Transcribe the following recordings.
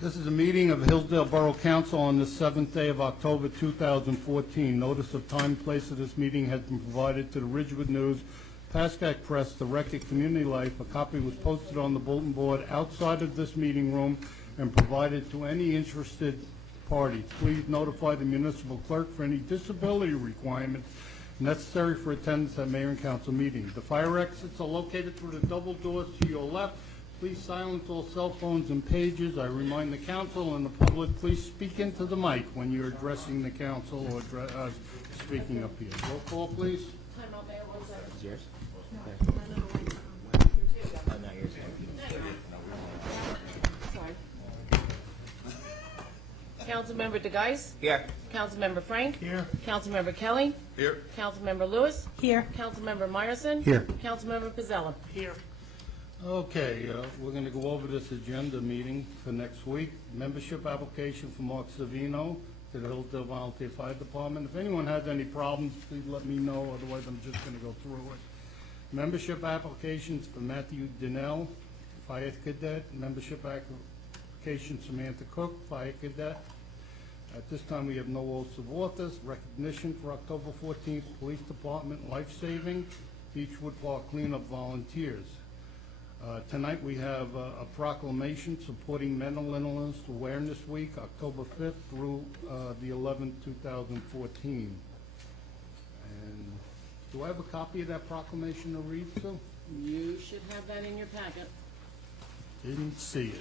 This is a meeting of Hillsdale Borough Council on the 7th day of October 2014. Notice of time and place of this meeting has been provided to the Ridgewood News, Pascack Press, the Record Community Life. A copy was posted on the bulletin board outside of this meeting room and provided to any interested parties. Please notify the municipal clerk for any disability requirements necessary for attendance at mayor and council meetings. The fire exits are located through the double doors to your left. Please silence all cell phones and pages. I remind the council and the public, please speak into the mic when you're addressing the council or speaking up here. Roll call, please. Time out, Mayor. 1 second. It's yours? No. Oh, not yours. Sorry. Councilmember DeGeis? Here. Councilmember Frank? Here. Councilmember Kelly? Here. Councilmember Lewis? Here. Councilmember Myerson? Here. Councilmember Pizzella? Here. Okay, we're going to go over this agenda meeting for next week. Membership application for Mark Savino to the Hillsdale Volunteer Fire Department. If anyone has any problems, please let me know, otherwise I'm just going to go through it. Membership applications for Matthew Donnell, Fire Cadet. Membership application Samantha Cook, Fire Cadet. At this time, we have no oaths of office. Recognition for October 14th, Police Department Life Saving, Beechwood Park Cleanup Volunteers. Tonight we have a proclamation supporting Mental Illness Awareness Week, October 5th through the 11th, 2014. And do I have a copy of that proclamation to read, Sue? You should have that in your packet. Didn't see it.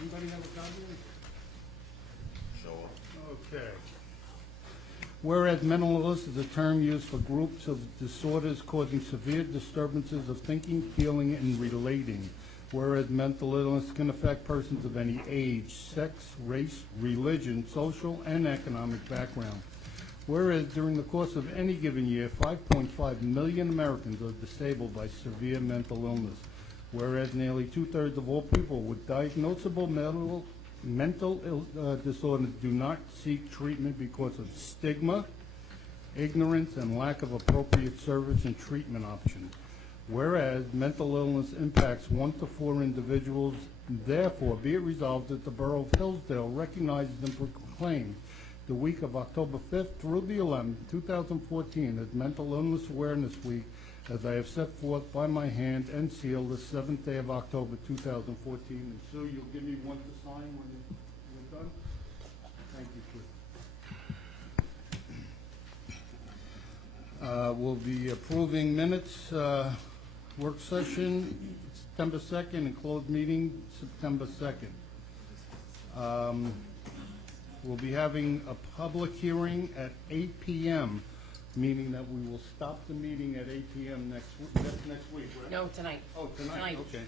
Anybody have a copy? Show up. Okay. Whereas mental illness is a term used for groups of disorders causing severe disturbances of thinking, feeling, and relating. Whereas mental illness can affect persons of any age, sex, race, religion, social, and economic background. Whereas during the course of any given year, 5.5 million Americans are disabled by severe mental illness. Whereas nearly 2/3 of all people with diagnosable mental disorders do not seek treatment because of stigma, ignorance, and lack of appropriate service and treatment options. Whereas mental illness impacts 1 to 4 individuals, therefore be it resolved that the Borough of Hillsdale recognizes and proclaims the week of October 5th through the 11th, 2014 as Mental Illness Awareness Week, as I have set forth by my hand and seal the 7th day of October 2014. And Sue, you'll give me one to sign when you're done? Thank you, Sue. We'll be approving minutes, work session September 2nd and closed meeting September 2nd. We'll be having a public hearing at 8 p.m., meaning that we will stop the meeting at 8 p.m. next week, right? No, tonight. Oh, tonight, okay.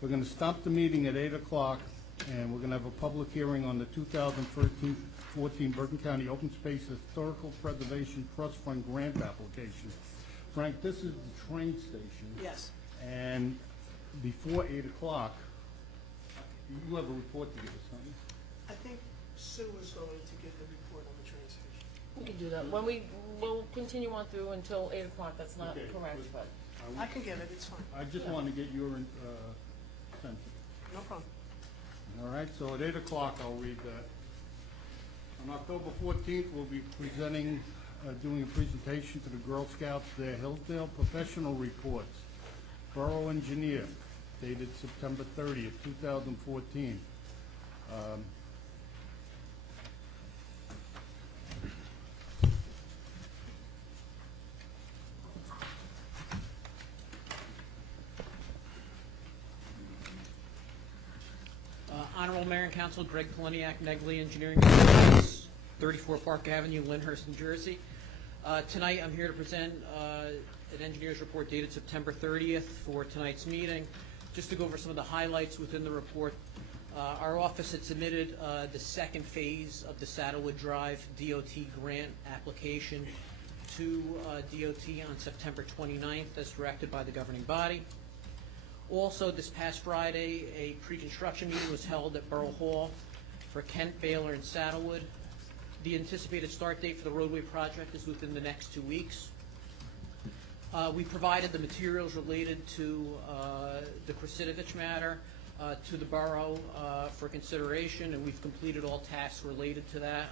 We're going to stop the meeting at 8 o'clock, and we're going to have a public hearing on the 2014 Bergen County Open Space Historical Preservation Trust Fund grant application. Frank, this is the train station. Yes. And before 8 o'clock, you have a report to give us, don't you? I think Sue is going to give the report on the train station. We can do that. We'll continue on through until 8 o'clock. That's not Okay, correct, but. I can give it, it's fine. I just want to get your sense. No problem. All right, so at 8 o'clock, I'll read that. On October 14th, we'll be presenting, doing a presentation to the Girl Scouts, their Hillsdale Professional Reports. Borough Engineer, dated September 30th, 2014. Honorable Mayor and Council, Greg Poliniak, Negley Engineering Services, 34 Park Avenue, Lyndhurst, New Jersey. Tonight I'm here to present an engineer's report dated September 30th for tonight's meeting. Just to go over some of the highlights within the report, our office had submitted the second phase of the Saddlewood Drive DOT grant application to DOT on September 29th as directed by the governing body. Also, this past Friday, a pre-construction meeting was held at Borough Hall for Kent, Baylor, and Saddlewood. The anticipated start date for the roadway project is within the next 2 weeks. We provided the materials related to the Krasitovich matter. to the borough for consideration, and we've completed all tasks related to that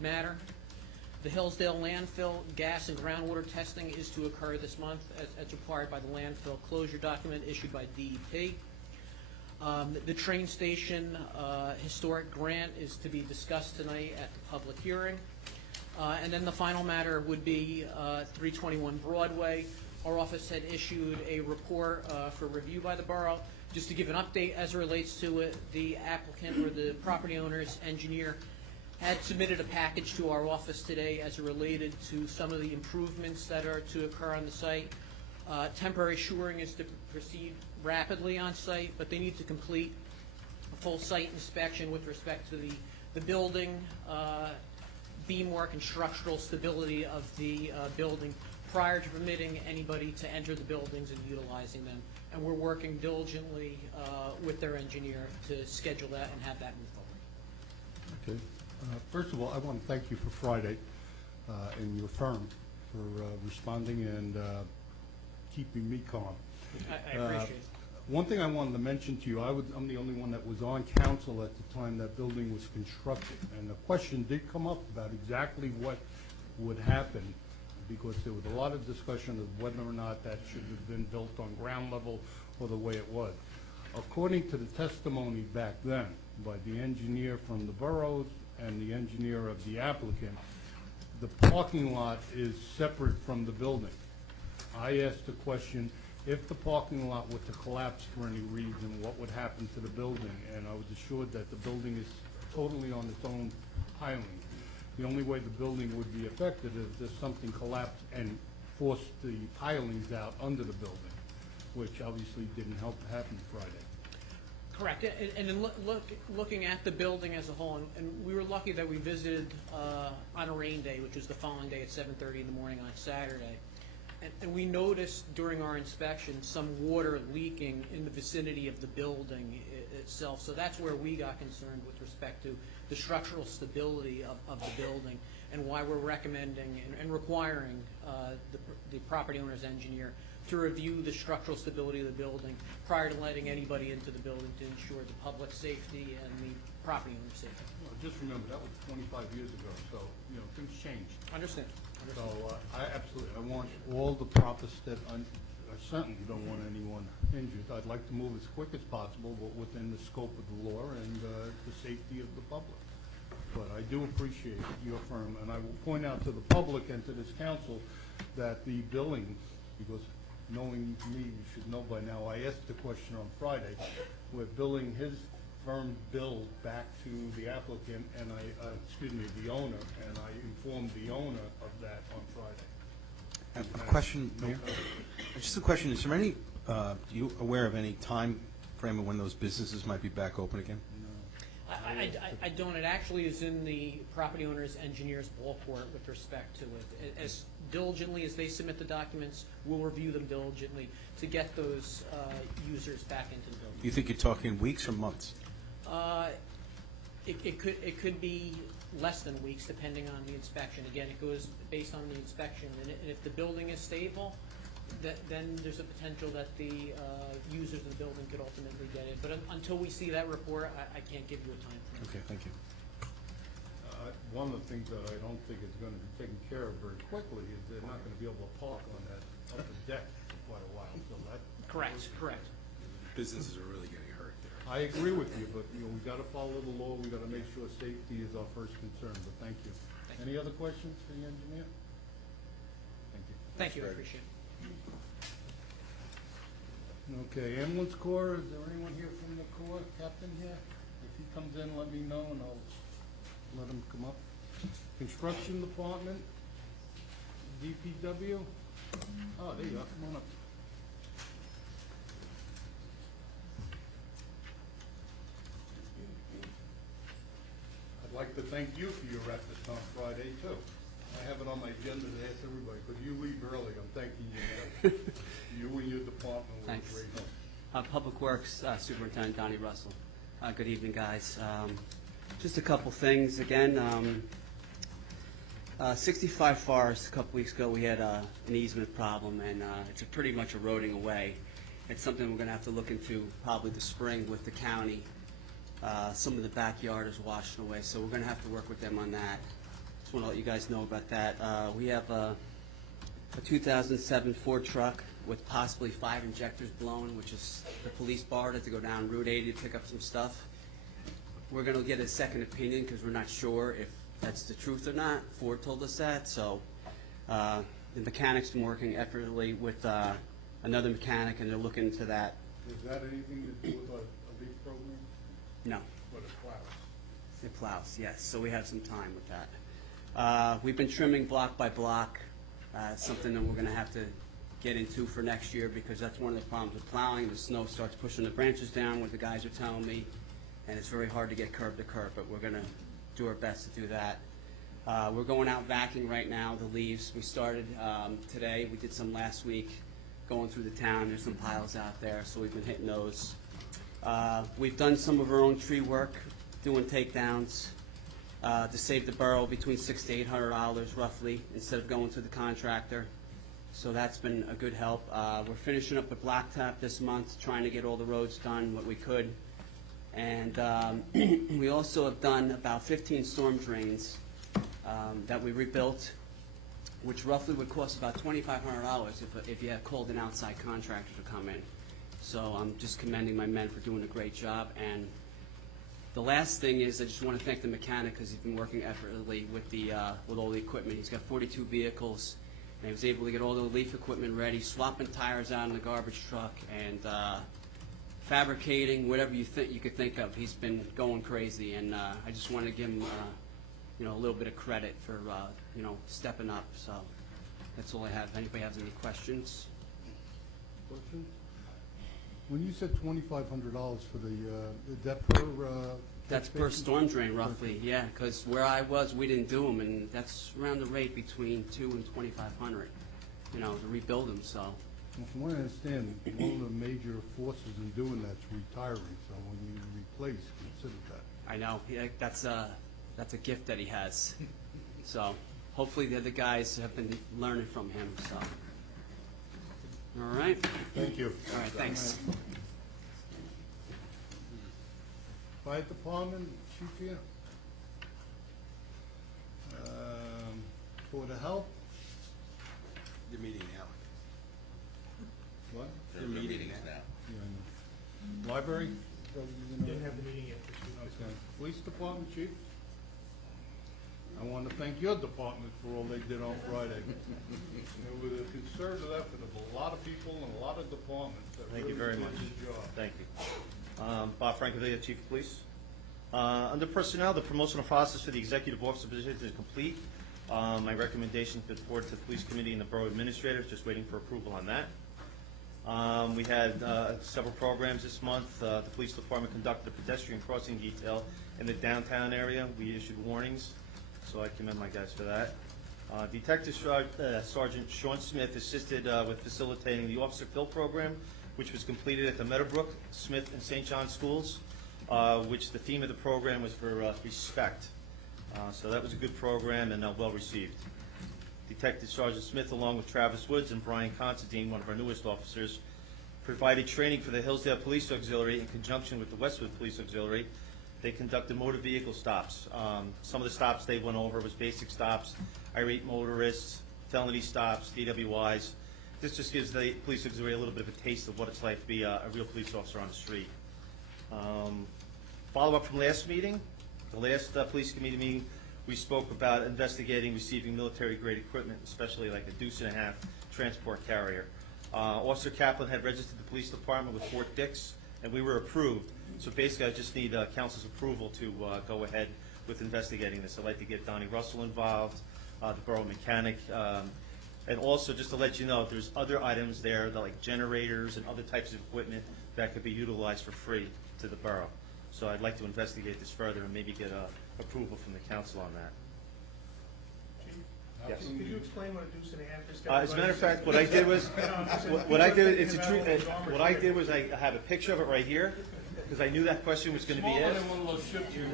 matter. The Hillsdale landfill gas and groundwater testing is to occur this month as required by the landfill closure document issued by DEP. The train station historic grant is to be discussed tonight at the public hearing. And then the final matter would be 321 Broadway. Our office had issued a report for review by the borough. Just to give an update as it relates to it, the applicant or the property owner's engineer had submitted a package to our office today as it related to some of the improvements that are to occur on the site. Temporary shoring is to proceed rapidly on site, but they need to complete a full site inspection with respect to the building, beamwork and structural stability of the building prior to permitting anybody to enter the buildings and utilizing them. And we're working diligently with their engineer to schedule that and have that move forward. Okay. First of all, I want to thank you for Friday and your firm for responding and keeping me calm. I appreciate it. One thing I wanted to mention to you, I'm the only one that was on council at the time that building was constructed, and the question did come up about exactly what would happen, because there was a lot of discussion of whether or not that should have been built on ground level or the way it was. According to the testimony back then by the engineer from the boroughs and the engineer of the applicant, the parking lot is separate from the building. I asked the question, if the parking lot were to collapse for any reason, what would happen to the building? And I was assured that the building is totally on its own piling. The only way the building would be affected is if something collapsed and forced the pilings out under the building, which obviously didn't help happen Friday. Correct. And in looking at the building as a whole, and we were lucky that we visited on a rain day, which was the following day at 7:30 in the morning on Saturday. And we noticed during our inspection some water leaking in the vicinity of the building itself. So that's where we got concerned with respect to the structural stability of the building, and why we're recommending and requiring the property owner's engineer to review the structural stability of the building prior to letting anybody into the building to ensure the public safety and the property owner's safety. Well, just remember, that was 25 years ago, so, things changed. Understand. So I absolutely, I want all the proper steps. I certainly don't want anyone injured. I'd like to move as quick as possible, but within the scope of the law and the safety of the public. But I do appreciate your firm, and I will point out to the public and to this council that the billing, because knowing me, you should know by now, I asked the question on Friday, we're billing his firm bill back to the applicant and the owner, and I informed the owner of that on Friday. A question, Mayor. Just a question, is there any, you aware of any time frame of when those businesses might be back open again? I don't. It actually is in the property owner's engineer's ballpark with respect to it. As diligently as they submit the documents, we'll review them diligently to get those users back into the building. You think you're talking weeks or months? It could be less than weeks, depending on the inspection. Again, it goes based on the inspection, and if the building is stable, then there's a potential that the users of the building could ultimately get it. But until we see that report, I can't give you a time frame. Okay, thank you. One of the things that I don't think is going to be taken care of very quickly is they're not going to be able to park on that upper deck for quite a while. So that Correct. Businesses are really getting hurt there. I agree with you, but we got to follow the law. We got to make sure safety is our first concern. But thank you. Any other questions for the engineer? Thank you. Thank you. I appreciate it. Okay, ambulance corps. Is there anyone here from the corps? Captain here? If he comes in, let me know, and I'll let him come up. Construction department. DPW. Oh, there you are. Come on up. I'd like to thank you for your efforts on Friday, too. I have it on my agenda to ask everybody, because you leave early. I'm thanking you now. You and your department were Thanks. great help. Public Works Superintendent Donnie Russell. Good evening, guys. Just a couple things. Again, 65 Forest, a couple weeks ago, we had an easement problem, and it's pretty much eroding away. It's something we're going to have to look into probably the spring with the county. Some of the backyard is washing away, so we're going to have to work with them on that. Just want to let you guys know about that. We have a 2007 Ford truck with possibly 5 injectors blown, which is the police borrowed it to go down Route 80 to pick up some stuff. We're going to get a second opinion because we're not sure if that's the truth or not. Ford told us that, so the mechanic's been working effortlessly with another mechanic, and they're looking into that. Is that anything to do with a leaf program? No. What it plows? It plows, yes, so we have some time with that. We've been trimming block by block, something that we're going to have to get into for next year because that's one of the problems with plowing. The snow starts pushing the branches down, what the guys are telling me, and it's very hard to get curb to curb, but we're going to do our best to do that. We're going out vacuuming right now, the leaves. We started today, we did some last week, going through the town. There's some piles out there, so we've been hitting those. We've done some of our own tree work, doing takedowns to save the borough between $600 to $800 roughly, instead of going to the contractor. So that's been a good help. We're finishing up with blacktop this month, trying to get all the roads done, what we could. And we also have done about 15 storm drains that we rebuilt, which roughly would cost about $2,500 if you had called an outside contractor to come in. So I'm just commending my men for doing a great job. And the last thing is I just want to thank the mechanic because he's been working effortlessly with all the equipment. He's got 42 vehicles, and he was able to get all the leaf equipment ready, swapping tires out in the garbage truck, and fabricating, whatever you could think of. He's been going crazy, and I just want to give him a little bit of credit for stepping up. So that's all I have. If anybody has any questions? Questions? When you said $2,500 for that per? That's per storm drain, roughly, yeah, because where I was, we didn't do them, and that's around the rate between $2,000 and $2,500, to rebuild them, so. Well, from what I understand, one of the major forces in doing that's retiring, so when you replace, consider that. I know, that's a gift that he has. So hopefully the other guys have been learning from him, so. All right? Thank you. All right, thanks. Fire Department, Chief here. Board of Health, You're meeting now. what? They're meetings now. Yeah, I know. Library? Didn't have the meeting yet this week. Okay. Police Department, Chief? I want to thank your department for all they did on Friday. It was a concerted effort of a lot of people and a lot of departments that Thank really you very did much. the job. Thank you. Bob Francavilla, Chief of Police. Under personnel, the promotional process for the executive officer position is complete. My recommendation put forward to the police committee and the borough administrator, just waiting for approval on that. We had several programs this month. The police department conducted a pedestrian crossing detail in the downtown area. We issued warnings, so I commend my guys for that. Detective Sergeant Sean Smith assisted with facilitating the Officer Fill program, which was completed at the Meadowbrook, Smith, and St. John schools, which the theme of the program was for respect. So that was a good program and well received. Detective Sergeant Smith, along with Travis Woods and Brian Considine, one of our newest officers, provided training for the Hillsdale Police Auxiliary in conjunction with the Westwood Police Auxiliary. They conducted motor vehicle stops. Some of the stops they went over was basic stops, irate motorists, felony stops, DWIs. This just gives the police auxiliary a little bit of a taste of what it's like to be a real police officer on the street. Follow-up from last meeting, the last police committee meeting, we spoke about investigating receiving military-grade equipment, especially like a deuce-and-a-half transport carrier. Officer Kaplan had registered the police department with Fort Dix, and we were approved. So basically, I just need council's approval to go ahead with investigating this. I'd like to get Donnie Russell involved, the borough mechanic, and also just to let you know, there's other items there, like generators and other types of equipment that could be utilized for free to the borough. So I'd like to investigate this further and maybe get approval from the council on that. Yes. Could you explain what a deuce and a half is? As a matter of fact, what I did was, what I did, it's a true, what I did was I have a picture of it right here, because I knew that question was going to be Smaller asked. than one of those ships you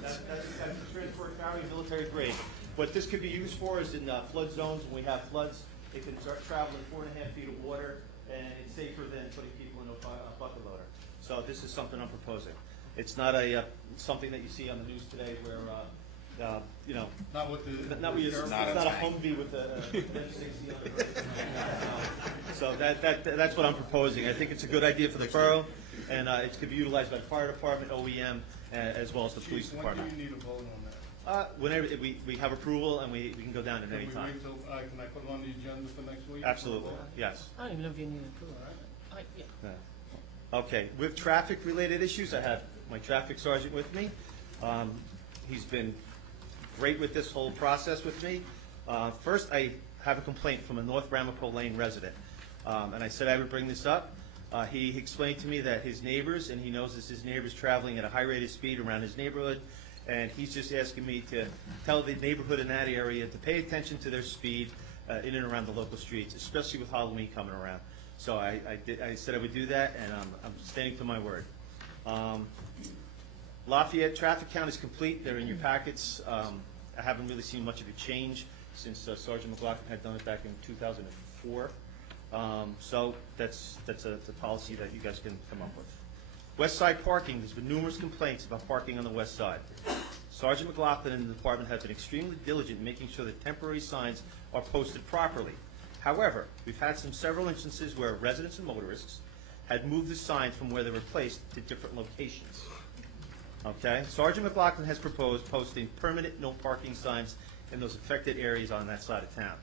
That's a transport carrier, military grade. What this could be used for is in flood zones, when we have floods, It can travel in 4.5 feet of water, and it's safer than putting people in a bucket loader. So this is something I'm proposing. It's not something that you see on the news today where, you know, Not with the. it's not a Humvee with a M60 on it. So that's what I'm proposing. I think it's a good idea for the borough, and it could be utilized by the fire department, OEM, as well as the police Chief, when department. do you need a vote on that? Whenever we have approval, and we can go down at Can any we time. wait till, can I put it on the agenda for next week? Absolutely, yes. I don't even know if you need approval. Yeah. Yeah. Okay, with traffic-related issues, I have my traffic sergeant with me. He's been great with this whole process with me. First, I have a complaint from a North Ramapo Lane resident, and I said I would bring this up. He explained to me that his neighbors, and he knows that his neighbors traveling at a high rate of speed around his neighborhood, and he's just asking me to tell the neighborhood in that area to pay attention to their speed in and around the local streets, especially with Halloween coming around. So I said I would do that, and I'm standing to my word. Lafayette traffic count is complete. They're in your packets. I haven't really seen much of a change since Sergeant McLaughlin had done it back in 2004. So that's a policy that you guys can come up with. West Side parking, there's been numerous complaints about parking on the west side. Sergeant McLaughlin and the department have been extremely diligent in making sure that temporary signs are posted properly. However, we've had several instances where residents and motorists had moved the signs from where they were placed to different locations. Okay? Sergeant McLaughlin has proposed posting permanent no parking signs in those affected areas on that side of town.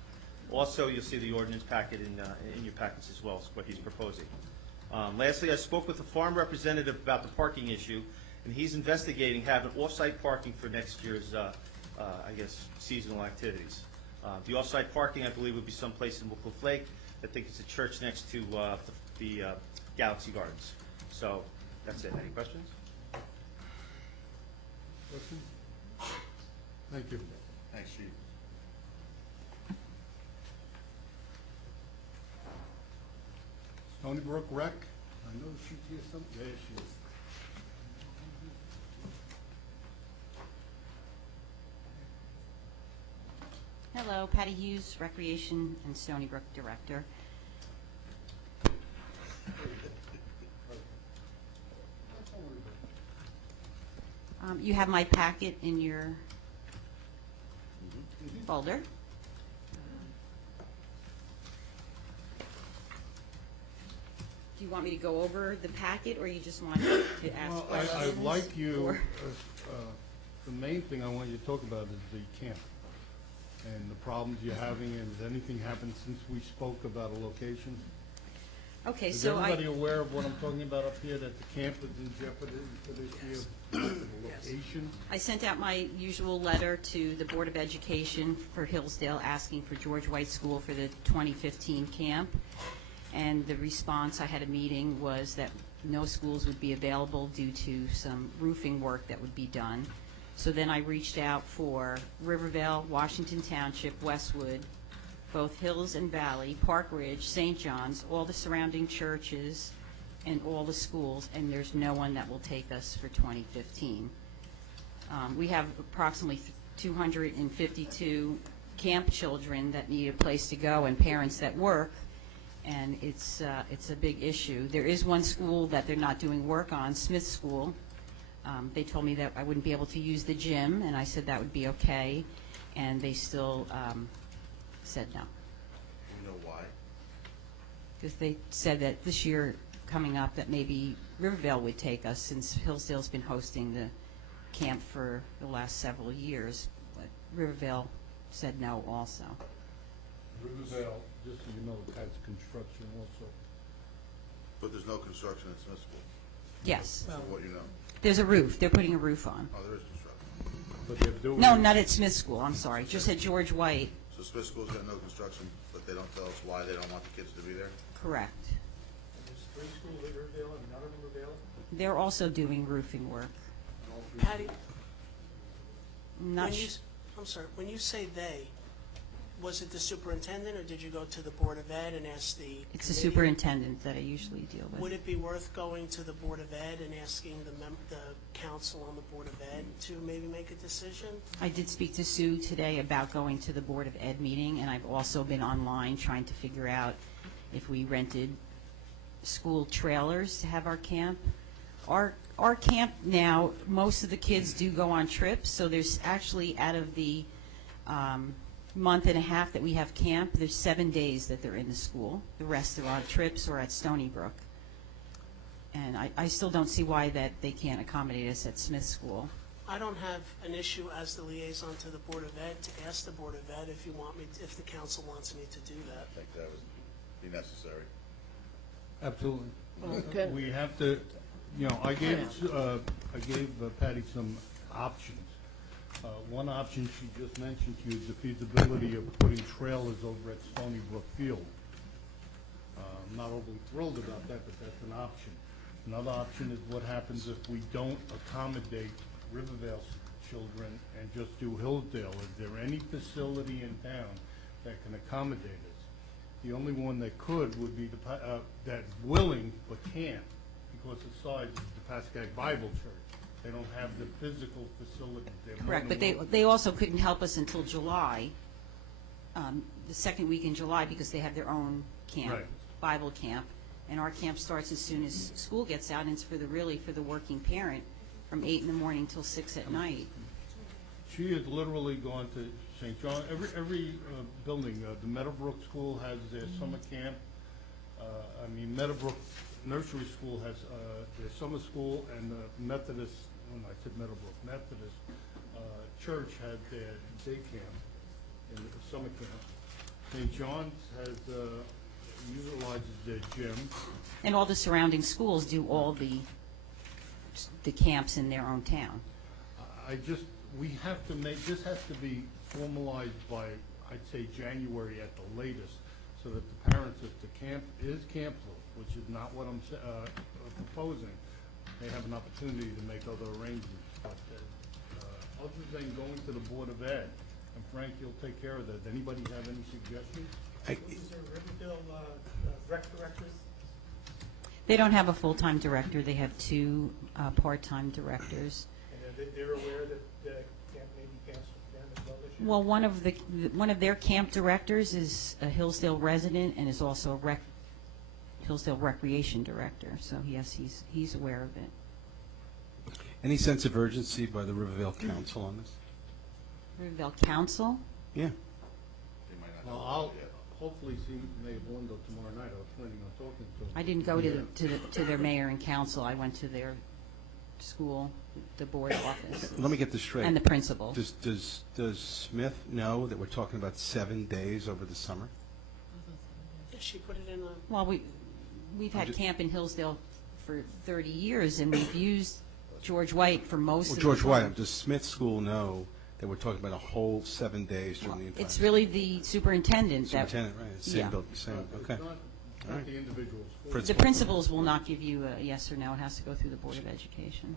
Also, you'll see the ordinance packet in your packets as well, is what he's proposing. Lastly, I spoke with the farm representative about the parking issue, and he's investigating having off-site parking for next year's, I guess, seasonal activities. The off-site parking, I believe, would be someplace in Wycliffe Lake. I think it's a church next to the Galaxy Gardens. So that's it. Any questions? Questions? Thank you. Thanks, Chief. Stony Brook Rec, I know she's here something, there she is. Hello, Patty Hughes, Recreation and Stony Brook Director. You have my packet in your folder. Do you want me to go over the packet, or you just want to ask Well, questions? I'd like you, or- the main thing I want you to talk about is the camp and the problems you're having, and has anything happened since we spoke about a location? Okay, Is so everybody aware of what I'm talking about up here, that the camp is in jeopardy for this year? The location? I sent out my usual letter to the Board of Education for Hillsdale asking for George White School for the 2015 camp. And the response, I had a meeting, was that no schools would be available due to some roofing work that would be done. So then I reached out for Rivervale, Washington Township, Westwood, both Hills and Valley, Park Ridge, St. John's, all the surrounding churches, and all the schools, and there's no one that will take us for 2015. We have approximately 252 camp children that need a place to go and parents that work, and it's a big issue. There is one school that they're not doing work on, Smith School. They told me that I wouldn't be able to use the gym, and I said that would be okay, and they still said no. Do you know why? Because they said that this year coming up that maybe Rivervale would take us, since Hillsdale's been hosting the camp for the last several years. But Rivervale said no also. Rivervale, just so you know, it has construction also. But there's no construction at Smith School, Yes. from what you know. There's a roof. They're putting a roof on. Oh, there is construction. But they're doing. No, not at Smith School, I'm sorry. Just at George White. So Smith School's got no construction, but they don't tell us why they don't want the kids to be there? Correct. There's 3 schools at Rivervale and none of them are available? They're also doing roofing work. Patty, Not when you, sh- I'm sorry, when you say they, Was it the superintendent, or did you go to the Board of Ed and ask the It's the committee? superintendent that I usually deal with. Would it be worth going to the Board of Ed and asking the council on the Board of Ed to maybe make a decision? I did speak to Sue today about going to the Board of Ed meeting, and I've also been online trying to figure out if we rented school trailers to have our camp. Our camp now, most of the kids do go on trips, so there's actually, out of the month and a half that we have camp, there's 7 days that they're in the school. The rest are on trips or at Stony Brook. And I still don't see why that they can't accommodate us at Smith School. I don't have an issue as the liaison to the Board of Ed to ask the Board of Ed if the council wants me to do that. I think that would be necessary. Absolutely. Okay. We have to, I gave Patty some options. One option she just mentioned to you is the feasibility of putting trailers over at Stony Brook Field. I'm not overly thrilled about that, but that's an option. Another option is what happens if we don't accommodate Rivervale's children and just do Hillsdale. Is there any facility in town that can accommodate us? The only one that could would be that's willing but can't, because the size is the Pascack Bible Church. They don't have the physical facilities. Correct, but they also couldn't help us until July, the second week in July, because they have their own camp, Right. Bible camp, and our camp starts as soon as school gets out, and it's for the working parent, from 8 in the morning till 6 at night. She has literally gone to St. John, every building. The Meadowbrook School has their summer camp. Meadowbrook Nursery School has their summer school, and the Methodist, when I said Meadowbrook, Methodist Church had their day camp, in the summer camp. St. John's has, utilizes their gym. And all the surrounding schools do all the camps in their own town. We have to this has to be formalized by, I'd say, January at the latest, so that the parents, if the camp is canceled, which is not what I'm proposing, they have an opportunity to make other arrangements. But other than going to the Board of Ed, and Frank, you'll take care of that. Does anybody have any suggestions? Is there Riverdale rec directors? They don't have a full-time director. They have 2 part-time directors. And they're aware that camp may be canceled for them as well this year? Well, one of their camp directors is a Hillsdale resident and is also a Hillsdale Recreation Director, so yes, he's aware of it. Any sense of urgency by the Rivervale Council on this? Rivervale Council? Yeah. They might not Well, know I'll yet. hopefully see Mayor Blondo tomorrow night. I was planning on talking to him. I didn't go to their mayor and council. I went to their school, the board office, Let me get this straight. and the principal. Does Smith know that we're talking about 7 days over the summer? Yeah, she put it in a, Well, we've had camp in Hillsdale for 30 years, and we've used George White for most Well, of the George time. White, does Smith School know that we're talking about a whole 7 days during the entire? It's really the superintendent that, Superintendent, right, it's Yeah. same building, same, okay. It's not the individual school. Principal. the principals will not give you a yes or no. It has to go through the Board of Education.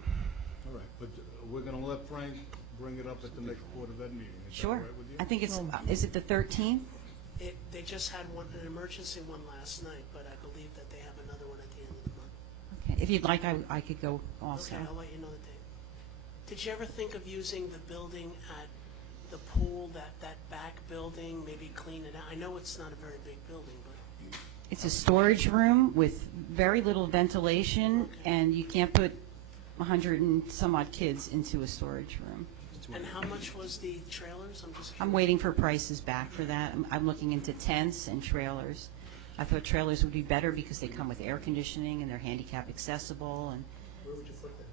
All right, but we're going to let Frank bring it up at the next Board of Ed meeting. Is that Sure. all right with you? I think it's, is it the 13th? they just had an emergency one last night, but I believe that they have another one at the end of the month. Okay, if you'd like, I could go also. Okay, I'll let you know the date. Did you ever think of using the building at the pool, that back building, maybe clean it out? I know it's not a very big building, but It's a storage room with very little ventilation, and you can't put 100 and some odd kids into a storage room. and how much was the trailers? I'm just I'm curious. waiting for prices back for that. I'm looking into tents and trailers. I thought trailers would be better because they come with air conditioning and they're handicap accessible. And Where would you put them?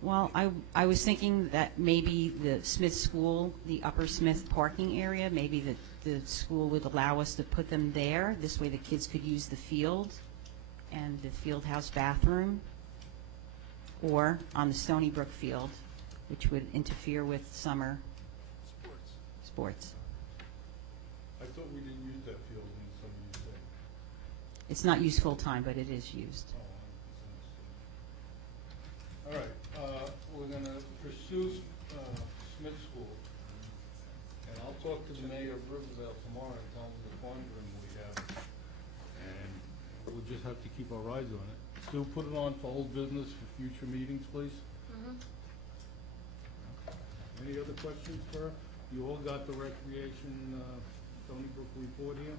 well, I was thinking that maybe the Smith School, the Upper Smith parking area, maybe the school would allow us to put them there. This way the kids could use the field and the field house bathroom, or on the Stony Brook field, which would interfere with summer sports. I thought we didn't use that field in some of you said. It's not used full-time, but it is used. All right, we're going to pursue Smith School, and I'll talk to the mayor of Rivervale tomorrow and tell him the quandary we have. And we'll just have to keep our eyes on it. Sue, put it on for old business for future meetings, please. Any other questions for her? You all got the recreation, Stony Brook report here?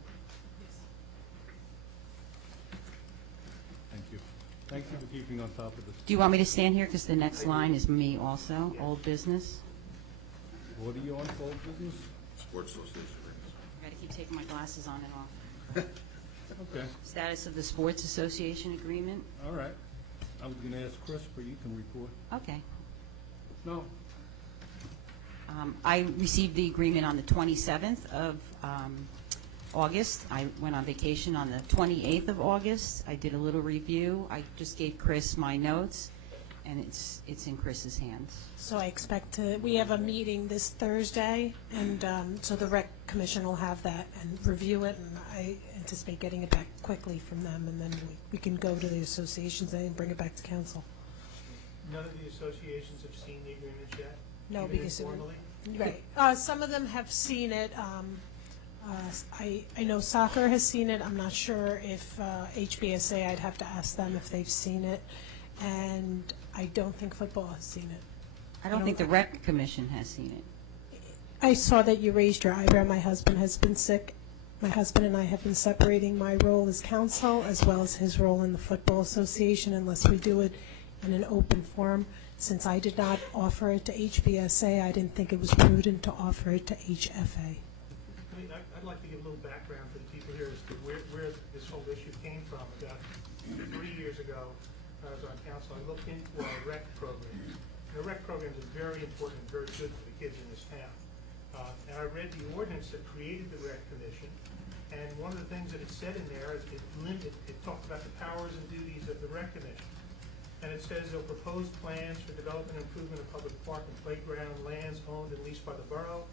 Thank you. Thank you for keeping on top of this. Do you want me to stand here? Because the next line is me also, old business. What are you on for old business? Sports Association agreements. I gotta keep taking my glasses on and off. Okay, Status of the Sports Association agreement. all right. I was gonna ask Chris, but you can report. Okay. No, I received the agreement on the 27th of August. I went on vacation on the 28th of August. I did a little review. I just gave Chris my notes, and it's in Chris's hands. So I expect we have a meeting this Thursday, and so the rec commission will have that and review it, and I anticipate getting it back quickly from them, and then we can go to the associations and bring it back to council. None of the associations have seen the agreements yet? No, even because informally? Right. Some of them have seen it. I know soccer has seen it. I'm not sure if HBSA, I'd have to ask them if they've seen it. And I don't think football has seen it. I don't think the rec commission has seen it. I saw that you raised your eyebrow. My husband has been sick. My husband and I have been separating my role as counsel as well as his role in the football association unless we do it in an open forum. Since I did not offer it to HBSA, I didn't think it was prudent to offer it to HFA. I mean, I'd like to give a little background for the people here as to where this whole issue came from. About 3 years ago, when I was on council, I looked into our rec programs. And the rec programs are very important and very good for the kids in this town. And I read the ordinance that created the rec commission, and one of the things that it said in there is it talked about the powers and duties of the rec commission. And it says they'll propose plans for development and improvement of public park and playground lands owned and leased by the borough,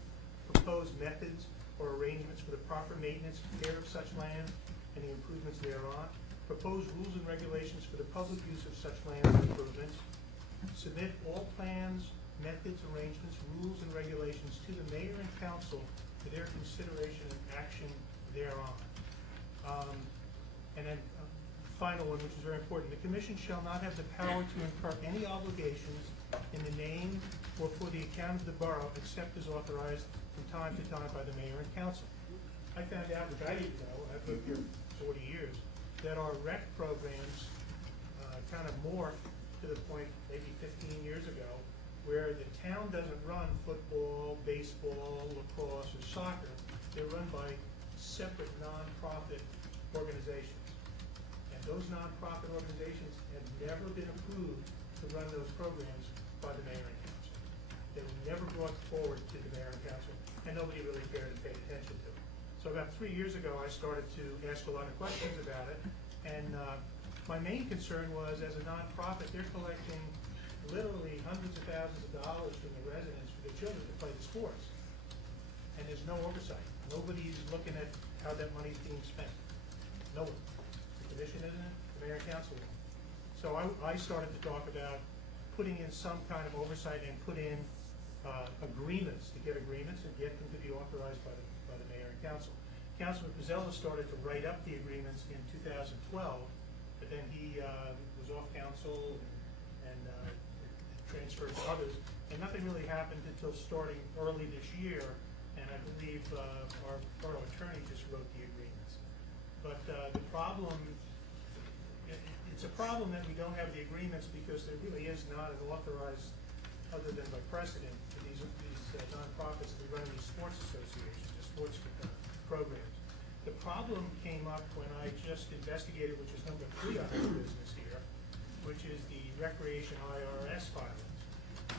propose methods or arrangements for the proper maintenance and care of such land and the improvements thereon, propose rules and regulations for the public use of such land and improvements, submit all plans, methods, arrangements, rules, and regulations to the mayor and council for their consideration and action thereon. And then final one, which is very important. The commission shall not have the power to incur any obligations in the name or for the account of the borough except as authorized from time to time by the mayor and council. I found out, which I didn't know, I've lived here 40 years, that our rec programs kind of morphed to the point maybe 15 years ago where the town doesn't run football, baseball, lacrosse, or soccer. They're run by separate nonprofit organizations. Those nonprofit organizations have never been approved to run those programs by the mayor and council. They were never brought forward to the mayor and council, and nobody really cared and paid attention to it. So about 3 years ago, I started to ask a lot of questions about it, and my main concern was, as a nonprofit, they're collecting literally hundreds of thousands of dollars from the residents for their children to play the sports, and there's no oversight. Nobody's looking at how that money's being spent. No one. Commission, isn't it? The mayor and council. So I started to talk about putting in some kind of oversight and put in agreements, to get agreements and get them to be authorized by the mayor and council. Councilman Pizzella started to write up the agreements in 2012, but then he was off council and transferred to others, and nothing really happened until starting early this year, and I believe our borough attorney just wrote the agreements. But the problem, it's a problem that we don't have the agreements because there really is not an authorized, other than by precedent, for these nonprofits to run these sports associations, the sports programs. The problem came up when I just investigated, which is number 3 on this business here, which is the recreation IRS filings.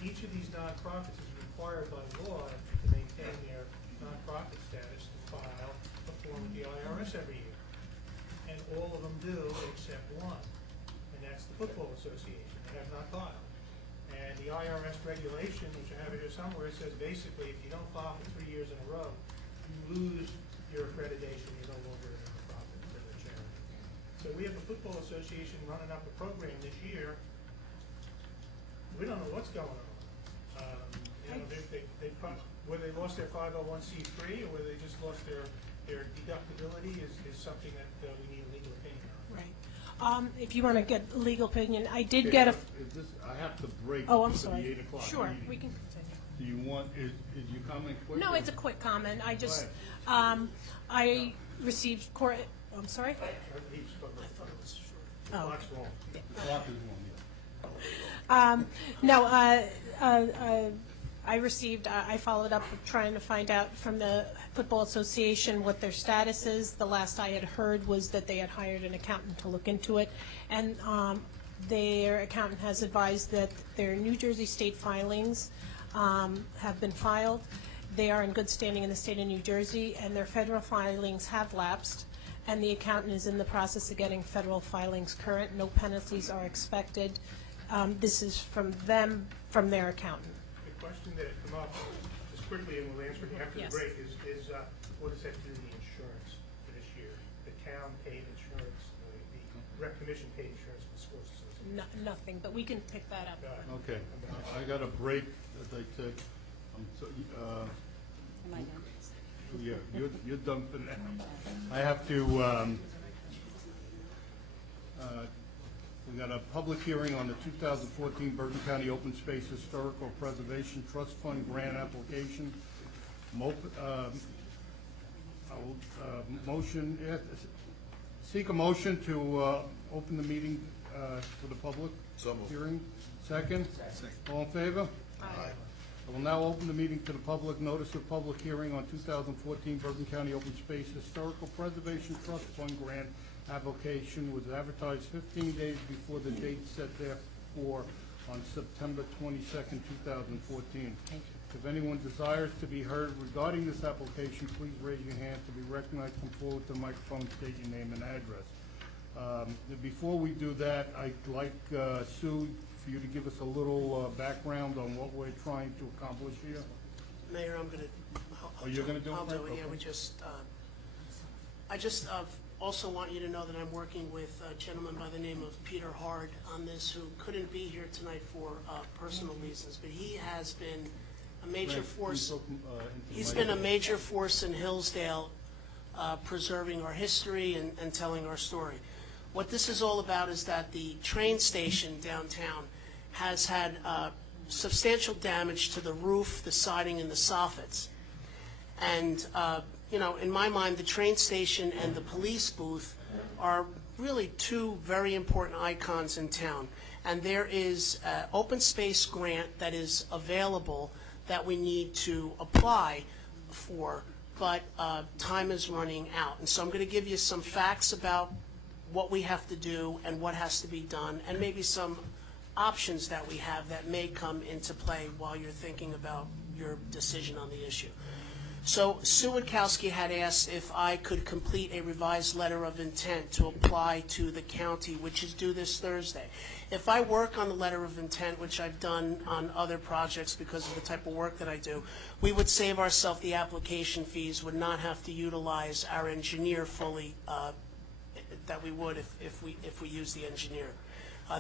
Each of these nonprofits is required by law to maintain their nonprofit status to file a form with the IRS every year. And all of them do except one, and that's the Football Association. They have not filed. And the IRS regulation, which I have here somewhere, says basically if you don't file for 3 years in a row, you lose your accreditation. You're no longer a nonprofit or a charity. So we have the Football Association running up a program this year. We don't know what's going on. whether they lost their 501c3 or whether they just lost their deductibility is something that we need a legal opinion on. Right. If you want to get a legal opinion, I did get a, Is this, I have to break oh, I'm for the sorry. 8 o'clock Sure, meeting. we can continue. Do you want, is your comment quick? No, or- it's a quick comment. I just, Go I received, I'm sorry? He's talking about the Oh. clock's wrong. Clock is wrong, yeah. No, I received, I followed up with trying to find out from the Football Association what their status is. The last I had heard was that they had hired an accountant to look into it, and their accountant has advised that their New Jersey state filings have been filed. They are in good standing in the state of New Jersey, and their federal filings have lapsed, and the accountant is in the process of getting federal filings current. No penalties are expected. This is from them, from their accountant. The question that had come up, just quickly, and we'll answer it after the Yes. break, is what does that do to the insurance for this year? The town paid insurance, the rec commission paid insurance for the sports association. Nothing, but we can pick that up. Okay, I got a break, as I said. I'm so, Am I done? yeah, you're done for now. I have to, we got a public hearing on the 2014 Bergen County Open Space Historical Preservation Trust Fund grant application. Motion, seek a motion to open the meeting for the public So moved. hearing. Second? All in favor? Aye. I will now open the meeting to the public. Notice of public hearing on 2014 Bergen County Open Space Historical Preservation Trust Fund grant application was advertised 15 days before the date set therefore on September 22nd, 2014. If anyone desires to be heard regarding this application, please raise your hand to be recognized. Come forward to the microphone, state your name and address. Before we do that, I'd like, Sue, for you to give us a little background on what we're trying to accomplish here. Mayor, I'm going to. Oh, you're gonna do it, I'll do Frank? it, yeah, Okay. I just also want you to know that I'm working with a gentleman by the name of Peter Hard on this, who couldn't be here tonight for personal reasons, but he has been a major Frank, force. please open, into the He's been a microphone. major force in Hillsdale, preserving our history and telling our story. What this is all about is that the train station downtown has had substantial damage to the roof, the siding, and the soffits. And, you know, in my mind, the train station and the police booth are really two very important icons in town. And there is an open space grant that is available that we need to apply for, but time is running out. And so I'm going to give you some facts about what we have to do and what has to be done, and maybe some options that we have that may come into play while you're thinking about your decision on the issue. So Sue Witkowski had asked if I could complete a revised letter of intent to apply to the county, which is due this Thursday. If I work on the letter of intent, which I've done on other projects because of the type of work that I do, we would save ourselves the application fees, would not have to utilize our engineer fully that we would if we use the engineer.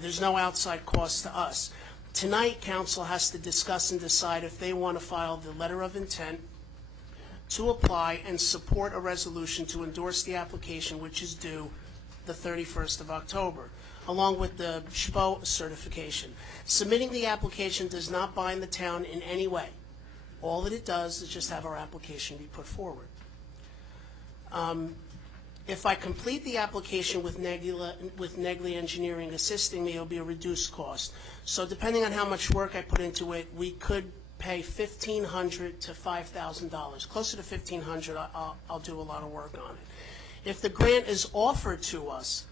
There's no outside cost to us. Tonight, council has to discuss and decide if they want to file the letter of intent to apply and support a resolution to endorse the application, which is due the 31st of October, along with the SHPO certification. Submitting the application does not bind the town in any way. All that it does is just have our application be put forward. If I complete the application with Negley Engineering assisting me, it'll be a reduced cost. So depending on how much work I put into it, we could pay $1,500 to $5,000. Closer to $1,500, I'll do a lot of work on it. If the grant is offered to us,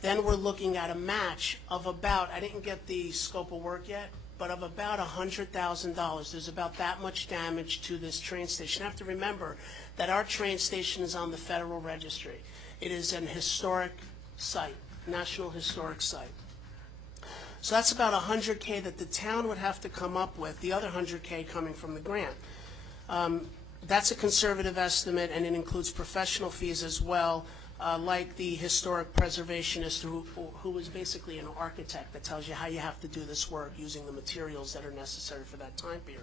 then we're looking at a match of about, I didn't get the scope of work yet, but of about $100,000. There's about that much damage to this train station. You have to remember that our train station is on the Federal Registry. It is an historic site, National Historic Site. So that's about $100K that the town would have to come up with, the other $100K coming from the grant. That's a conservative estimate, and it includes professional fees as well, like the historic preservationist who is basically an architect that tells you how you have to do this work using the materials that are necessary for that time period.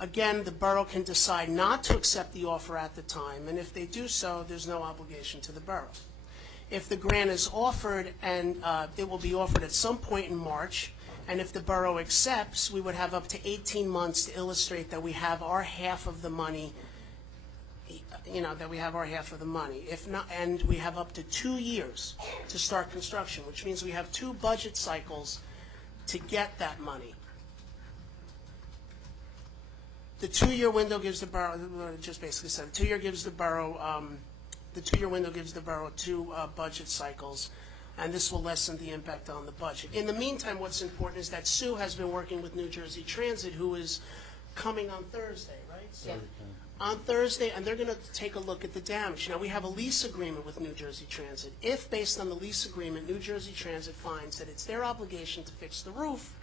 Again, the borough can decide not to accept the offer at the time, and if they do so, there's no obligation to the borough. If the grant is offered, and it will be offered at some point in March, and if the borough accepts, we would have up to 18 months to illustrate that we have our half of the money, that we have our half of the money. If not, and we have up to 2 years to start construction, which means we have 2 budget cycles to get that money. The 2-year window gives the borough, just basically said, the 2-year gives the borough, the 2-year window gives the borough 2 budget cycles, and this will lessen the impact on the budget. In the meantime, what's important is that Sue has been working with New Jersey Transit, who is coming on Thursday, right? Yeah. On Thursday, and they're going to take a look at the damage. Now, we have a lease agreement with New Jersey Transit. If, based on the lease agreement, New Jersey Transit finds that it's their obligation to fix the roof,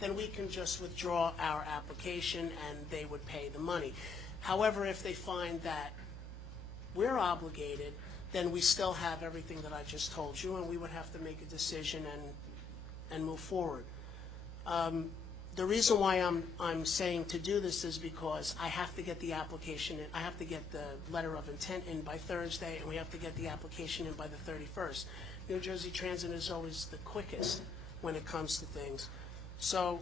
then we can just withdraw our application and they would pay the money. However, if they find that we're obligated, then we still have everything that I just told you, and we would have to make a decision and move forward. The reason why I'm saying to do this is because I have to get the application in, I have to get the letter of intent in by Thursday, and we have to get the application in by the 31st. New Jersey Transit is always the quickest when it comes to things. So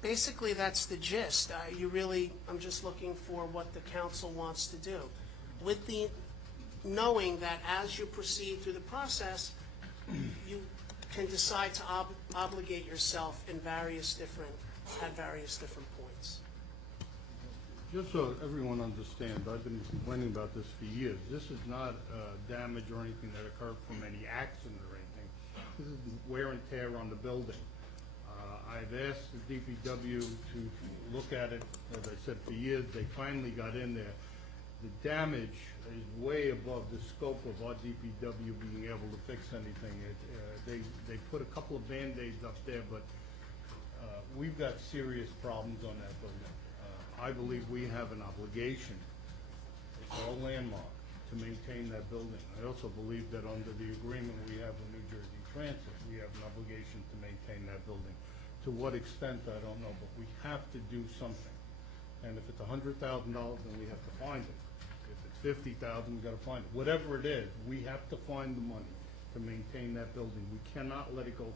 basically, that's the gist. I'm just looking for what the council wants to do. With the knowing that as you proceed through the process, you can decide to obligate yourself at various different points. Just so everyone understands, I've been complaining about this for years. This is not damage or anything that occurred from any accident or anything. This is wear and tear on the building. I've asked the DPW to look at it, as I said, for years. They finally got in there. The damage is way above the scope of our DPW being able to fix anything. They put a couple of Band-Aids up there, but we've got serious problems on that building. I believe we have an obligation, it's our landmark, to maintain that building. I also believe that under the agreement we have with New Jersey Transit, we have an obligation to maintain that building. To what extent, I don't know, but we have to do something. And if it's $100,000, then we have to find it. If it's $50,000, we got to find it. Whatever it is, we have to find the money to maintain that building. We cannot let it go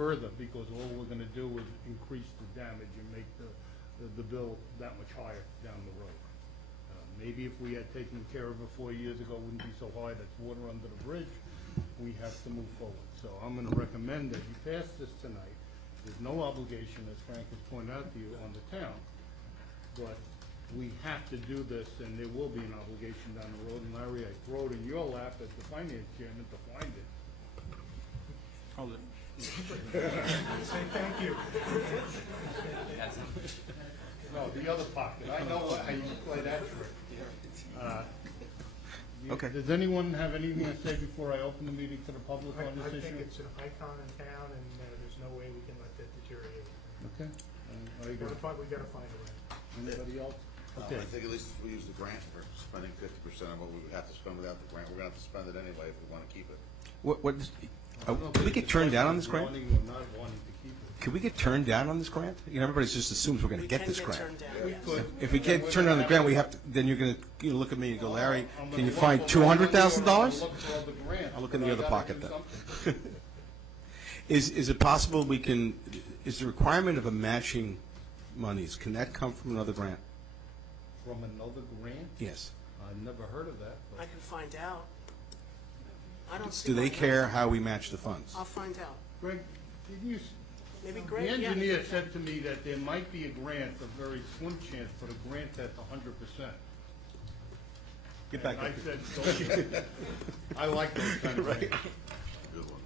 further, because all we're going to do is increase the damage and make the bill that much higher down the road. Maybe if we had taken care of it 4 years ago, it wouldn't be so high. That's water under the bridge. We have to move forward. So I'm going to recommend that you pass this tonight. There's no obligation, as Frank has pointed out to you, on the town, but we have to do this, and there will be an obligation down the road. And Larry, I throw it in your lap as the finance chairman to find it. Hold it. Say thank you. No, the other pocket. I know how you play that trick. Okay. Does anyone have anything to say before I open the meeting to the public on this I issue? think it's an icon in town, and there's no way we can let that deteriorate. Okay. I We agree. gotta find a way. Anybody else? I Okay. think at least if we use the grant for spending 50% of what we would have to spend without the grant, we're gonna have to spend it anyway if we wanna keep it. Can we get turned down on this grant? Wanting or not wanting to keep it. Can we get turned down on this grant? You know, everybody just assumes we're going to get this grant. We can get turned down, yes. If we get turned down on the grant, we have to, then you're going to look at me and go, Larry, I'm can you gonna find look for one money, or $200,000? I'll look for other grants, I'll look in but the I other gotta pocket do then. something. Is it possible we can, is the requirement of a matching monies, can that come from another grant? From another grant? Yes. I've never heard of that. I can find out. I don't see Do they why care not. how we match the funds? I'll find out. Greg, did you, Maybe the Greg, yeah. engineer said to me that there might be a grant, a very slim chance, but a grant that's 100%. Get back And up I here. said, so, I like those kind of grants. Good ones.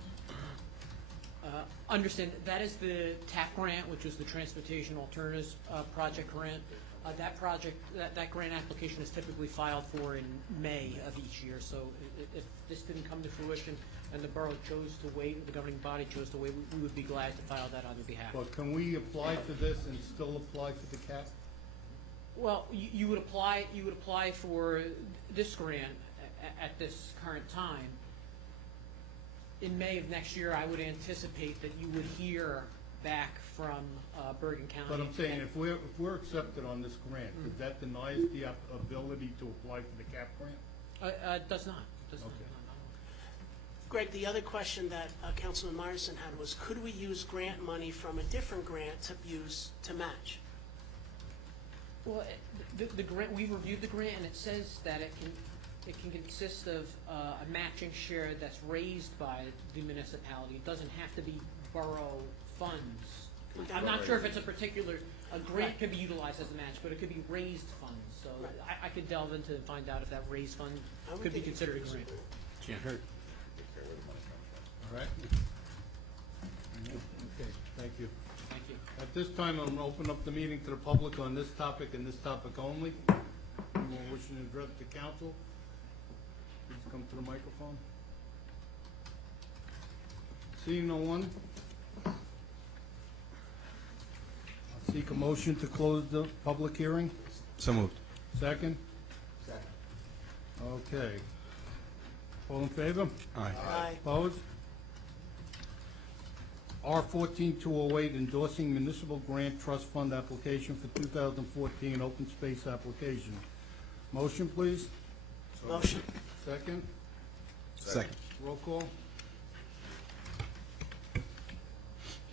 Understand, that is the TAP grant, which is the Transportation Alternatives Project grant. That project, that grant application is typically filed for in May of each year. So if this didn't come to fruition and the borough chose to wait, the governing body chose to wait, we would be glad to file that on their behalf. But can we apply for this and still apply for the cap? Well, you would apply for this grant at this current time. In May of next year, I would anticipate that you would hear back from Bergen County. But I'm saying, And- if we're accepted on this grant, does that deny us the ability to apply for the CAP grant? Does not. Does not. Okay. Greg, the other question that Councilman Myerson had was, could we use grant money from a different grant to use to match? Well, the grant, we reviewed the grant, and it says that it can consist of a matching share that's raised by the municipality. It doesn't have to be borough funds. I'm not sure if it's a grant could be utilized as a match, but it could be raised funds. So Right. I could delve into and find out if that raised fund I would could be think it considered a could be grant. Can't hurt. Take care of where the money comes from. All right? Okay, thank you. Thank you. At this time, I'm going to open up the meeting to the public on this topic and this topic only. Anyone wishing to address the council, please come to the microphone. Seeing no one, I'll seek a motion to close the public hearing. So moved. Second? Second. Okay. All in favor? Aye. Aye. Opposed? R 14208, endorsing municipal grant trust fund application for 2014 open space application. Motion, please. Motion. Second. Second. Roll call.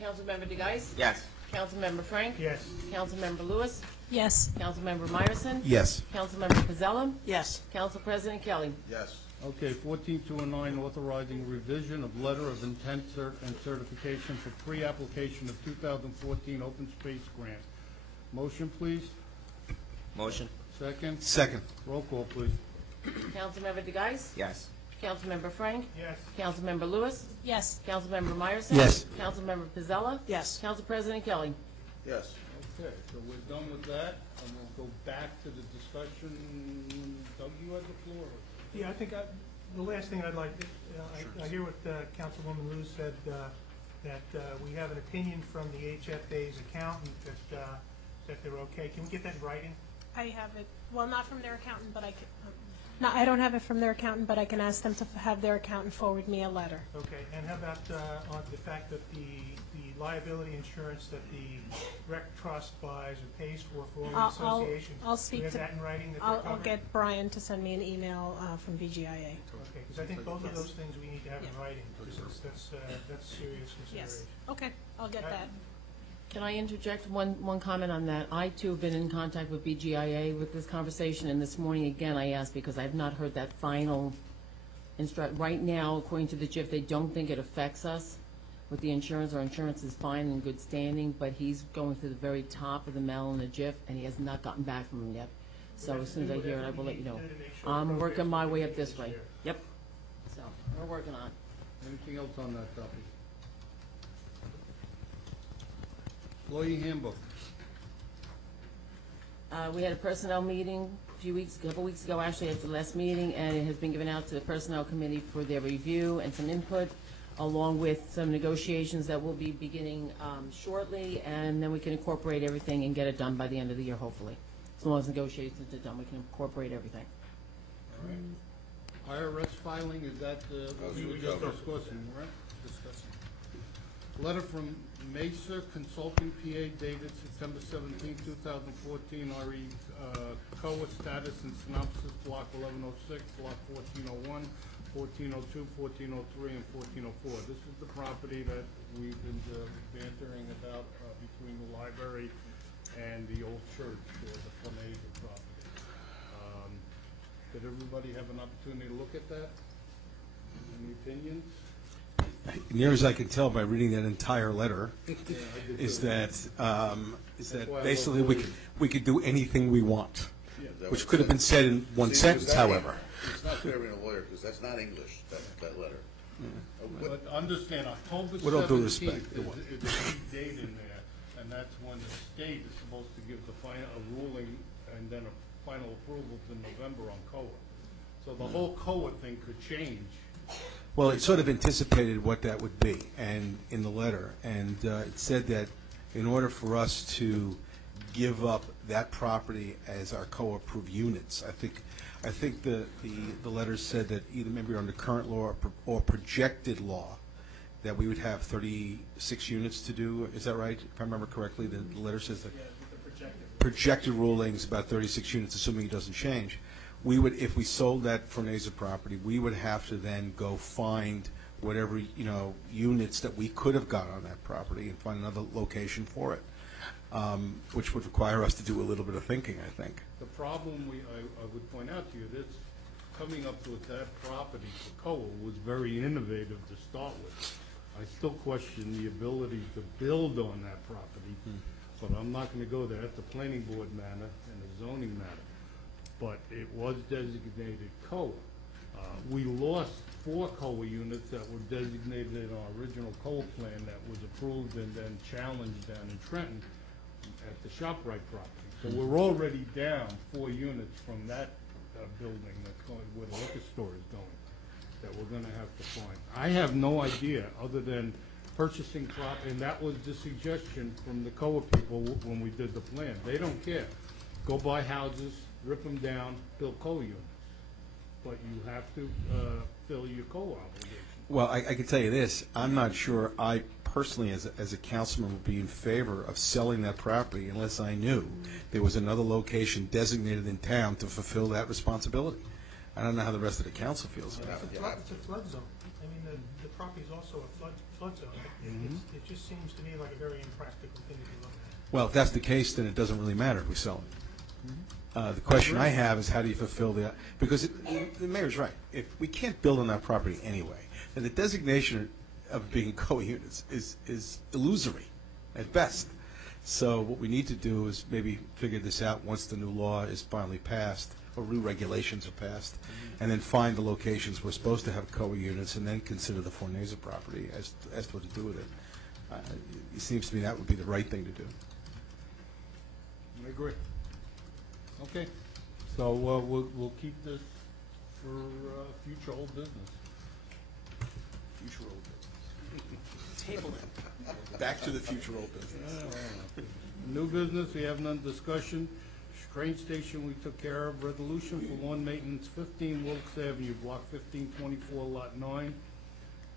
Councilmember DeGeis? Yes. Councilmember Frank? Yes. Councilmember Lewis? Yes. Councilmember Myerson? Yes. Councilmember Pizzella? Yes. Council President Kelly? Yes. Okay, 14209, authorizing revision of letter of intent and certification for pre-application of 2014 open space grant. Motion, please. Motion. Second. Second. Roll call, please. Councilmember DeGeis? Yes. Councilmember Frank? Yes. Councilmember Lewis? Yes. Councilmember Myerson? Yes. Councilmember Pizzella? Yes. Council President Kelly? Yes. Okay, so we're done with that, and we'll go back to the discussion. Doug, you have the floor. Yeah, I think the last thing I'd like, I hear what Councilwoman Lewis said, that we have an opinion from the HFA's accountant that they're okay. Can we get that in writing? I have it, well, not from their accountant, but I can, no, I don't have it from their accountant, but I can ask them to have their accountant forward me a letter. Okay, and how about on the fact that the liability insurance that the rec trust buys or pays for all the associations? I'll speak Do we have to, that in writing that they're I'll covered? get Brian to send me an email from VGIA. Okay, because I think both of Yes. those things we need to have in Yeah. writing, because that's serious Yes, consideration. okay, I'll get that. Can I interject one comment on that? I too have been in contact with BGIA with this conversation, and this morning again I asked because I have not heard that final right now, according to the GIF, they don't think it affects us with the insurance. Our insurance is fine and good standing, but he's going to the very top of the mail in the GIF, and he has not gotten back from him yet. So as soon as I hear it, I will let you know. I'm working my way up this way. Yep. So, we're working on it. Anything else on that topic? Employee handbook. We had a personnel meeting a couple weeks ago, actually, at the last meeting, and it has been given out to the Personnel Committee for their review and some input, along with some negotiations that will be beginning shortly, and then we can incorporate everything and get it done by the end of the year, hopefully. As long as negotiations are done, we can incorporate everything. All right. IRS filing, is that what we were just discussing, right? Letter from Mesa Consulting PA dated September 17, 2014, RE COA status and synopsis, block 1106, block 1401, 1402, 1403, and 1404. This is the property that we've been bantering about between the library and the old church, the Flamingo property. Did everybody have an opportunity to look at that? Any opinions? Near as I can tell by reading that entire letter, is that basically we could do anything we want, which could have been said in one sentence, however. It's not fair being a lawyer, because that's not English, that letter. But understand, October With all due 17th respect, is a key date in there, and that's when the state is supposed to give a ruling and then a final approval in November on COA. So the whole COA thing could change. Well, it sort of anticipated what that would be, and in the letter, and it said that in order for us to give up that property as our co-approved units, I think the letter said that either maybe under current law or projected law, that we would have 36 units to do. Is that right? If I remember correctly, the letter says that projected rulings about 36 units, assuming it doesn't change. We would, if we sold that Forneza property, we would have to then go find whatever, units that we could have got on that property and find another location for it, which would require us to do a little bit of thinking, I think. The problem I would point out to you, this coming up with that property for COA was very innovative to start with. I still question the ability to build on that property, but I'm not going to go there. That's a planning board matter and a zoning matter. But it was designated COA. We lost 4 COA units that were designated in our original COA plan that was approved and then challenged down in Trenton at the ShopRite property. So we're already down 4 units from that building that's going, where the liquor store is going, that we're going to have to find. I have no idea, other than purchasing and that was the suggestion from the COA people when we did the plan. They don't care. Go buy houses, rip them down, build COA units. But you have to fill your COA obligation. Well, I can tell you this, I'm not sure I personally, as a councilman, would be in favor of selling that property unless I knew there was another location designated in town to fulfill that responsibility. I don't know how the rest of the council feels about it. It's a flood zone. I mean, the property is also a flood zone. It just seems to me like a very impractical thing to be looking at. Well, if that's the case, then it doesn't really matter if we sell it. The question I have is how do you fulfill because the mayor's right. If we can't build on that property anyway, then the designation of being COA units is illusory at best. So what we need to do is maybe figure this out once the new law is finally passed, or new regulations are passed, and then find the locations we're supposed to have COA units, and then consider the Forneza property as to what to do with it. It seems to me that would be the right thing to do. I agree. Okay, so we'll keep this for future old business. Future old business. Table it. Back to the future old business. New business, we have none discussion. Train station, we took care of. Resolution for lawn maintenance, 15 Wilkes Avenue, block 1524, lot 9.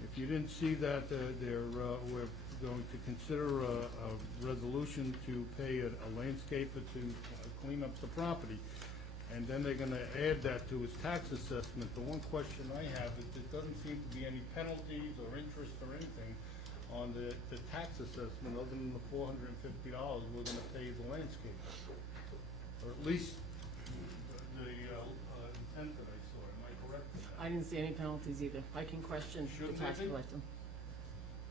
If you didn't see that, we're going to consider a resolution to pay a landscaper to clean up the property. And then they're going to add that to his tax assessment. The one question I have is there doesn't seem to be any penalties or interest or anything on the tax assessment other than the $450 we're going to pay the landscaper. Or at least the intent that I saw. Am I correct in that? I didn't see any penalties either. I can question the Shouldn't tax there be? collector.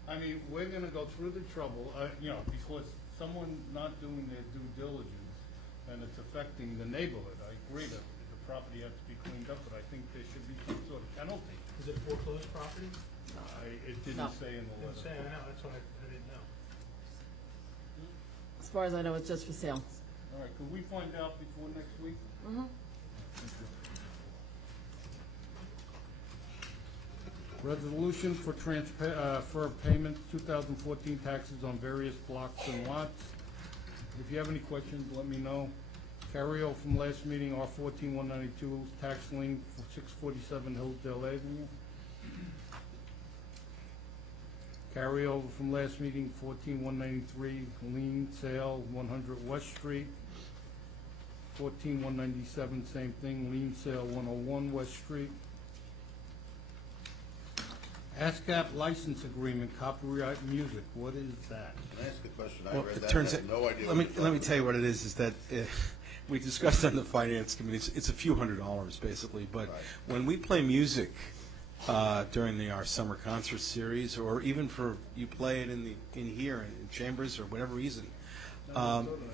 I mean, we're gonna go through the trouble, because someone not doing their due diligence, and it's affecting the neighborhood. I agree that the property has to be cleaned up, but I think there should be some sort of penalty. Is it foreclosed property? It No. didn't say in the Didn't say, I letter. know, that's what I didn't know. As far as I know, it's just for sale. All right, could we find out before next week? Resolution for for payment 2014 taxes on various blocks and lots. If you have any questions, let me know. Carryover from last meeting, R14-192, tax lien for 647 Hillsdale Avenue. Carryover from last meeting, 14-193, lien sale, 100 West Street. 14-197, same thing, lien sale, 101 West Street. ASCAP license agreement, copyright music, what is that? Can I ask a question? I Well, read it that, turns I have no idea. let me tell you what it is that we discussed on the finance committee. It's a few $100s basically, but Right. when we play music during our summer concert series, or even for you play it in here in chambers or whatever reason,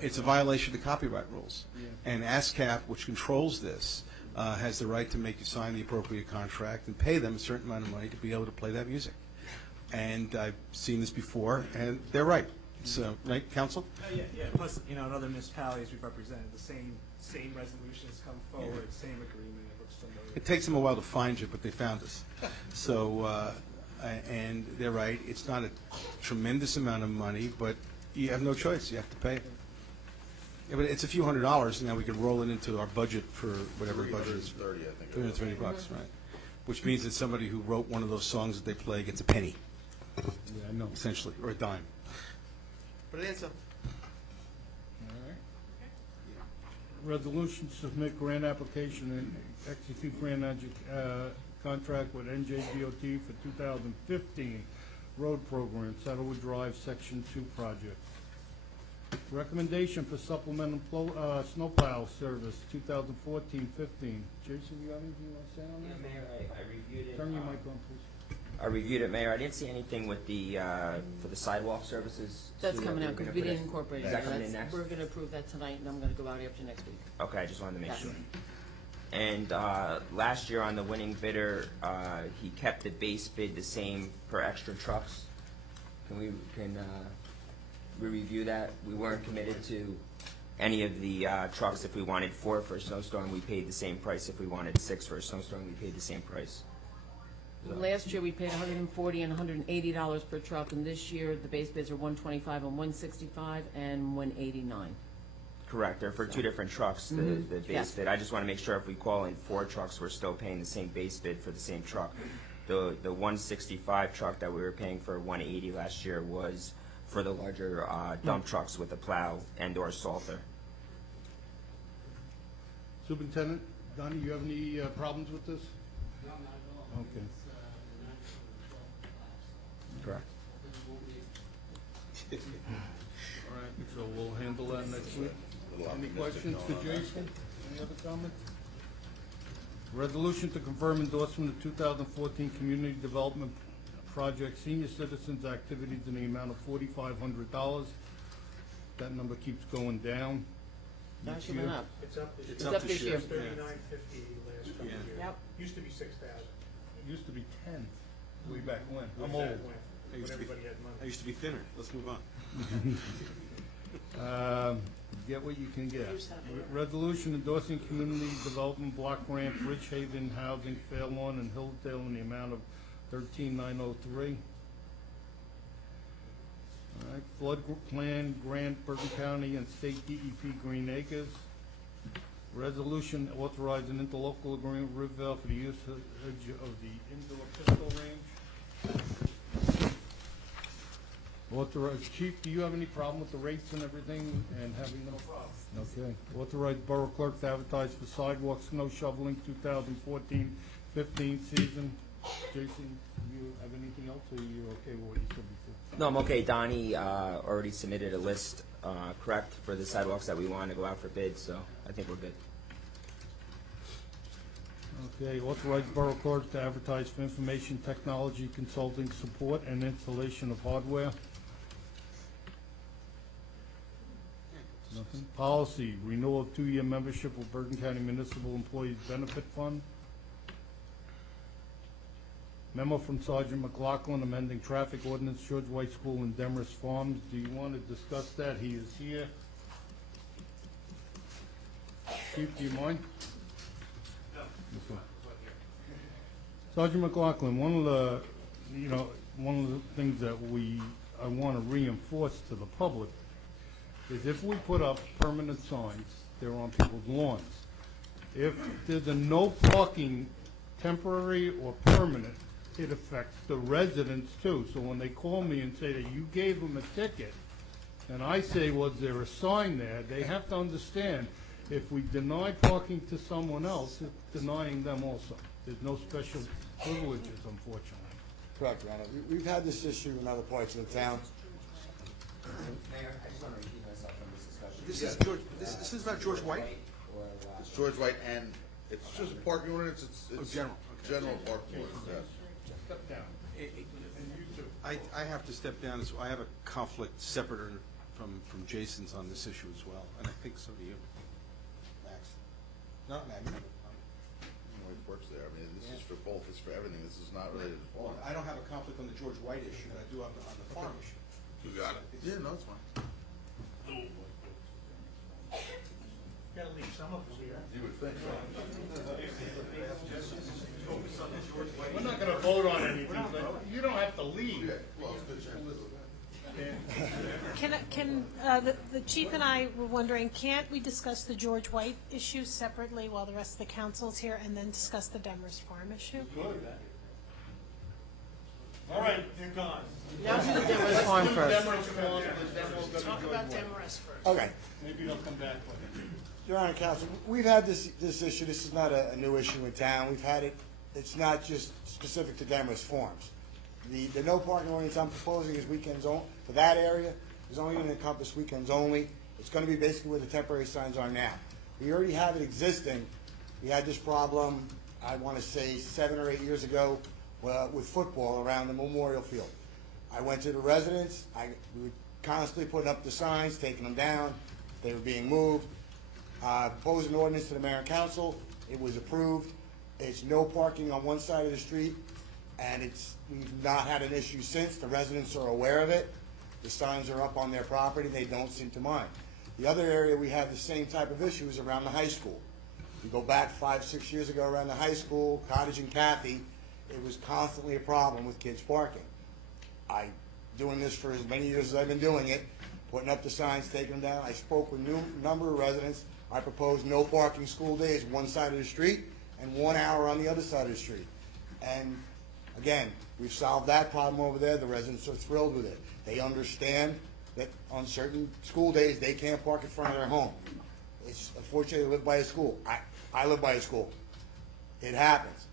it's a violation of the copyright rules. And ASCAP, which controls this, has the right to make you sign the appropriate contract and pay them a certain amount of money to be able to play that music. And I've seen this before, and they're right. So, right, counsel? Yeah. Plus, in other municipalities we've represented, the same resolutions come forward, same agreement. It looks familiar. It takes them a while to find you, but they found us. So, and they're right. It's not a tremendous amount of money, but you have no choice. You have to pay it. Yeah, but it's a few $100s, and now we can roll it into our budget for whatever the budget is. $330, I think. $330, right? Which means that somebody who wrote one of those songs that they play gets a penny. Yeah, I know. essentially, or a dime. But answer. Resolution to submit grant application and execute grant contract with NJDOT for 2015 road program, Saddlewood Drive Section 2 project. Recommendation for supplemental snowplow service 2014-15. Jason, you have anything you want to say on that? Mayor, I reviewed it. Turn your mic on, please. I reviewed it, Mayor. I didn't see anything with the, for the sidewalk services. That's Sue, coming that out, we're because gonna we put didn't incorporate it. Is that so coming in that's- next? We're gonna approve that tonight, and I'm gonna go out after next week. Okay, I just wanted to make Yes. sure. And last year on the winning bidder, he kept the base bid the same for extra trucks. Can we review that? We weren't committed to any of the trucks. If we wanted 4 for a snowstorm, we paid the same price. If we wanted 6 for a snowstorm, we paid the same price. Last year, we paid $140 and $180 per truck, and this year, the base bids are $125 and $165 and $189. Correct. They're for 2 different trucks, the base Yes. bid. I just want to make sure if we call in 4 trucks, we're still paying the same base bid for the same truck. The 165 truck that we were paying for 180 last year was for the larger dump trucks with a plow and/or salter. Superintendent, Donnie, you have any problems with this? No, not at all. Okay. Correct. All right, so we'll handle that next week. Any questions for Jason? Any other comments? Resolution to confirm endorsement of 2014 Community Development Project Senior Citizens Activities in the amount of $4,500. That number keeps going down That each should year. went up. It's up this year. It's up this year. It's 39.50 the last couple of years. Yep. Used to be 6,000. It used to be 10, way back when. I'm Way old. back when everybody had money. I used to be thinner. Let's move on. Get what you can get. Resolution endorsing community development block grant, Bridgehaven Housing, Fairlawn, and Hillsdale in the amount of $13,903. All right, flood plan grant, Bergen County and State DEP Green Acres. Resolution authorizing interlocal agreement with Rivervale for the use of the indoor pistol range. Chief, do you have any problem with the rates and everything and having them? No problem. Okay. Authorize borough clerk to advertise for sidewalk snow shoveling 2014-15 season. Jason, you have anything else, or you okay with what you said before? No, I'm okay. Donnie already submitted a list, correct, for the sidewalks that we want to go out for bid, so I think we're good. Okay, authorize borough clerk to advertise for information technology consulting support and installation of hardware. Nothing. Policy, renewal of 2-year membership with Bergen County Municipal Employees Benefit Fund. Memo from Sergeant McLaughlin amending traffic ordinance, George White School and Demarest Farms. Do you want to discuss that? He is here. Chief, do you mind? No. Sergeant McLaughlin, one of the things that I want to reinforce to the public is if we put up permanent signs, they're on people's lawns. If there's a no parking, temporary or permanent, it affects the residents too. So when they call me and say that you gave them a ticket, and I say, was there a sign there, they have to understand, if we deny parking to someone else, it's denying them also. There's no special privileges, unfortunately. Correct, Your Honor. We've had this issue in other parts of the town. Mayor, I just want to repeat myself from this discussion. This is George. This is not George White. It's George White, and it's just a parking ordinance, it's general. general parking ordinance, yes. Step down. I have to step down. I have a conflict separate from Jason's on this issue as well, and I think so do you. Max. Not Max. It works there, I mean, this is for both, it's for everything, this is not related to Well, farm. I don't have a conflict on the George White issue. I do on the farm issue. You got it. Yeah, no, it's fine. Got to leave some of us here. You would think. We're not going to vote on anything, but you don't have to leave. Well, it's a good chance to. The chief and I were wondering, can't we discuss the George White issue separately while the rest of the council's here, and then discuss the Demarest Farm issue? All right. They're gone. Farm first. Talk about Demarest first. Okay. Maybe they'll come back with it. Your Honor, Counsel, we've had this issue, this is not a new issue in town, we've had it, it's not just specific to Demarest Farms. The no parking ordinance I'm proposing is weekends only, for that area, is only going to encompass weekends only. It's going to be basically where the temporary signs are now. We already have it existing. We had this problem, I want to say 7 or 8 years ago, with football around the Memorial Field. I went to the residents, we were constantly putting up the signs, taking them down, they were being moved. Proposed an ordinance to the mayor and council, it was approved. It's no parking on one side of the street, and we've not had an issue since. The residents are aware of it. The signs are up on their property, they don't seem to mind. The other area we have the same type of issue is around the high school. You go back 5, 6 years ago around the high school, Cottage and Kathy, it was constantly a problem with kids parking. Doing this for as many years as I've been doing it, putting up the signs, taking them down. I spoke with a number of residents. I proposed no parking school days, one side of the street, and 1 hour on the other side of the street. And again, we've solved that problem over there. The residents are thrilled with it. They understand that on certain school days, they can't park in front of their home. Unfortunately, they live by a school. I live by a school. It happens.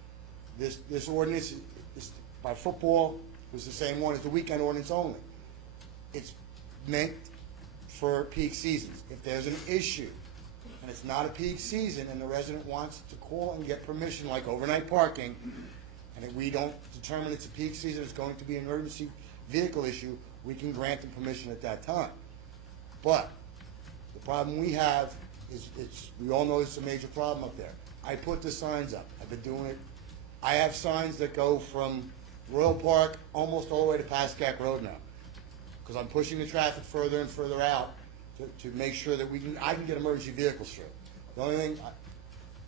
This ordinance, by football, was the same one as the weekend ordinance only. It's meant for peak seasons. If there's an issue, and it's not a peak season, and the resident wants to call and get permission, like overnight parking, and if we don't determine it's a peak season, it's going to be an emergency vehicle issue, we can grant them permission at that time. But the problem we have is, we all know it's a major problem up there. I put the signs up. I've been doing it. I have signs that go from Royal Park almost all the way to Pascack Road now, because I'm pushing the traffic further and further out to make sure that I can get emergency vehicles through. The only thing,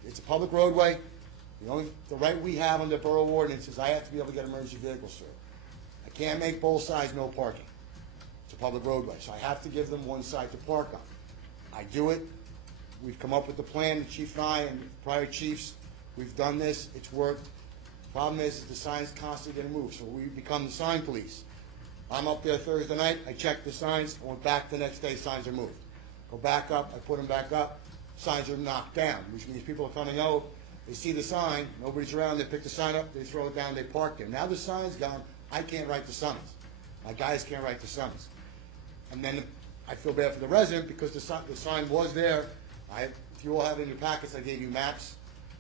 it's a public roadway. The right we have under borough ordinance is I have to be able to get emergency vehicles through. I can't make both sides no parking. It's a public roadway, so I have to give them one side to park on. I do it. We've come up with the plan, the chief and I and prior chiefs, we've done this, it's worked. Problem is the signs constantly get moved, so we become the sign police. I'm up there Thursday night, I check the signs, I went back the next day, signs are moved. Go back up, I put them back up, signs are knocked down, which means people are coming out, they see the sign, nobody's around, they pick the sign up, they throw it down, they park there. Now the sign's gone, I can't write the summons. My guys can't write the summons. And then I feel bad for the resident because the sign was there. If you all have it in your packets, I gave you maps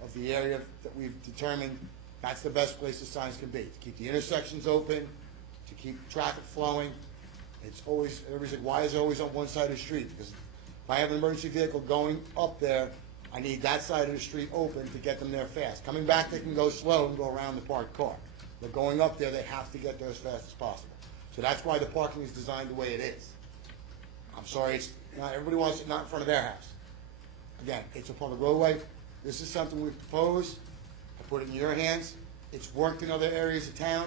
of the area that we've determined that's the best place the signs can be, to keep the intersections open, to keep traffic flowing. It's always, everybody's like, why is it always on one side of the street? Because if I have an emergency vehicle going up there, I need that side of the street open to get them there fast. Coming back, they can go slow and go around the parked car. But going up there, they have to get there as fast as possible. So that's why the parking is designed the way it is. I'm sorry, it's not, everybody wants it not in front of their house. Again, it's a public roadway. This is something we proposed. I put it in your hands. It's worked in other areas of town.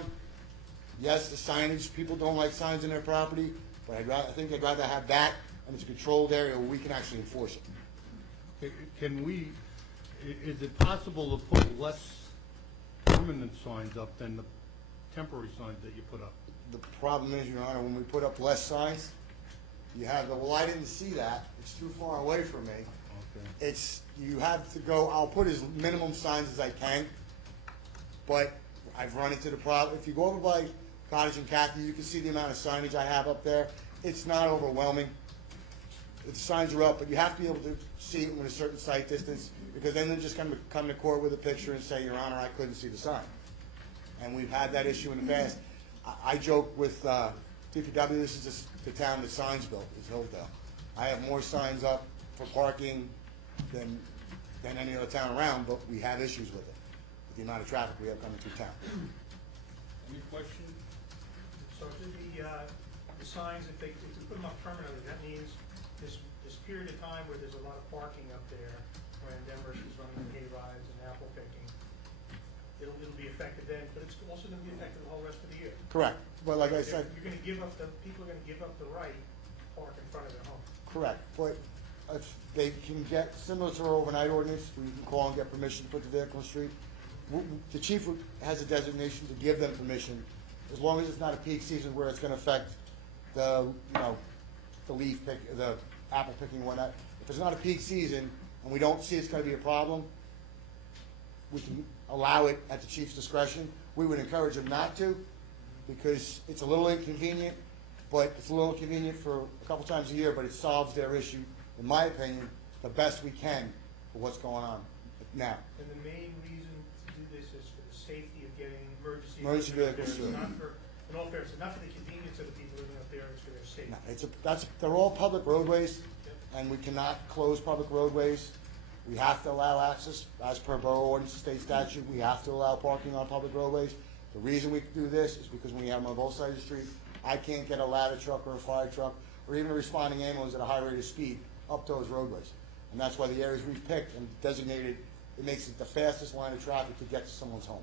Yes, the signage, people don't like signs in their property, but I think I'd rather have that, and it's a controlled area where we can actually enforce it. Is it possible to put less permanent signs up than the temporary signs that you put up? The problem is, Your Honor, when we put up less signs, you have well, I didn't see that. It's too far away from me. Okay. You have to go, I'll put as minimum signs as I can, but I've run into the problem. If you go over by Cottage and Kathy, you can see the amount of signage I have up there. It's not overwhelming. The signs are up, but you have to be able to see it with a certain sight distance, because then they're just going to come to court with a picture and say, Your Honor, I couldn't see the sign. And we've had that issue in the past. I joke with DPW, this is the town that signs built, is Hillsdale. I have more signs up for parking than any other town around, but we have issues with it, with the amount of traffic we have coming through town. Any questions? So the signs, if we put them up permanently, that means this period of time where there's a lot of parking up there, when Denver is running the hay rides and apple picking, it'll be effective then, but it's also going to be effective the whole rest of the year. Correct. But like I said, You're going to give up people are going to give up the right to park in front of their home. correct. But if they can get, similar to our overnight ordinance, where you can call and get permission to put the vehicle on the street, the chief has a designation to give them permission, as long as it's not a peak season where it's going to affect the, the leaf pick, the apple picking and whatnot. If it's not a peak season and we don't see it's gonna be a problem, we can allow it at the chief's discretion. We would encourage them not to, because it's a little inconvenient, but it's a little convenient for a couple times a year, but it solves their issue, in my opinion, the best we can for what's going on now. And the main reason to do this is for the safety of getting Emergency vehicles, It's sure. not for, in all fairness, it's not for the convenience of the people living up there, it's for their safety. No, they're all public roadways, and we cannot close public roadways. We have to allow access, as per borough ordinance, state statute, we have to allow parking on public roadways. The reason we do this is because when we have them on both sides of the street, I can't get a ladder truck or a fire truck, or even a responding ambulance at a high rate of speed up those roadways. And that's why the areas we've picked and designated, it makes it the fastest line of traffic to get to someone's home.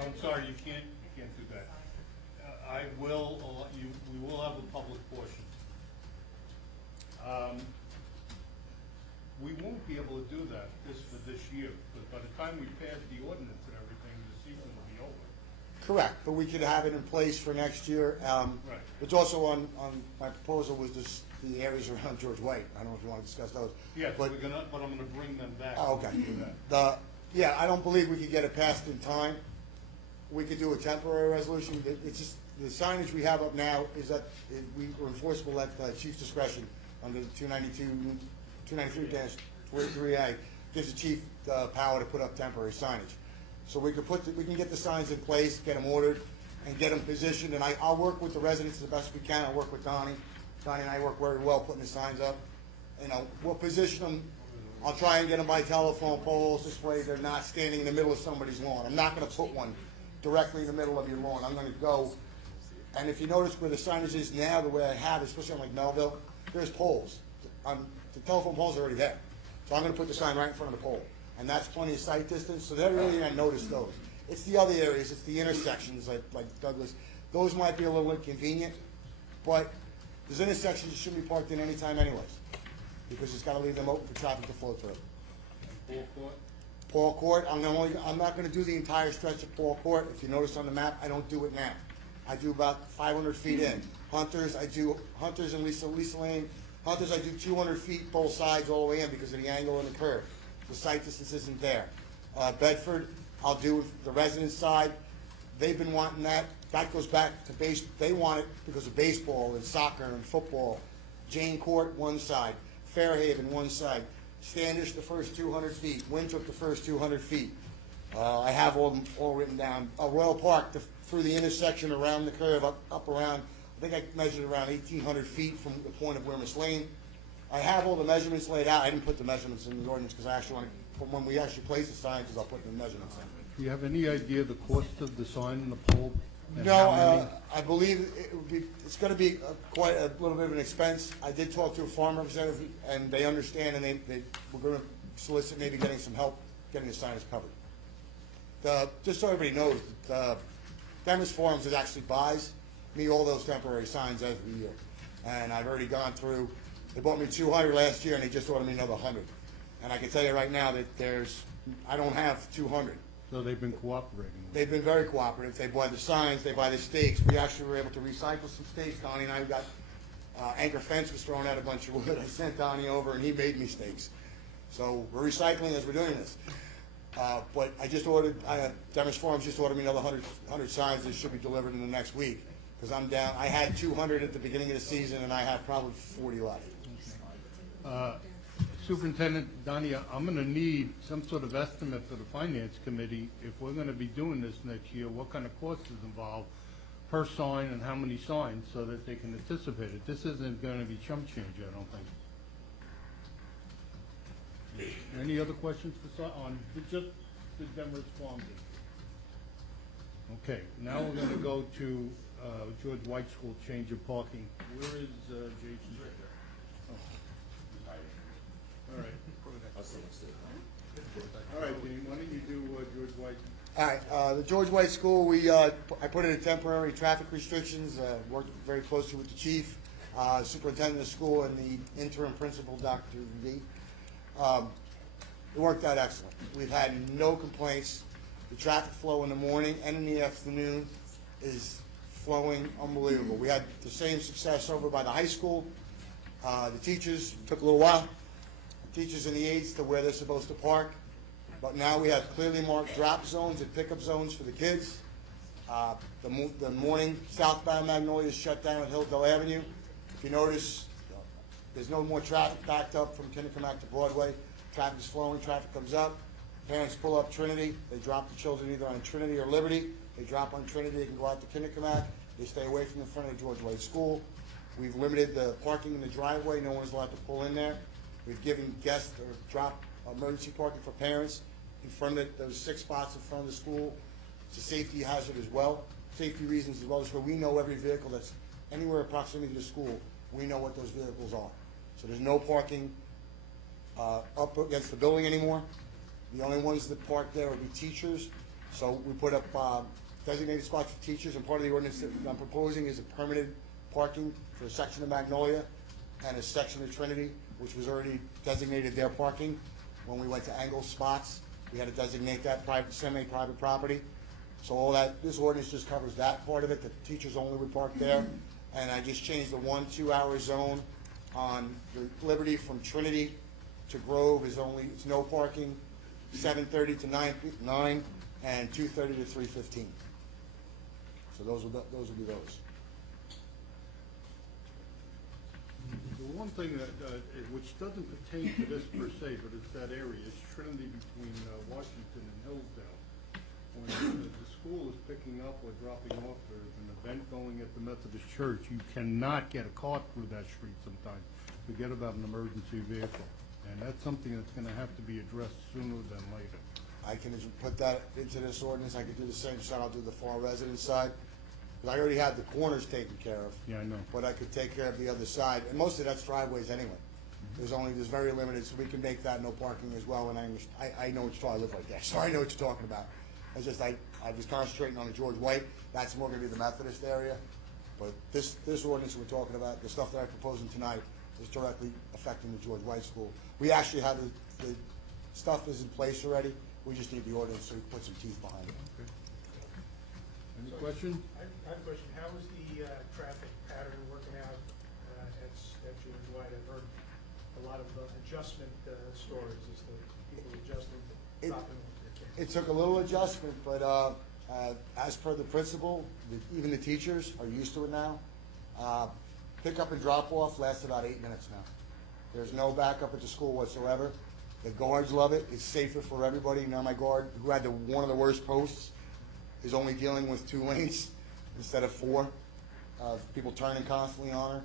I'm sorry, you can't do that. I will, we will have a public portion. We won't be able to do that for this year, but by the time we pass the ordinance and everything, the season will be over. Correct, but we could have it in place for next year. Right. It's also on my proposal was the areas around George White. I don't know if you want to discuss those. Yes, but but I'm gonna bring them back. Oh, okay. when we do that. Yeah, I don't believe we could get it passed in time. We could do a temporary resolution. It's just, the signage we have up now is that we're enforceable at chief's discretion under the 293-43A, gives the chief the power to put up temporary signage. So we can get the signs in place, get them ordered, and get them positioned, and I'll work with the residents as best we can. I'll work with Donnie. Donnie and I work very well putting the signs up. We'll position them. I'll try and get them by telephone poles, this way they're not standing in the middle of somebody's lawn. I'm not gonna put one directly in the middle of your lawn. I'm gonna go, and if you notice where the signage is now, the way I have it, especially on like Melville, there's poles. The telephone poles are already there. So I'm gonna put the sign right in front of the pole. And that's plenty of sight distance, so they're really gonna notice those. It's the other areas, it's the intersections like Douglas. Those might be a little inconvenient, but there's intersections you shouldn't be parked in anytime anyways, because it's gotta leave them open for traffic to flow through. Paul Court? Paul Court, I'm not gonna do the entire stretch of Paul Court. If you notice on the map, I don't do it now. I do about 500 feet in. Hunters and Lisa Lane. Hunters, I do 200 feet both sides all the way in because of the angle and the curve. The sight distance isn't there. Bedford, I'll do the residence side. They've been wanting that. That goes back to they want it because of baseball and soccer and football. Jane Court, one side. Fairhaven, one side. Standish, the first 200 feet. Winthrop, the first 200 feet. I have all written down. Royal Park, through the intersection, around the curve, up around, I think I measured around 1,800 feet from the point of Wirmus Lane. I have all the measurements laid out. I didn't put the measurements in the ordinance because I actually want to, from when we actually place the sign, because I'll put the measurements in. Do you have any idea the cost of the sign and the pole? And No, how many? I believe it's going to be quite a little bit of an expense. I did talk to a farm representative, and they understand, and we're going to solicit maybe getting some help getting the signage covered. Just so everybody knows, Demis Farms actually buys me all those temporary signs every year, and I've already gone through. They bought me 200 last year, and they just ordered me another 100. And I can tell you right now that I don't have 200. So they've been cooperating? They've been very cooperative. They buy the signs, they buy the stakes. We actually were able to recycle some stakes. Donnie and I got, anchor fence was throwing out a bunch of wood. I sent Donnie over, and he made me stakes. So we're recycling as we're doing this. But I just ordered, Demis Farms just ordered me another 100 signs that should be delivered in the next week. Because I'm down, I had 200 at the beginning of the season, and I have probably 40 left. Superintendent Donnie, I'm going to need some sort of estimate for the Finance Committee. If we're going to be doing this next year, what kind of cost is involved per sign and how many signs so that they can anticipate it? This isn't going to be chump change, I don't think. Any other questions on just the Demis Farms issue? Okay, now we're going to go to George White School, change of parking. Where is Jason? Oh. All right. All right, Dean, why don't you do George White? All right, the George White School, I put in temporary traffic restrictions, worked very closely with the chief, superintendent of the school, and the interim principal, Dr. V. It worked out excellent. We've had no complaints. The traffic flow in the morning and in the afternoon is flowing unbelievable. We had the same success over by the high school. The teachers, took a little while, the teachers and the aides to where they're supposed to park. But now we have clearly marked drop zones and pickup zones for the kids. The morning southbound Magnolia is shut down at Hillsdale Avenue. If you notice, there's no more traffic backed up from Kinnicamack to Broadway. Traffic is flowing, traffic comes up. Parents pull up Trinity. They drop the children either on Trinity or Liberty. They drop on Trinity, they can go out to Kinnicamack. They stay away from the front of George White School. We've limited the parking in the driveway. No one's allowed to pull in there. We've given guest or drop emergency parking for parents in front of those 6 spots in front of the school. It's a safety hazard as well, safety reasons as well, as where we know every vehicle that's anywhere in proximity to the school, we know what those vehicles are. So there's no parking up against the building anymore. The only ones that park there will be teachers. So we put up designated spots for teachers, and part of the ordinance that I'm proposing is a permitted parking for a section of Magnolia and a section of Trinity, which was already designated their parking. When we went to angle spots, we had to designate that private, semi-private property. So all that, this ordinance just covers that part of it, that teachers only would park there. And I just changed the 1-2 hour zone on the Liberty from Trinity to Grove is only, it's no parking, 7:30 to 9 and 2:30 to 3:15. So those will be those. The one thing that, which doesn't pertain to this per se, but it's that area, is Trinity between Washington and Hillsdale. When the school is picking up or dropping off, there's an event going at the Methodist Church, you cannot get a car through that street sometimes. Forget about an emergency vehicle. And that's something that's going to have to be addressed sooner than later. I can just put that into this ordinance. I could do the same side. I'll do the far resident side. Because I already have the corners taken care of. Yeah, I know. But I could take care of the other side. And most of that's driveways anyway. There's very limited, so we can make that no parking as well. And I know what you're talking, I live right there, so I know what you're talking about. It's just I was concentrating on the George White. That's more going to be the Methodist area. But this ordinance we're talking about, the stuff that I'm proposing tonight, is directly affecting the George White School. We actually have the stuff is in place already. We just need the ordinance so we put some teeth behind it. Okay. Any question? I have a question. How is the traffic pattern working out at George White? I've heard a lot of adjustment stories as to people adjusting to dropping off their kids. It took a little adjustment, but as per the principal, even the teachers are used to it now. Pickup and drop-off lasts about 8 minutes now. There's no backup at the school whatsoever. The guards love it. It's safer for everybody. Now my guard, who had one of the worst posts, is only dealing with 2 lanes instead of 4. People turning constantly on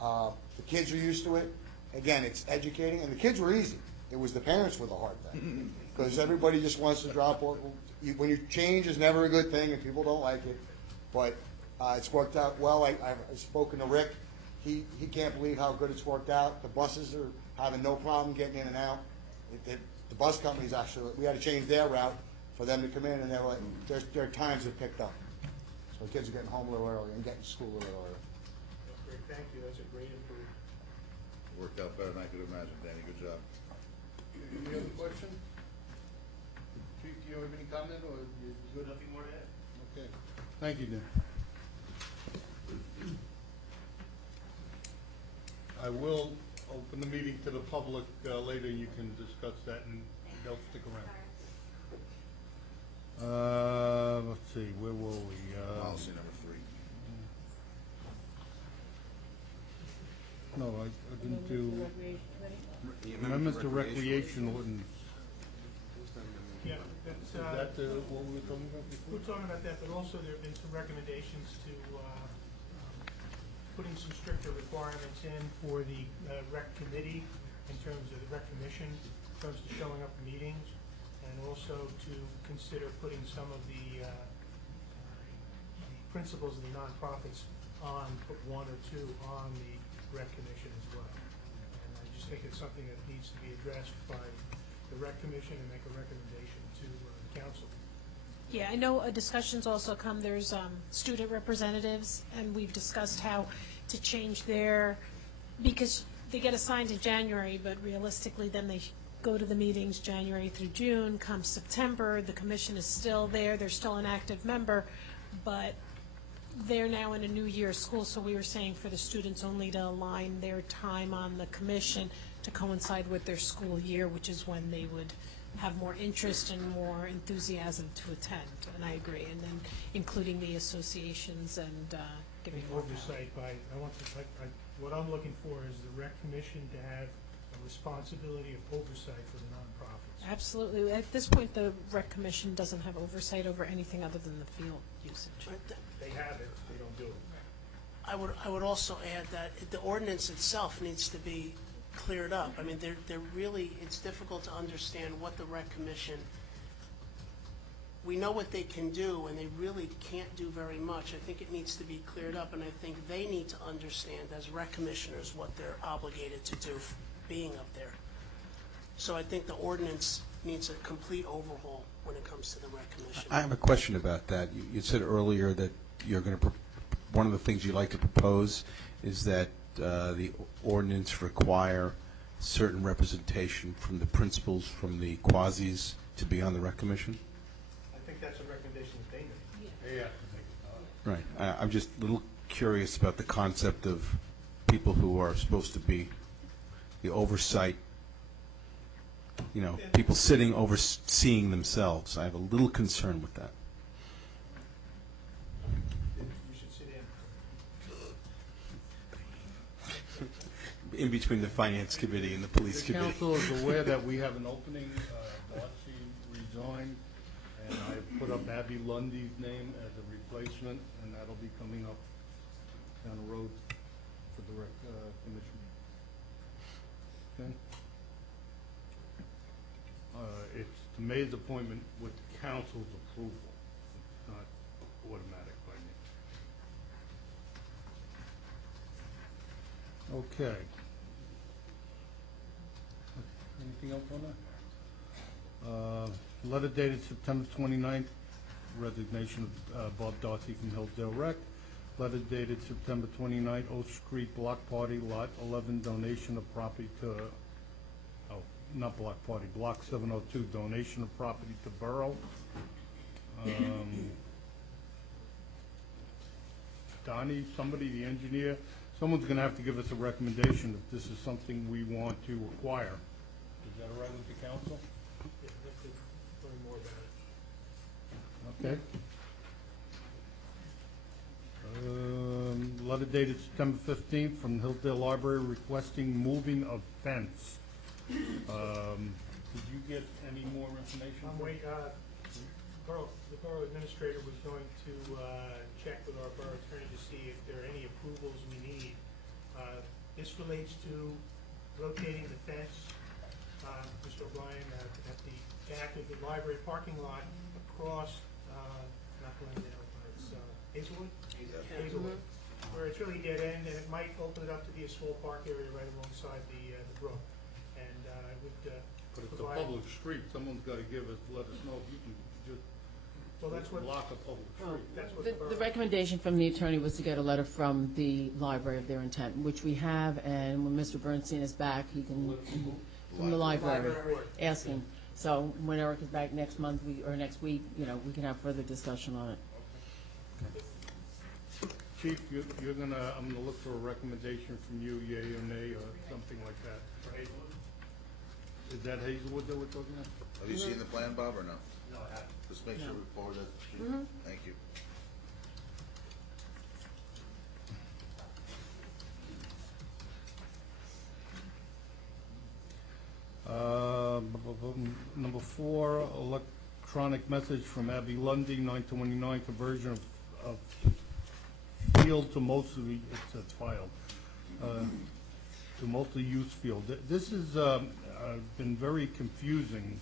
her. The kids are used to it. Again, it's educating, and the kids were easy. It was the parents with a hard thing, because everybody just wants to drop off. When you change is never a good thing, and people don't like it. But it's worked out well. I've spoken to Rick. He can't believe how good it's worked out. The buses are having no problem getting in and out. The bus companies actually, we had to change their route for them to come in, and they were like, their times have picked up. So the kids are getting home a little early and getting to school a little early. Great, thank you. That's a great improvement. Worked out better than I could imagine, Danny. Good job. Any other question? Chief, do you have any comment, or you good? Nothing more to add. Okay. Thank you, Dan. I will open the meeting to the public later, and you can discuss that, and they'll stick around. Let's see, where were we? Policy number 3. No, I didn't do amendments to recreation ordinance. Yeah, that's, Is that what we were talking about before? we're talking about that, but also there have been some recommendations to putting some stricter requirements in for the rec committee in terms of the rec commission, in terms of showing up for meetings, and also to consider putting some of the principals of the nonprofits on, put 1 or 2 on the rec commission as well. And I just think it's something that needs to be addressed by the rec commission and make a recommendation to the council. Yeah, I know discussions also come, there's student representatives, and we've discussed how to change their, because they get assigned in January, but realistically then they go to the meetings January through June. Come September, the commission is still there, they're still an active member, but they're now in a new year of school, so we were saying for the students only to align their time on the commission to coincide with their school year, which is when they would have more interest and more enthusiasm to attend, and I agree, and then including the associations and giving more power. Oversight by, what I'm looking for is the rec commission to have a responsibility of oversight for the nonprofits. Absolutely. At this point, the rec commission doesn't have oversight over anything other than the field usage. They have it, they don't do it. I would also add that the ordinance itself needs to be cleared up. I mean, they're really, it's difficult to understand what the rec commission, we know what they can do, and they really can't do very much. I think it needs to be cleared up, and I think they need to understand as rec commissioners what they're obligated to do being up there. So I think the ordinance needs a complete overhaul when it comes to the rec commission. I have a question about that. You said earlier that you're going to, one of the things you'd like to propose is that the ordinance require certain representation from the principals, from the quasis, to be on the rec commission? I think that's a recommendation that they made. Yeah. Right. I'm just a little curious about the concept of people who are supposed to be the oversight, you know, people sitting overseeing themselves. I have a little concern with that. You should sit in. In between the finance committee and the police The committee. council is aware that we have an opening. Marcy resigned, and I put up Abby Lundy's name as a replacement, and that'll be coming up down the road for the rec commission. Okay? It's the mayor's appointment with council's approval. It's not automatic by me. Okay. Anything else on that? Letter dated September 29th, resignation of Bob Darcy from Hillsdale Rec. Letter dated September 29th, Oak Street Block Party, Lot 11, donation of property to, not Block Party, Block 702, donation of property to Borough. Donnie, somebody, the engineer, someone's going to have to give us a recommendation if this is something we want to acquire. Is that all right with the council? Yeah, let's learn more about it. Okay. Letter dated September 15th from Hillsdale Library requesting moving of fence. Did you get any more information? The borough administrator was going to check with our borough attorney to see if there are any approvals we need. This relates to rotating the fence, Mr. O'Brien, at the back of the library parking lot across, not Glendale, but it's Hazelwood? Hazelwood, where it's really dead end, and it might open it up to be a small park area right alongside the brook. And I would But it's a provide. public street, someone's got to let us know if you can just Well, that's what. block a public street. That's what The recommendation from the attorney was to get a letter from the library of their intent, which we have, and when Mr. Bernstein is back, he can, from the library, asking. So when Eric is back next month, or next week, you know, we can have further discussion on it. Chief, I'm gonna look for a recommendation from you, yea or nay, or something like that. For Hazelwood? Is that Hazelwood that we're talking about? Have you seen the plan, Bob, or no? No, I haven't. Just make sure we forward that to Chief. Thank you. Number 4, electronic message from Abby Lundy, 929, conversion of field to mostly, it says filed, to mostly use field. This has been very confusing.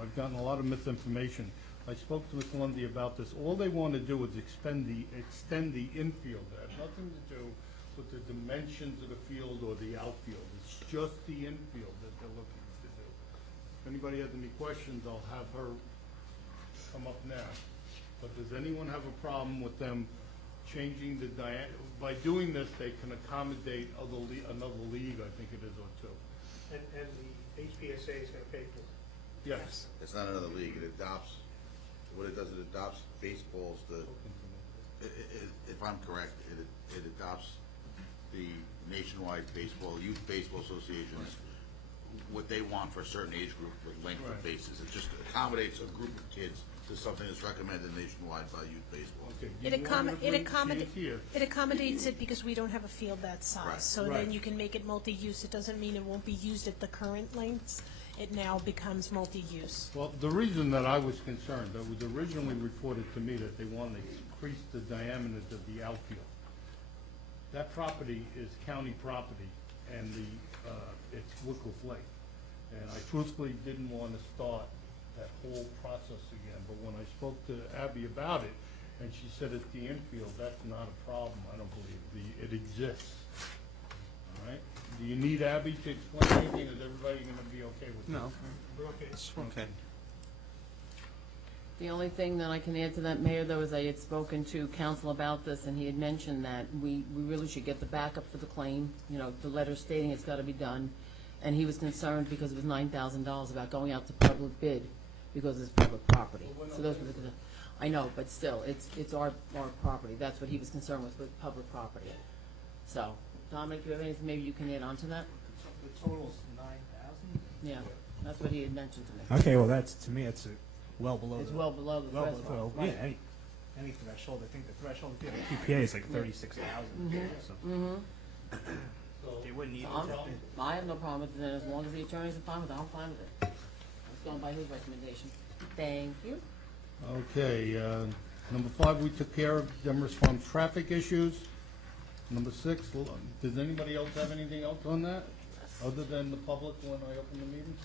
I've gotten a lot of misinformation. I spoke to Ms. Lundy about this. All they want to do is extend the infield. It has nothing to do with the dimensions of the field or the outfield. It's just the infield that they're looking to do. If anybody has any questions, I'll have her come up now. But does anyone have a problem with them changing the by doing this, they can accommodate another league, I think it is, or two. And the HPSA is gonna pay for it. Yes. It's not another league, it adopts, what it does, it adopts baseballs, if I'm correct, it adopts the nationwide baseball, youth baseball associations, what they want for a certain age group with length of bases. It just accommodates a group of kids to something that's recommended nationwide by youth baseball. Okay. Do It you want me to bring accommodate, Chief here? it accommodates it because we don't have a field that size. Right. So Right. then you can make it multi-use. It doesn't mean it won't be used at the current lengths. It now becomes multi-use. Well, the reason that I was concerned, that was originally reported to me that they wanted to increase the diameter of the outfield. That property is county property, and it's Wycliffe Lake. And I truthfully didn't want to start that whole process again, but when I spoke to Abby about it, and she said it's the infield, that's not a problem, I don't believe. It exists. All right? Do you need Abby to explain anything, or is everybody gonna be okay with this? No. We're okay. Okay. The only thing that I can add to that, Mayor, though, is I had spoken to counsel about this, and he had mentioned that we really should get the backup for the claim, you know, the letter stating it's gotta be done. And he was concerned because it was $9,000 about going out to public bid because it's public property. So those were the, I know, but still, it's our property. That's what he was concerned with public property. So, Dominic, do you have anything maybe you can add on to that? The total's 9,000? Yeah, that's what he had mentioned to me. Okay, well, that's, to me, it's well below. It's well below the threshold. Yeah, any threshold, I think the threshold, yeah, the PPA is like 36,000. So they wouldn't need So it. I have no problem with it, as long as the attorneys are fine with it, I'm fine with it. I was going by his recommendation. Thank you. Okay, number 5, we took care of Demers Farm traffic issues. Number 6, does anybody else have anything else on that, other than the public when I open the meeting?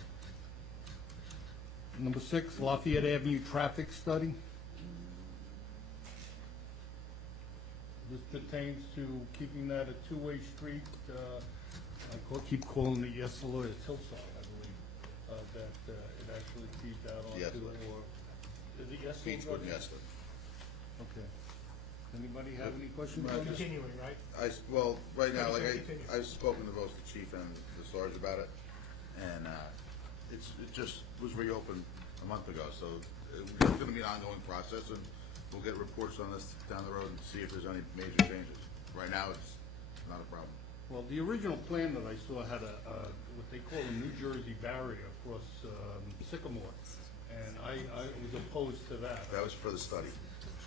Number 6, Lafayette Avenue traffic study. This pertains to keeping that a two-way street. Keep calling it yes, Lord, it's Hillside, I believe, that it actually feeds out onto, Yesler. or, is it yes? Beechwood and Yesler. Okay. Anybody have any questions on this? Continuing, right? Well, right now, like Continue. I've spoken to both the chief and the sergeant about it, and it just was reopened a month ago, so it's gonna be an ongoing process, and we'll get reports on this down the road and see if there's any major changes. Right now, it's not a problem. Well, the original plan that I saw had what they call a New Jersey barrier across Sycamore, and I was opposed to that. That was for the study.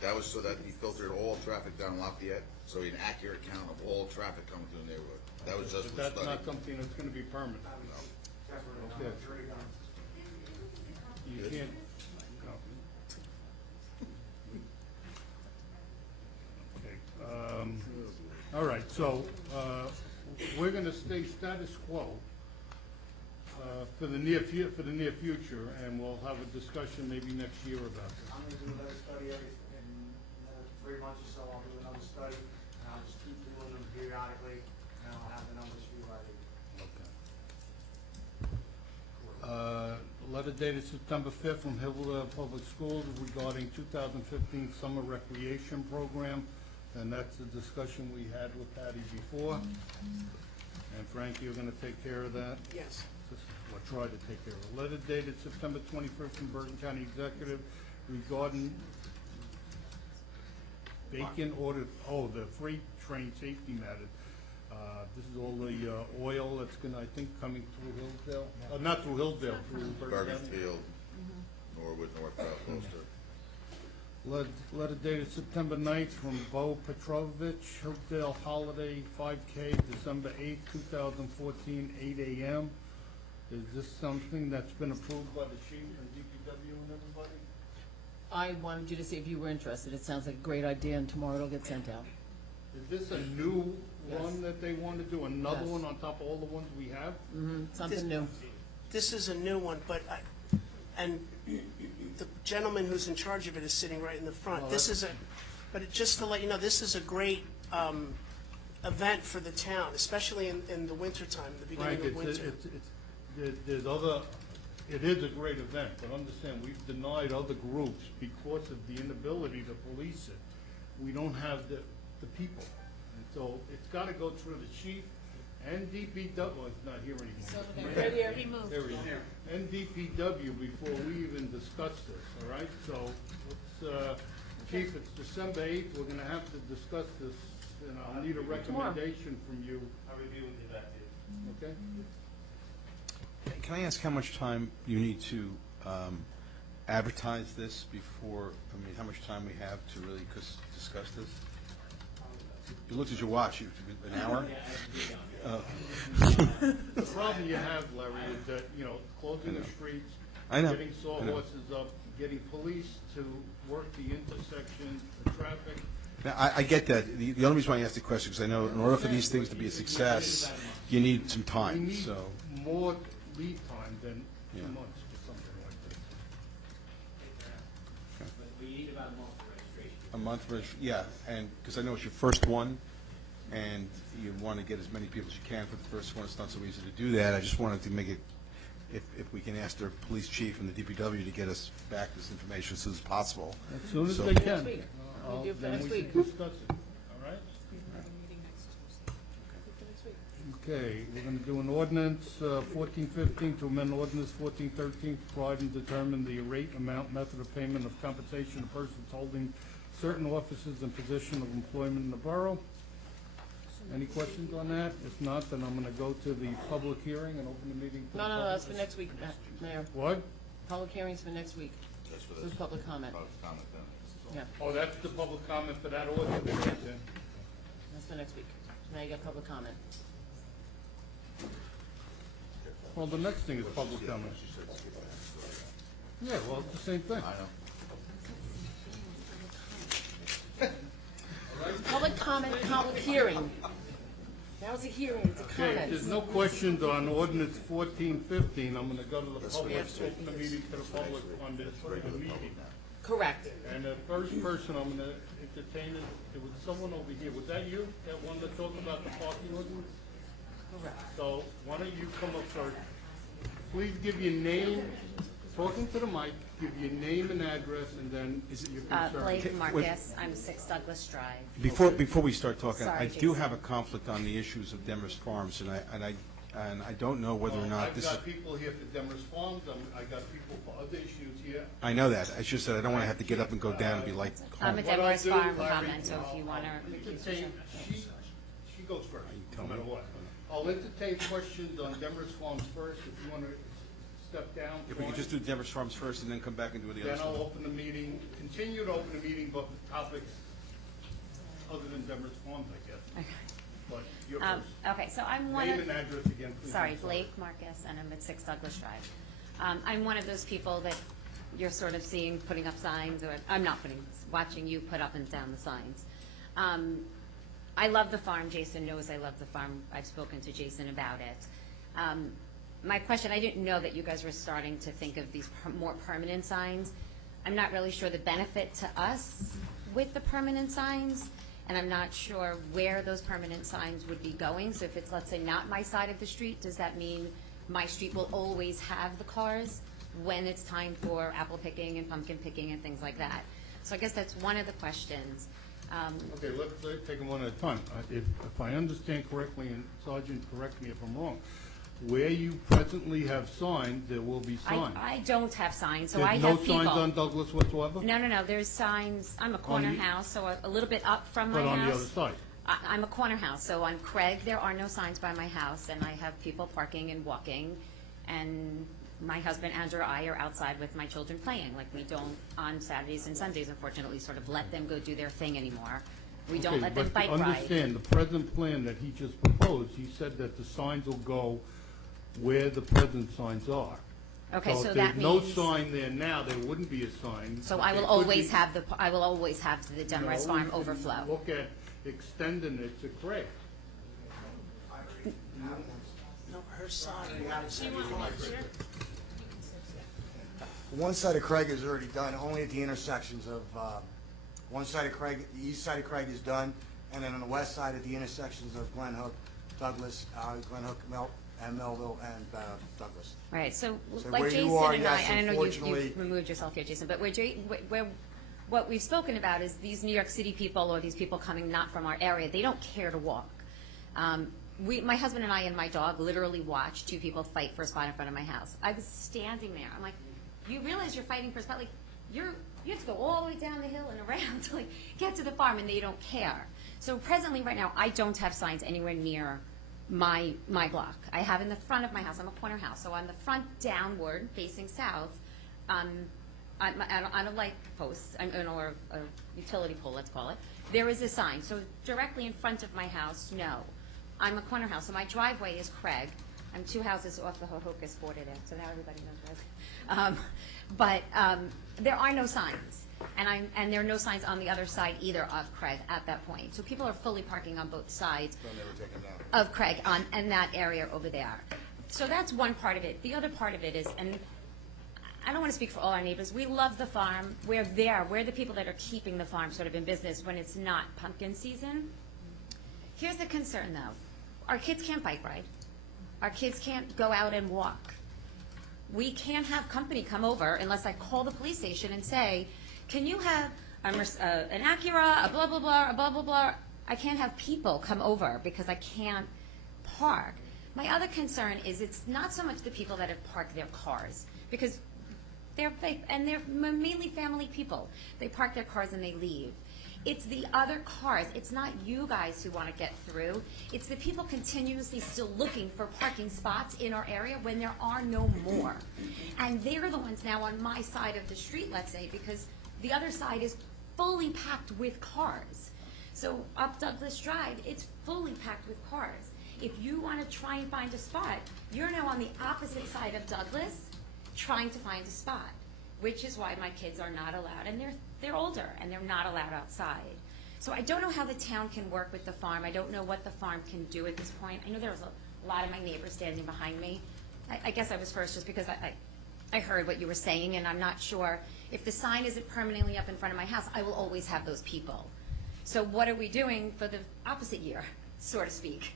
That was so that he filtered all traffic down Lafayette, so he had an accurate count of all traffic coming through the neighborhood. That was just for But the that's not study. something that's gonna be permanent. Okay. You can't, no. Okay, all right, so, we're gonna stay status quo, for the near future, and we'll have a discussion maybe next year about this. I'm gonna do another study in another 3 months or so, I'll do another study, and I'll just keep doing them periodically, and I'll have the numbers for you by the Letter dated September 5th from Hillsdale Public Schools regarding 2015 summer recreation program, and that's the discussion we had with Patty before. And Frank, you're gonna take care of that? Yes. Or try to take care of it. Letter dated September 21st from Bergen County Executive regarding vacant order, the freight train safety matter. This is all the oil that's gonna, I think, coming through Hillsdale, not through Hillsdale, through Bergen County. Bergenfield, Norwood, North Gloucester. Letter dated September 9th from Bo Petrovich, Hillsdale Holiday 5K, December 8th, 2014, 8 a.m. Is this something that's been approved by the chief and DPW and everybody? I wanted you to see if you were interested. It sounds like a great idea, and tomorrow it'll get sent out. Is this a new Yes. one that they want to do, another Yes. one on top of all the ones we have? Something new. This is a new one, but and the gentleman who's in charge of it is sitting right in the front. Well, This is just to let you know, this is a great event for the town, especially in the wintertime, the beginning Frank, of winter. there's other, it is a great event, but understand, we've denied other groups because of the inability to police it. We don't have the people. And so it's gotta go through the chief, NDPW, well, it's not here anymore. Right here, he moved. There he is. NDPW, before we even discuss this, all right? So, let's, Chief, it's December 8th, we're gonna have to discuss this, and I'll need a recommendation from you, I'll review and get back to you. okay? Can I ask how much time you need to advertise this before, I mean, how much time we have to really discuss this? You looked at your watch, an hour? The problem you have, Larry, is that, you know, closing the streets, I know. getting sawhorses up, getting police to work the intersection, the traffic. Now, I get that. The only reason why I asked the question, because I know in order for these things to be a success, you need some We time, need so. more lead time than Yeah. 2 months for something like this. We need about a month for registration. A month, yeah, and, because I know it's your first one, and you want to get as many people as you can for the first one. It's not so easy to do that. I just wanted to make it, if we can ask the police chief and the DPW to get us back this information as soon as possible. As soon as So- they can. Next week. We'll do it for Then next we week. can discuss it, all right? Okay, we're gonna do an ordinance, 1415 to amend ordinance 1413, provide and determine the rate, amount, method of payment of compensation to persons holding certain offices and position of employment in the borough. Any questions on that? If not, then I'm gonna go to the public hearing and open the meeting. to the No, public. that's for next week, Mayor. What? Public hearings for next week. Just for This this. is public comment. Public comment then. Yeah, Oh, that's the public comment for that ordinance, then? that's for next week. Now you got public comment. Well, the next thing is public comment. Yeah, well, it's the same thing. I know. Public comment, public hearing. That was a hearing, it's a Okay, if comment. there's no questions on ordinance 1415, I'm gonna go to the public, open the meeting to the public on this meeting. Correct. And the first person I'm gonna entertain is, it was someone over here, was that you, that wanted to talk about the parking ordinance? Correct. So, why don't you come up first? Please give your name, talking to the mic, give your name and address, and then your concern. Blake Marcus, I'm 6 Douglas Drive. Before we start talking, Sorry, I do Jason. have a conflict on the issues of Demers Farms, and I don't know whether or not I've this is, got people here for Demers Farms, I got people for other issues here. I know that. It's just that I don't want to have to get up and go down and be like, I'm a What I'll Demers do, Farm Larry, comment, so if you want to recuse entertain- yourself. She goes first, tell no matter me. what. I'll entertain questions on Demers Farms first, if you want to step down. if we could fine. just do Demers Farms first and then come back and do the other Then I'll stuff. open the meeting, continue to open the meeting, but with topics other than Demers Farms, I guess. But you're first. Okay, so I'm one Name of, and address again, please. sorry, I'm Blake Marcus, and I'm at 6 Douglas Drive. I'm one of those people that you're sort of seeing putting up signs, or I'm not watching you put up and down the signs. I love the farm. Jason knows I love the farm. I've spoken to Jason about it. My question, I didn't know that you guys were starting to think of these more permanent signs. I'm not really sure the benefit to us with the permanent signs, and I'm not sure where those permanent signs would be going. So if it's, let's say, not my side of the street, does that mean my street will always have the cars when it's time for apple picking and pumpkin picking and things like that? So I guess that's one of the questions. Okay, let's take them one at a time. If I understand correctly, and Sergeant, correct me if I'm wrong, where you presently have signs, there will be signs. I don't have signs, so I There's have no people. signs on Douglas whatsoever? No, there's signs, I'm a corner the- house, so a little bit up from my But house. on the other side? I'm a corner house, so on Craig, there are no signs by my house, and I have people parking and walking, and my husband Andrew or I are outside with my children playing, like we don't on Saturdays and Sundays, unfortunately, sort of let them go do their thing anymore. We don't Okay, let them but bike ride. understand, the present plan that he just proposed, he said that the signs will go where the present signs are. Okay, so if that there's no means- sign there now, there wouldn't be a sign. So but I there will could always be- have the Demarest No, Farm you can overflow. Look at extending it to Craig. No, her side. One side of Craig is already done, only at the intersections of, one side of Craig, the east side of Craig is done, and then on the west side at the intersections of Glen Hook, Douglas, and Melville, and Douglas. Right, so So like where you Jason are, and yes, I know you've unfortunately- removed yourself here, Jason, but what we've spoken about is these New York City people or these people coming not from our area, they don't care to walk. my husband and I and my dog literally watched two people fight for a spot in front of my house. I was standing there. I'm like, you realize you're fighting for a spot? Like, you have to go all the way down the hill and around to like get to the farm, and they don't care. So presently, right now, I don't have signs anywhere near my block. I have in the front of my house. I'm a corner house, so on the front downward, facing south, on a light post, or a utility pole, let's call it, there is a sign. So directly in front of my house, no. I'm a corner house, so my driveway is Craig. I'm 2 houses off the Hohokus border there, so now everybody knows where. There are no signs, and there are no signs on the other side either of Craig at that point. So people are fully parking on both sides of Craig in that area over there. So that's one part of it. The other part of it is, and I don't want to speak for all our neighbors, we love the farm. We're there. We're the people that are keeping the farm sort of in business when it's not pumpkin season. Here's the concern, though. Our kids can't bike ride. Our kids can't go out and walk. We can't have company come over unless I call the police station and say, can you have an Acura, a blah, blah, blah, a blah, blah, blah. I can't have people come over because I can't park. My other concern is it's not so much the people that have parked their cars, because they're mainly family people. They park their cars and they leave. It's the other cars. It's not you guys who want to get through. It's the people continuously still looking for parking spots in our area when there are no more. And they're the ones now on my side of the street, let's say, because the other side is fully packed with cars. So up Douglas Drive, it's fully packed with cars. If you want to try and find a spot, you're now on the opposite side of Douglas trying to find a spot, which is why my kids are not allowed. And they're older, and they're not allowed outside. So I don't know how the town can work with the farm. I don't know what the farm can do at this point. I know there was a lot of my neighbors standing behind me. I guess I was first just because I heard what you were saying, and I'm not sure. If the sign isn't permanently up in front of my house, I will always have those people. So what are we doing for the opposite year, so to speak,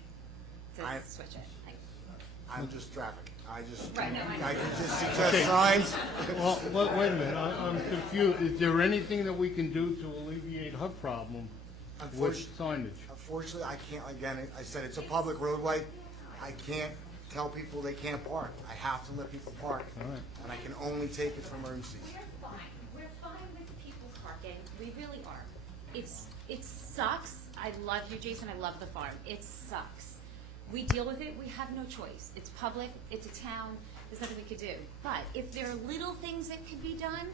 to switch it? I'm just traffic. I Right, no, I know. can just suggest signs. Well, wait a minute, I'm confused. Is there anything that we can do to alleviate her problem with signage? Unfortunately, I can't, again, I said it's a public roadway. I can't tell people they can't park. I have to let people park. All right. And I can only take it for emergencies. We're fine. We're fine with the people parking. We really are. It sucks. I love you, Jason. I love the farm. It sucks. We deal with it. We have no choice. It's public. It's a town. There's nothing we could do. But if there are little things that could be done,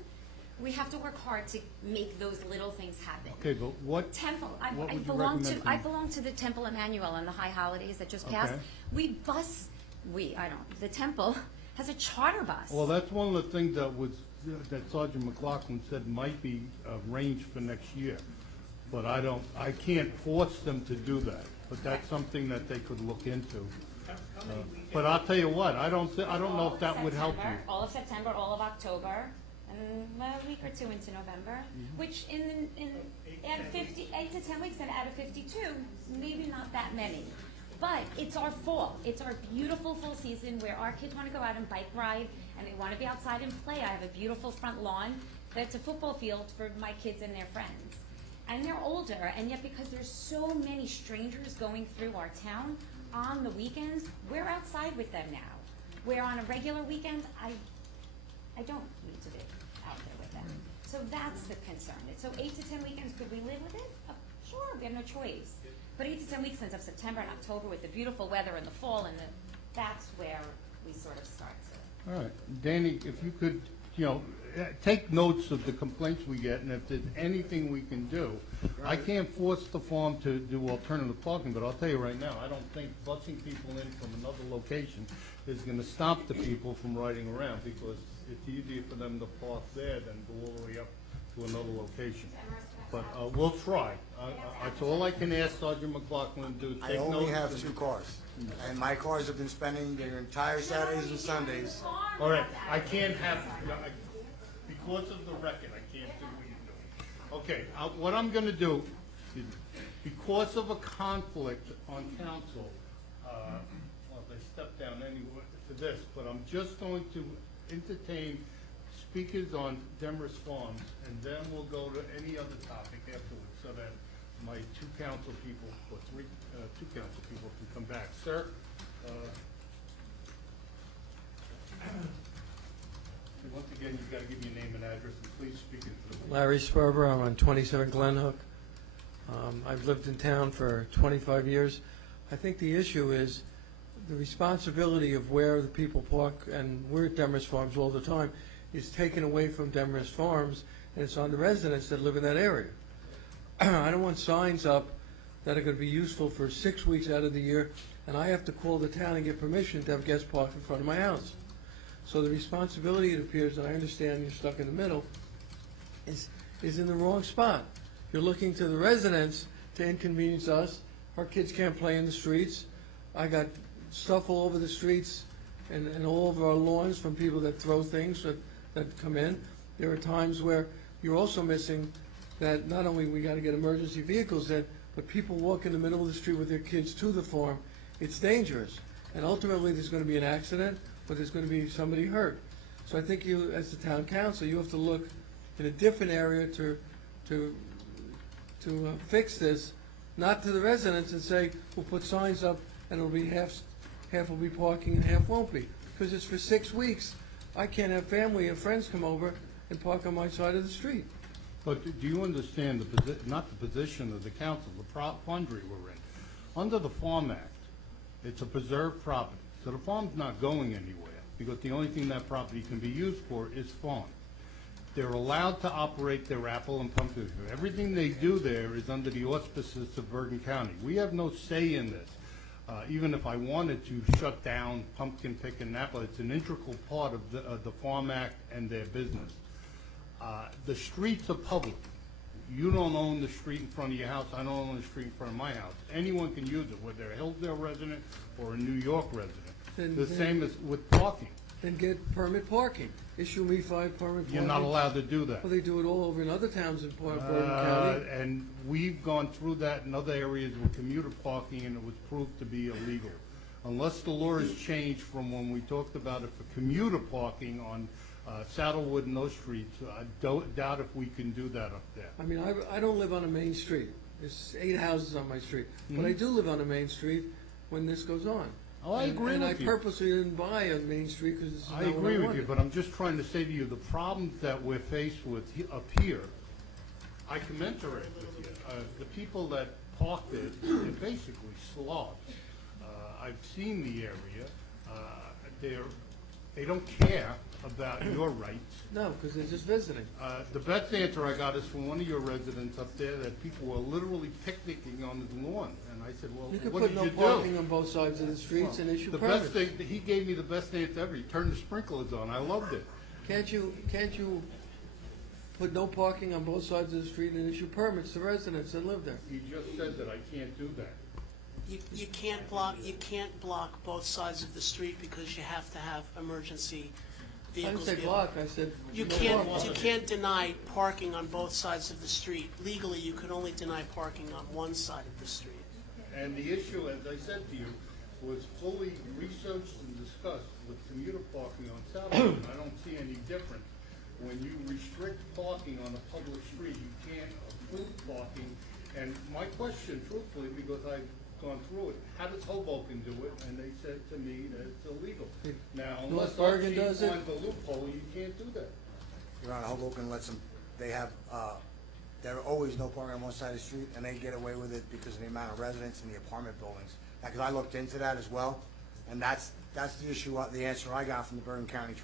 we have to work hard to make those little things happen. Okay, but what? Temple. what would I you belong to. recommend I belong to the Temple Emmanuel on the high holidays that just passed. Okay. The Temple has a charter bus. Well, that's one of the things that Sergeant McLaughlin said might be arranged for next year. But I can't force them to do that. But that's something that they could look into. But I'll tell you what, I don't know if that would help you. All of September, all of October, and a week or two into November, which out of 8 to 10 weeks, and out of 52, maybe not that many. But it's our fall. It's our beautiful full season where our kids want to go out and bike ride, and they want to be outside and play. I have a beautiful front lawn that's a football field for my kids and their friends. And they're older, and yet because there's so many strangers going through our town on the weekends, we're outside with them now. Where on a regular weekend, I don't need to be out there with them. So that's the concern. So 8 to 10 weekends, could we live with it? Sure, we have no choice. But 8 to 10 weeks since of September and October with the beautiful weather in the fall, and that's where we sort of start to. All right, Danny, if you could, take notes of the complaints we get, and if there's anything we can do. I can't force the farm to do alternative parking, but I'll tell you right now, I don't think busing people in from another location is going to stop the people from riding around, because it's easier for them to park there than go all the way up to another location. But we'll try. That's all I can ask Sergeant McLaughlin to do is I take notes. only have 2 cars, and my cars have been spending their entire Saturdays and Sundays. All right, I can't have, because of the record, I can't do what you're doing. Okay, what I'm going to do, because of a conflict on council, well, they stepped down anyway for this, but I'm just going to entertain speakers on Demarest Farms, and then we'll go to any other topic afterwards, so that my two council people, or two council people can come back. Sir? Once again, you've got to give me your name and address, and please speak into the mic. Larry Sperber, I'm on 27 Glen Hook. I've lived in town for 25 years. I think the issue is the responsibility of where the people park, and we're at Demarest Farms all the time, is taken away from Demarest Farms, and it's on the residents that live in that area. I don't want signs up that are going to be useful for 6 weeks out of the year, and I have to call the town and get permission to have guests park in front of my house. So the responsibility, it appears, and I understand you're stuck in the middle, is in the wrong spot. You're looking to the residents to inconvenience us. Our kids can't play in the streets. I got stuff all over the streets and all over our lawns from people that throw things that come in. There are times where you're also missing that not only we got to get emergency vehicles in, but people walk in the middle of the street with their kids to the farm. It's dangerous. And ultimately there's going to be an accident, or there's going to be somebody hurt. So I think you, as the town council, you have to look in a different area to fix this, not to the residents and say, we'll put signs up and it'll be half will be parking and half won't be. Because it's for 6 weeks. I can't have family and friends come over and park on my side of the street. But do you understand not the position of the council, the quandary we're in? Under the Farm Act, it's a preserved property. So the farm's not going anywhere, because the only thing that property can be used for is farm. They're allowed to operate their apple and pumpkin. Everything they do there is under the auspices of Bergen County. We have no say in this. Even if I wanted to shut down pumpkin picking and apple, it's an integral part of the Farm Act and their business. The streets are public. You don't own the street in front of your house. I don't own the street in front of my house. Anyone can use it, whether they're a Hillsdale resident or a New York resident. The same as with parking. Then get permit parking. Issue me 5 permit parking. You're not allowed to do that. Well, they do it all over in other towns in Bergen County. And we've gone through that in other areas with commuter parking, and it was proved to be illegal. Unless the law has changed from when we talked about it for commuter parking on Saddlewood and those streets, I doubt if we can do that up there. I mean, I don't live on a main street. There's 8 houses on my street. But I do live on a main street when this goes on. Oh, I agree with you. And I purposely didn't buy on Main Street because this is not what I agree with you, wanted. but I'm just trying to say to you, the problems that we're faced with up here, I commensurate with you. The people that park there, they're basically slobs. I've seen the area. They don't care about your rights. No, because they're just visiting. The best answer I got is from one of your residents up there that people were literally picnicking on his lawn. And I said, well, You could what put did no you do? parking on both sides of the streets and issue The permits. best thing, he gave me the best answer ever. He turned the sprinklers on. I loved it. Can't you put no parking on both sides of the street and issue permits to residents that live there? He just said that I can't do that. You can't block both sides of the street because you have to have emergency I didn't vehicles. say block, I said You no parking. you can't deny parking on both sides of the street. Legally, you can only deny parking on one side of the street. And the issue, as I said to you, was fully researched and discussed with commuter parking on Saturday. I don't see any difference. When you restrict parking on a public street, you can't approve parking. And my question, truthfully, because I've gone through it, how does Hoboken do it? And they said to me that it's illegal. Now, unless Bergen RG does it? finds a loophole, you can't do that. Your Honor, Hoboken lets them, they have, there are always no parking on one side of the street, and they get away with it because of the amount of residents in the apartment buildings. Because I looked into that as well, and that's the issue, the answer I got from the Bergen County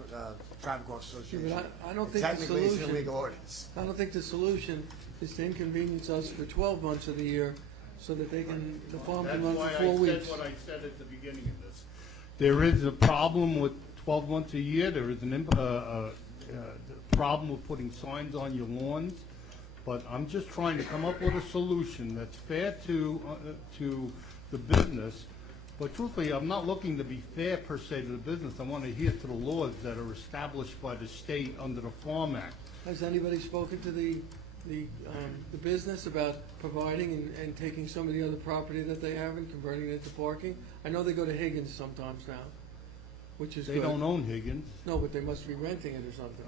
Traffic Officer Association. Yeah, but I don't think the Technically, it's an solution- illegal ordinance. I don't think the solution is to inconvenience us for 12 months of the year so that the farm can run for 4 weeks. That's why I said at the beginning of this. There is a problem with 12 months a year. There is a problem with putting signs on your lawns. But I'm just trying to come up with a solution that's fair to the business. But truthfully, I'm not looking to be fair per se to the business. I want to adhere to the laws that are established by the state under the Farm Act. Has anybody spoken to the business about providing and taking some of the other property that they have and converting it into parking? I know they go to Higgins sometimes now, which is good. They don't own Higgins. No, but they must be renting it or something.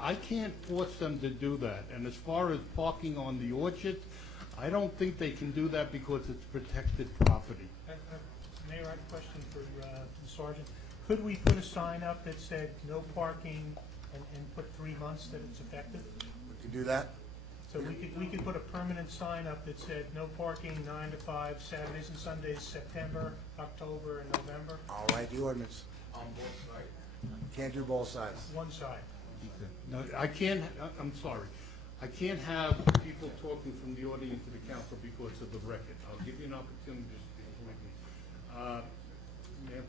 I can't force them to do that. And as far as parking on the orchards, I don't think they can do that because it's protected property. Mayor, I have a question for the sergeant. Could we put a sign up that said no parking and put 3 months that it's effective? We could do that. So we could put a permanent sign up that said no parking 9 to 5, Saturdays and Sundays, September, October, and November? I'll write the ordinance. On both sides. Can't do both sides. One side. No, I can't, I'm sorry. I can't have people talking from the audience to the council because of the record. I'll give you an opportunity to speak, believe me. Ma'am,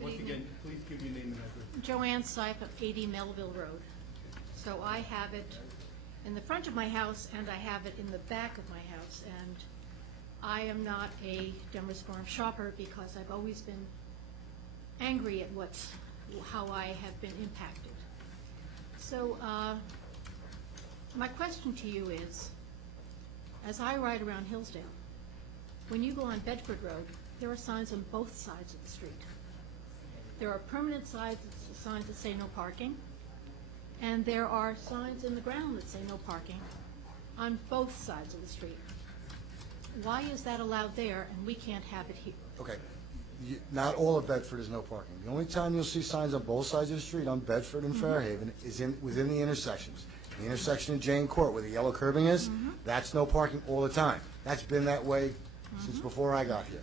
once again, please give your name and address. Joanne Sype of 80 Melville Road. So I have it in the front of my house, and I have it in the back of my house. And I am not a Demarest Farm shopper because I've always been angry at how I have been impacted. So my question to you is, as I ride around Hillsdale, when you go on Bedford Road, there are signs on both sides of the street. There are permanent signs that say no parking, and there are signs in the ground that say no parking on both sides of the street. Why is that allowed there and we can't have it here? Okay. Not all of Bedford is no parking. The only time you'll see signs on both sides of the street on Bedford and Fairhaven is within the intersections. The intersection of Jane Court where the yellow curbing is, that's no parking all the time. That's been that way since before I got here.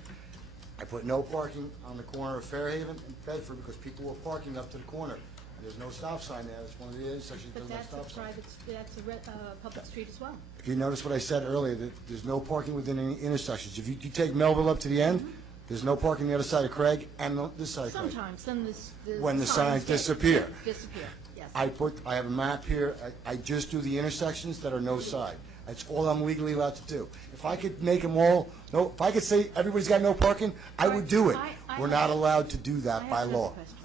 I put no parking on the corner of Fairhaven and Bedford because people were parking up to the corner. There's no stop sign there. It's one of the intersections that But doesn't have that's stop a sign. private, that's a public street as well. If you notice what I said earlier, that there's no parking within any intersections. If you take Melville up to the end, there's no parking the other side of Craig and this side of Craig. Sometimes, then When the signs disappear. Disappear, yes. I have a map here. I just do the intersections that are no side. That's all I'm legally allowed to do. If I could make them all, no, if I could say everybody's got no parking, I would do it. We're not allowed to do that by I have another law. question.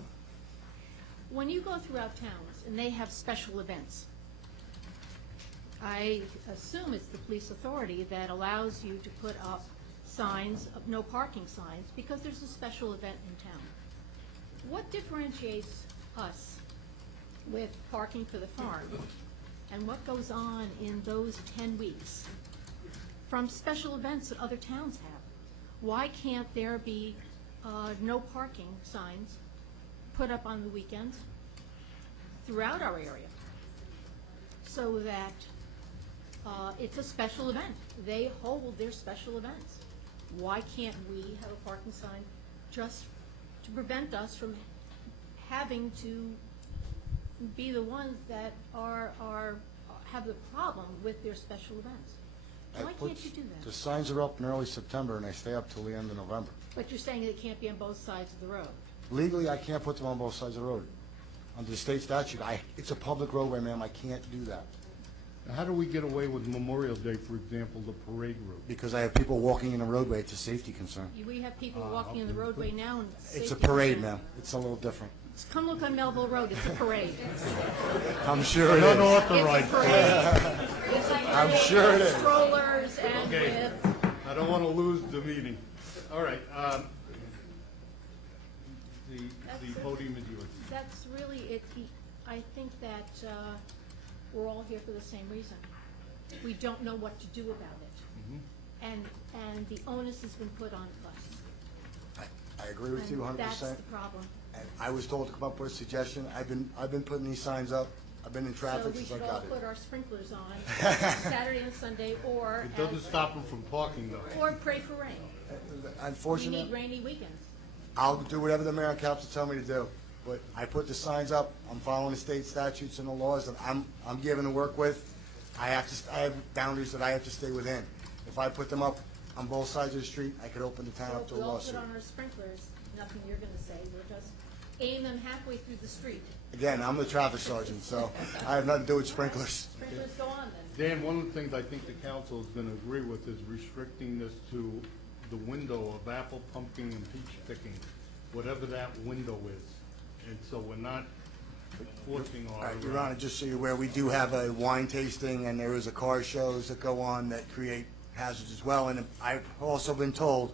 When you go throughout towns and they have special events, I assume it's the police authority that allows you to put up signs, no parking signs, because there's a special event in town. What differentiates us with parking for the farm and what goes on in those 10 weeks from special events that other towns have? Why can't there be no parking signs put up on the weekends throughout our area so that it's a special event? They hold their special events. Why can't we have a parking sign just to prevent us from having to be the ones that have the problem with their special events? Why can't you do The that? signs are up in early September and they stay up till the end of November. But you're saying it can't be on both sides of the road. Legally, I can't put them on both sides of the road. Under the state statute, it's a public roadway, ma'am. I can't do that. Now, how do we get away with Memorial Day, for example, the parade route? Because I have people walking in the roadway. It's a safety concern. We have people walking in the roadway now and It's a safety parade, concern. ma'am. It's a little different. Come look on Melville Road, it's a parade. I'm sure it is. Unauthorized. It's a parade. It's a I'm parade sure it with is. strollers and Okay. with, I don't want to lose the meeting. All right, the podium is yours. that's really it. I think that we're all here for the same reason. We don't know what to do about it. And the onus has been put on us. I agree with you 100%. And that's the problem. And I was told to come up with a suggestion. I've been putting these signs up. I've been in traffic since I So we should all got put here. our sprinklers on Saturday and Sunday, or It doesn't stop them from parking, though. or pray for rain. We Unfortunately, need rainy weekends. I'll do whatever the mayor and council tell me to do. But I put the signs up. I'm following the state statutes and the laws that I'm given to work with. I have boundaries that I have to stay within. If I put them up on both sides of the street, I could open the town So up if to we a all lawsuit. put on our sprinklers, nothing you're gonna say, we'll just aim them halfway through the street. Again, I'm the traffic sergeant, so I have nothing to do with sprinklers. Sprinklers go on then. Dan, one of the things I think the council is going to agree with is restricting this to the window of apple, pumpkin, and peach picking, whatever that window is. And so we're not forcing All our... right, Your Honor, just so you're aware, we do have a wine tasting, and there is a car shows that go on that create hazards as well. And I've also been told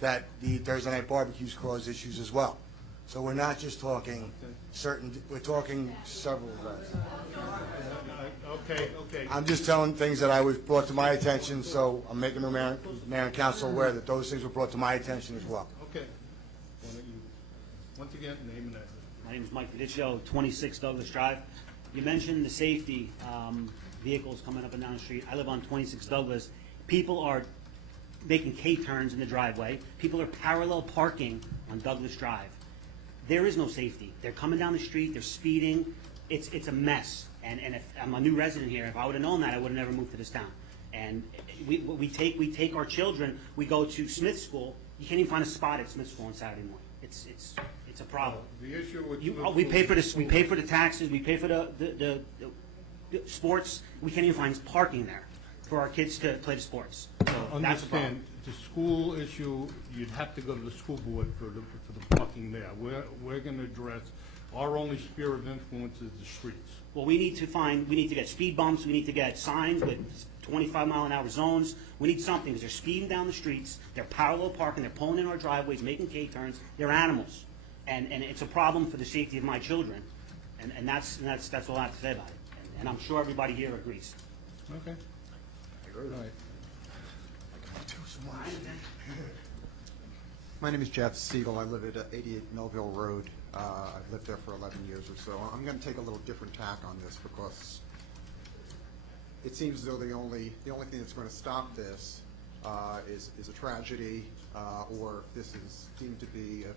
that the Thursday night barbecues cause issues as well. So we're not just talking we're talking several events. Okay. I'm just telling things that I was brought to my attention, so I'm making the mayor and council aware that those things were brought to my attention as well. Okay. Why don't you, once again, name and address. My name is Mike Fidicio, 26 Douglas Drive. You mentioned the safety, vehicles coming up and down the street. I live on 26 Douglas. People are making K-turns in the driveway. People are parallel parking on Douglas Drive. There is no safety. They're coming down the street, they're speeding. It's a mess. And if I'm a new resident here, if I would have known that, I would have never moved to this town. And we take our children, we go to Smith School. You can't even find a spot at Smith School on Saturday morning. It's a problem. The issue with We pay for this. We pay for the taxes. We pay for the sports. We can't even find parking there for our kids to play the sports. So that's a problem. Understand, the school issue, you'd have to go to the school board for the parking there. We're going to address, our only sphere of influence is the streets. Well, we need to get speed bumps. We need to get signs with 25-mile-an-hour zones. We need something because they're speeding down the streets. They're parallel parking. They're pulling in our driveways, making K-turns. They're animals, and it's a problem for the safety of my children. And that's all I have to say about it. And I'm sure everybody here agrees. Okay. All right. My name is Jeff Siegel. I live at 88 Melville Road. I've lived there for 11 years or so. I'm going to take a little different tack on this because it seems as though the only thing that's going to stop this is a tragedy, or if this is deemed to be a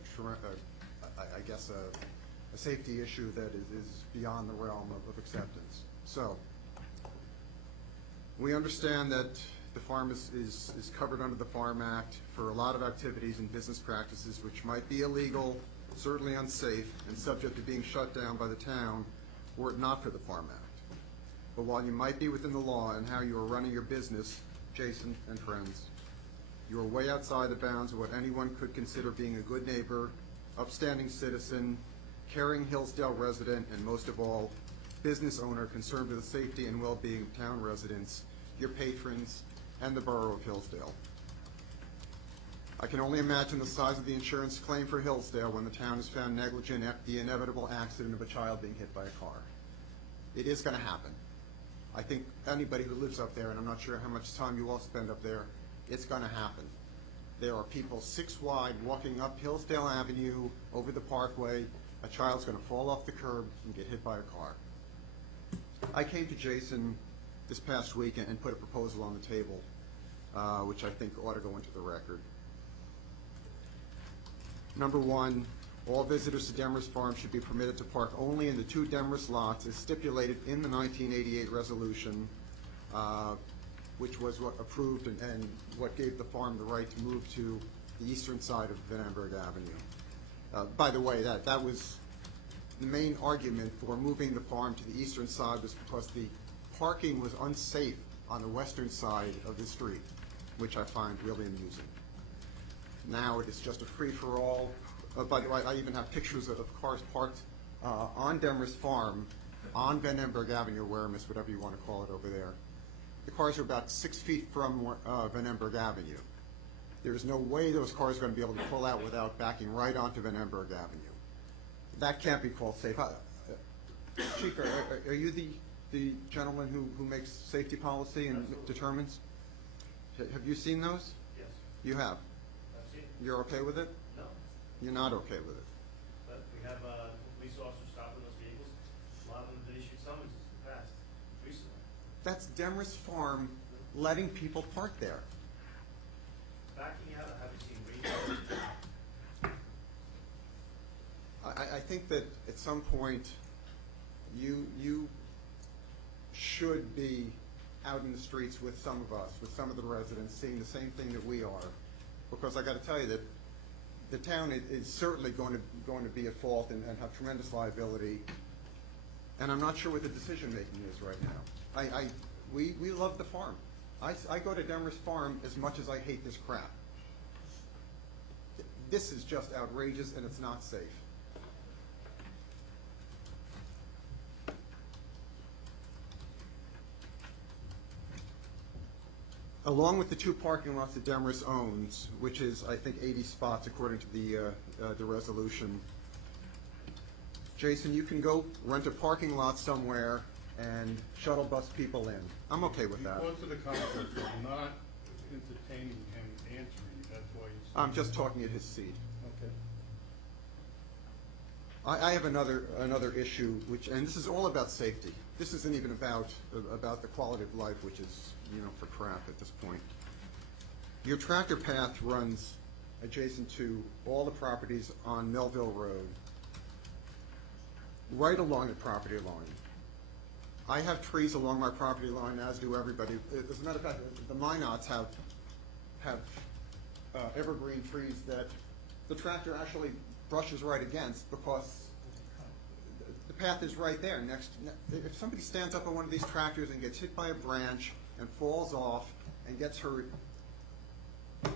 safety issue that is beyond the realm of acceptance. So we understand that the farm is covered under the Farm Act for a lot of activities and business practices which might be illegal, certainly unsafe, and subject to being shut down by the town were it not for the Farm Act. But while you might be within the law in how you are running your business, Jason and friends, you are way outside the bounds of what anyone could consider being a good neighbor, upstanding citizen, caring Hillsdale resident, and most of all, business owner concerned with the safety and well-being of town residents, your patrons, and the borough of Hillsdale. I can only imagine the size of the insurance claim for Hillsdale when the town is found negligent after the inevitable accident of a child being hit by a car. It is going to happen. I think anybody who lives up there, and I'm not sure how much time you all spend up there, it's going to happen. There are people 6 wide walking up Hillsdale Avenue over the parkway. A child's going to fall off the curb and get hit by a car. I came to Jason this past week and put a proposal on the table, which I think ought to go into the record. Number 1, all visitors to Demers Farm should be permitted to park only in the 2 Demers lots as stipulated in the 1988 resolution, which was what approved and what gave the farm the right to move to the eastern side of Van Amberg Avenue. By the way, that was the main argument for moving the farm to the eastern side was because the parking was unsafe on the western side of the street, which I find really amusing. Now it is just a free-for-all. By the way, I even have pictures of cars parked on Demers Farm on Van Amberg Avenue, Waramus, whatever you want to call it over there. The cars are about 6 feet from Van Amberg Avenue. There's no way those cars are going to be able to pull out without backing right onto Van Amberg Avenue. That can't be called safe. Chief, are you the gentleman who makes safety policy and determines? Have you seen those? Yes. You have? I've seen it. You're okay with it? No. You're not okay with it? But we have police officers stopping those vehicles. A lot of them have issued summonses in the past, recently. That's Demers Farm letting people park there. Backing out, I haven't seen retail. I think that at some point you should be out in the streets with some of us, with some of the residents, seeing the same thing that we are. Because I got to tell you that the town is certainly going to be at fault and have tremendous liability. And I'm not sure what the decision making is right now. We love the farm. I go to Demers Farm as much as I hate this crap. This is just outrageous and it's not safe. Along with the 2 parking lots that Demers owns, which is, I think, 80 spots according to the resolution, Jason, you can go rent a parking lot somewhere and shuttle bus people in. I'm okay with that. Because of the conflict of not entertaining him answering, that's why he's... I'm just talking at his seat. Okay. I have another issue, and this is all about safety. This isn't even about the quality of life, which is, for crap at this point. Your tractor path runs adjacent to all the properties on Melville Road, right along the property line. I have trees along my property line, as do everybody. As a matter of fact, the Minots have evergreen trees that the tractor actually brushes right against because the path is right there. If somebody stands up on one of these tractors and gets hit by a branch and falls off and gets hurt,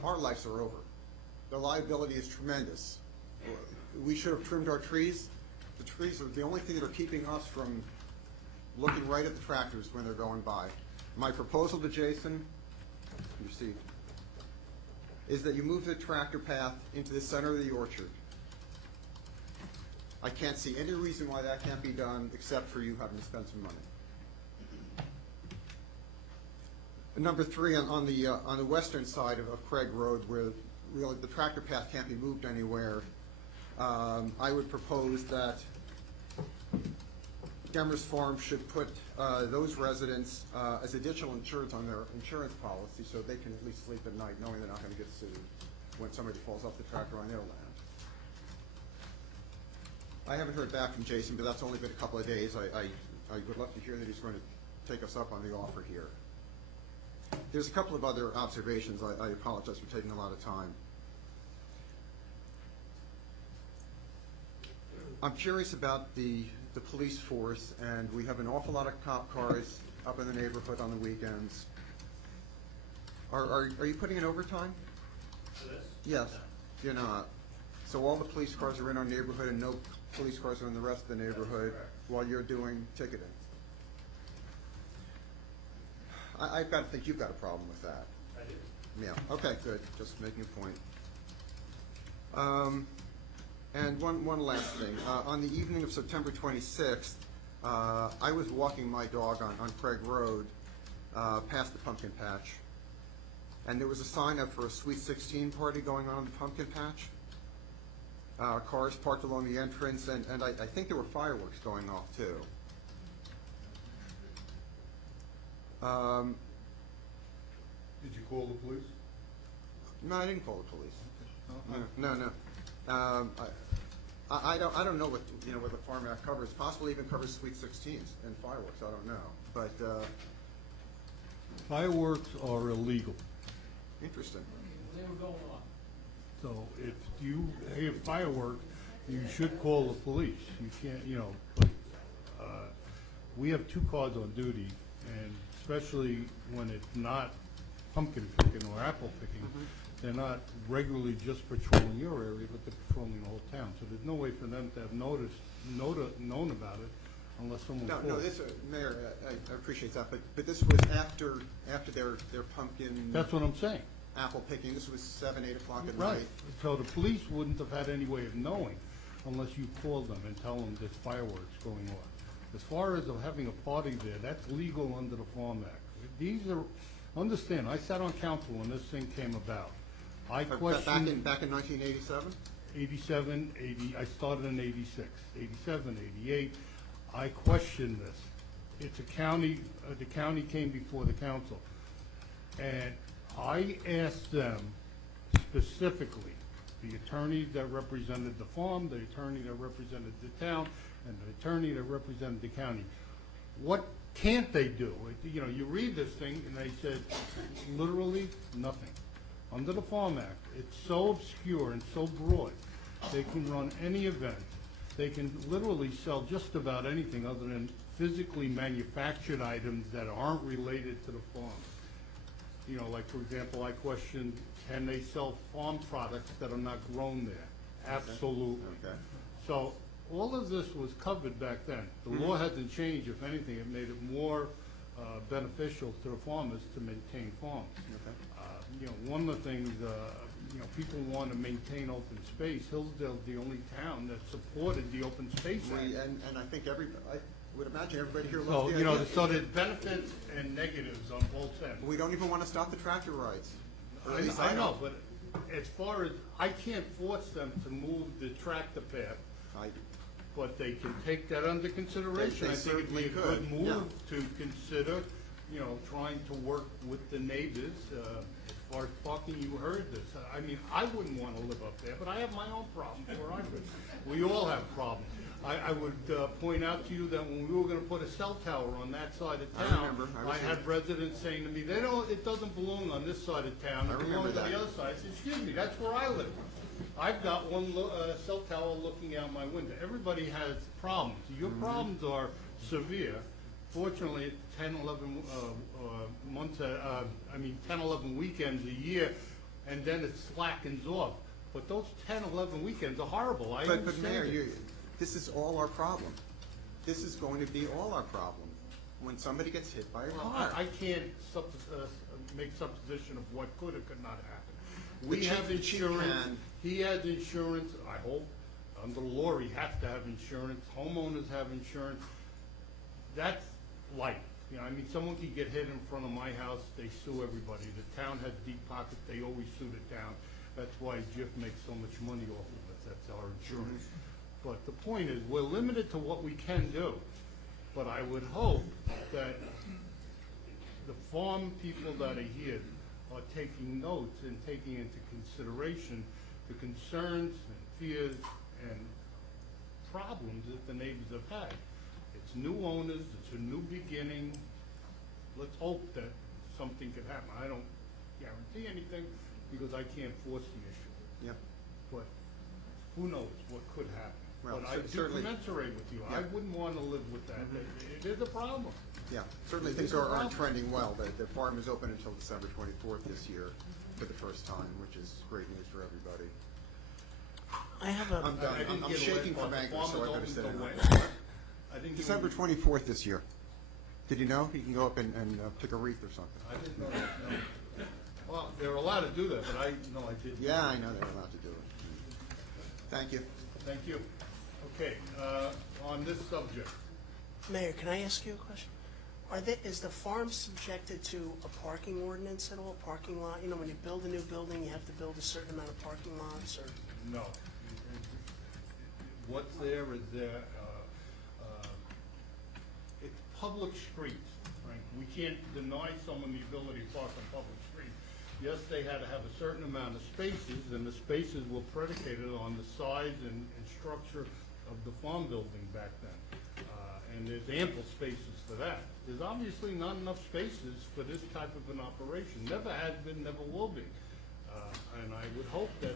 our lives are over. The liability is tremendous. We should have trimmed our trees. The trees are the only thing that are keeping us from looking right at the tractors when they're going by. My proposal to Jason, you see, is that you move the tractor path into the center of the orchard. I can't see any reason why that can't be done except for you having to spend some money. Number 3, on the western side of Craig Road, where really the tractor path can't be moved anywhere, I would propose that Demers Farm should put those residents as additional insurance on their insurance policy so they can at least sleep at night knowing they're not going to get sued when somebody falls off the tractor on their land. I haven't heard back from Jason, but that's only been a couple of days. I would love to hear that he's going to take us up on the offer here. There's a couple of other observations. I apologize for taking a lot of time. I'm curious about the police force, and we have an awful lot of cop cars up in the neighborhood on the weekends. Are you putting in overtime? For this? Yes. You're not. So all the police cars are in our neighborhood and no police cars are in the rest of the neighborhood while you're doing ticketing. I've got to think you've got a problem with that. I do. Yeah, okay, good. Just making a point. And one last thing. On the evening of September 26th, I was walking my dog on Craig Road past the pumpkin patch, and there was a sign up for a Sweet 16 party going on in the pumpkin patch. Cars parked along the entrance, and I think there were fireworks going off, too. Did you call the police? No, I didn't call the police. No. I don't know what the Farm Act covers. Possibly even covers Sweet 16s and fireworks. I don't know, but Fireworks are illegal. Interesting. They were going off. So if you have fireworks, you should call the police. You can't, but we have 2 cars on duty, and especially when it's not pumpkin picking or apple picking, they're not regularly just patrolling your area, but they're patrolling the whole town. So there's no way for them to have known about it unless someone calls. No, Mayor, I appreciate that, but this was after their pumpkin. That's what I'm saying. Apple picking. This was 7, 8 o'clock at Right. night. So the police wouldn't have had any way of knowing unless you called them and tell them there's fireworks going on. As far as having a party there, that's legal under the Farm Act. Understand, I sat on council when this thing came about. I questioned... Back in 1987? 87, 80, I started in 86, 87, 88. I questioned this. It's a county, the county came before the council. And I asked them specifically, the attorney that represented the farm, the attorney that represented the town, and the attorney that represented the county, what can't they do? You read this thing, and they said literally nothing. Under the Farm Act, it's so obscure and so broad, they can run any event. They can literally sell just about anything other than physically manufactured items that aren't related to the farm. Like, for example, I questioned, can they sell farm products that are not grown there? Absolutely. Okay. So all of this was covered back then. The law hasn't changed. If anything, it made it more beneficial to the farmers to maintain farms. Okay. One of the things, people want to maintain open space. Hillsdale's the only town that supported the Open Space Act. And I think would imagine everybody here So, loves the you know, idea. so there's benefits and negatives on both ends. We don't even want to stop the tractor rides. Or at least I know, don't. but as far as, I can't force them to move the tractor path, but they can take that under consideration. They I think it'd be a certainly good could, move yeah. to consider, you know, trying to work with the neighbors. As far as parking, you heard this. I mean, I wouldn't want to live up there, but I have my own problems where I live. We all have problems. I would point out to you that when we were going to put a cell tower on that side of I town, remember. I was I had residents saying to me, it doesn't belong on this side of town, I it remember belongs on that. the other side. I said, excuse me, that's where I live. I've got one cell tower looking out my window. Everybody has problems. Your problems are severe. Fortunately, 10, 11 months, 10, 11 weekends a year, and then it slackens off. But those 10, 11 weekends are horrible. I But understand Mayor, it. this is all our problem. This is going to be all our problem when somebody gets hit by a Well, car. I can't make supposition of what could or could not happen. The We chief- have the chief insurance, can. he has insurance, I hope. Under the law, he has to have insurance, homeowners have insurance. That's life. You know, I mean, someone could get hit in front of my house, they sue everybody. The town has deep pockets, they always sue the town. That's why Jif makes so much money off of us, that's our insurance. But the point is, we're limited to what we can do. But I would hope that the farm people that are here are taking notes and taking into consideration the concerns and fears and problems that the neighbors have had. It's new owners, it's a new beginning. Let's hope that something could happen. I don't guarantee anything because I can't force the issue. Yep. But who knows what could happen. Well, But I do certainly- commensurate with you. I Yeah. wouldn't want to live with that. It is a problem. Yeah, certainly things aren't trending well. The farm is open until December 24th this year for the first time, which is great news for everybody. I have I'm a, done. didn't I'm get shaking away from from anger, the so I better farmers sit open down. till when? I didn't get December away- 24th this year. Did you know? You can go up and pick a wreath or something. I didn't know that, no. Well, they're allowed to do that, but I didn't. Yeah, I know they're allowed to do it. Thank you. Thank you. Okay, on this subject, Mayor, can I ask you a question? Is the farm subjected to a parking ordinance at all, parking lot? You know, when you build a new building, you have to build a certain amount of parking lots, or? no. What's there is there, it's public streets, Frank. We can't deny someone the ability to park on public streets. Yes, they had to have a certain amount of spaces, and the spaces were predicated on the size and structure of the farm building back then. And there's ample spaces for that. There's obviously not enough spaces for this type of an operation. Never has been, never will be. And I would hope that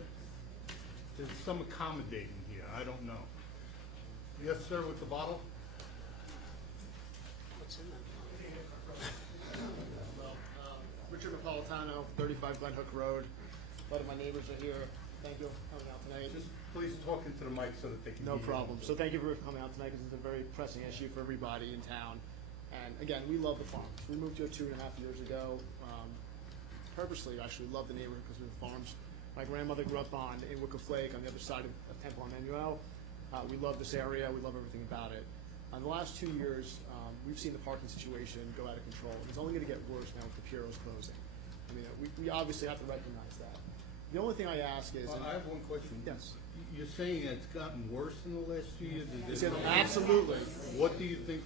there's some accommodating here. I don't know. Yes, sir, with the bottle? What's in that? Well, Richard Napolitano, 35 Glen Hook Road. A lot of my neighbors are here. Thank you for coming out tonight. Just please talk into the mic so that they can No hear you. problem. So thank you for coming out tonight because it's a very pressing issue for everybody in town. And again, we love the farms. We moved here 2.5 years ago. Purposely, actually, love the neighborhood because of the farms. My grandmother grew up in Wicklow Lake on the other side of Temple Emmanuel. We love this area. We love everything about it. In the last 2 years, we've seen the parking situation go out of control. It's only going to get worse now with the Piro's closing. I mean, we obviously have to recognize that. The only thing I ask is... I have one question. Yes. You're saying it's gotten worse in the last 2 years? Is It's it- absolutely. What do you think,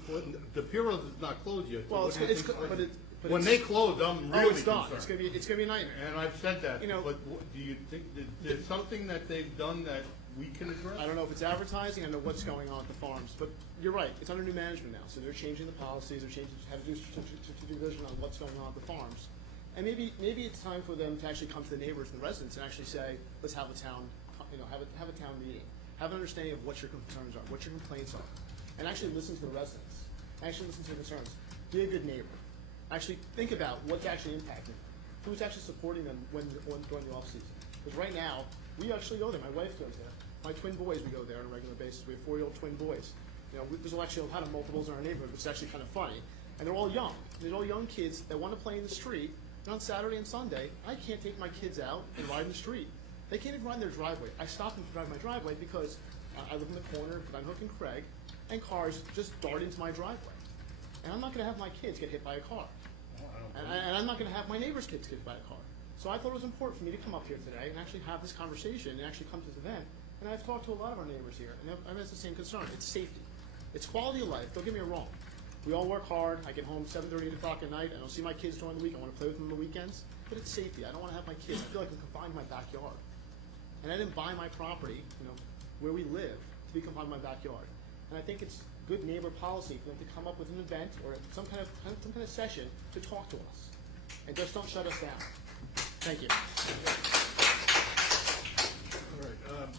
the Piro's is not closed yet. so Well, what do you it's think- but it- but When it's- they close, I'm Oh, really it's done. concerned. It's gonna be a nightmare. And I've said that, You know- but do you think, there's something that they've done that we can address? I don't know if it's advertising, I don't know what's going on at the farms, but you're right, it's under new management now, so they're changing the policies, they're changing, have to do strategic vision on what's going on at the farms. And maybe it's time for them to actually come to the neighbors and the residents and actually say, let's have a town, have a town meeting, have an understanding of what your concerns are, what your complaints are, and actually listen to the residents, actually listen to their concerns, be a good neighbor. Actually think about what's actually impacting them, who's actually supporting them during the off season. Because right now, we actually go there, my wife goes there, my twin boys, we go there on a regular basis, we have 4-year-old twin boys. You know, there's actually a lot of multiples in our neighborhood, which is actually kind of funny. And they're all young. They're all young kids that want to play in the street. And on Saturday and Sunday, I can't take my kids out and ride in the street. They can't even ride in their driveway. I stop them from driving my driveway because I live in the corner of Glen Hook and Craig, and cars just dart into my driveway. And I'm not going to have my kids get hit by a car. And I'm not going to have my neighbor's kids get hit by a car. So I thought it was important for me to come up here today and actually have this conversation and actually come to this event. And I've talked to a lot of our neighbors here, and I've had the same concern. It's safety. It's quality of life. Don't get me wrong. We all work hard. I get home 7:30, 8 o'clock at night. I don't see my kids during the week. I want to play with them on the weekends. But it's safety. I don't want to have my kids. I feel like I'm confined to my backyard. And I didn't buy my property, where we live, to be confined to my backyard. And I think it's good neighbor policy for them to come up with an event or some kind of session to talk to us. And just don't shut us down. Thank you. All right,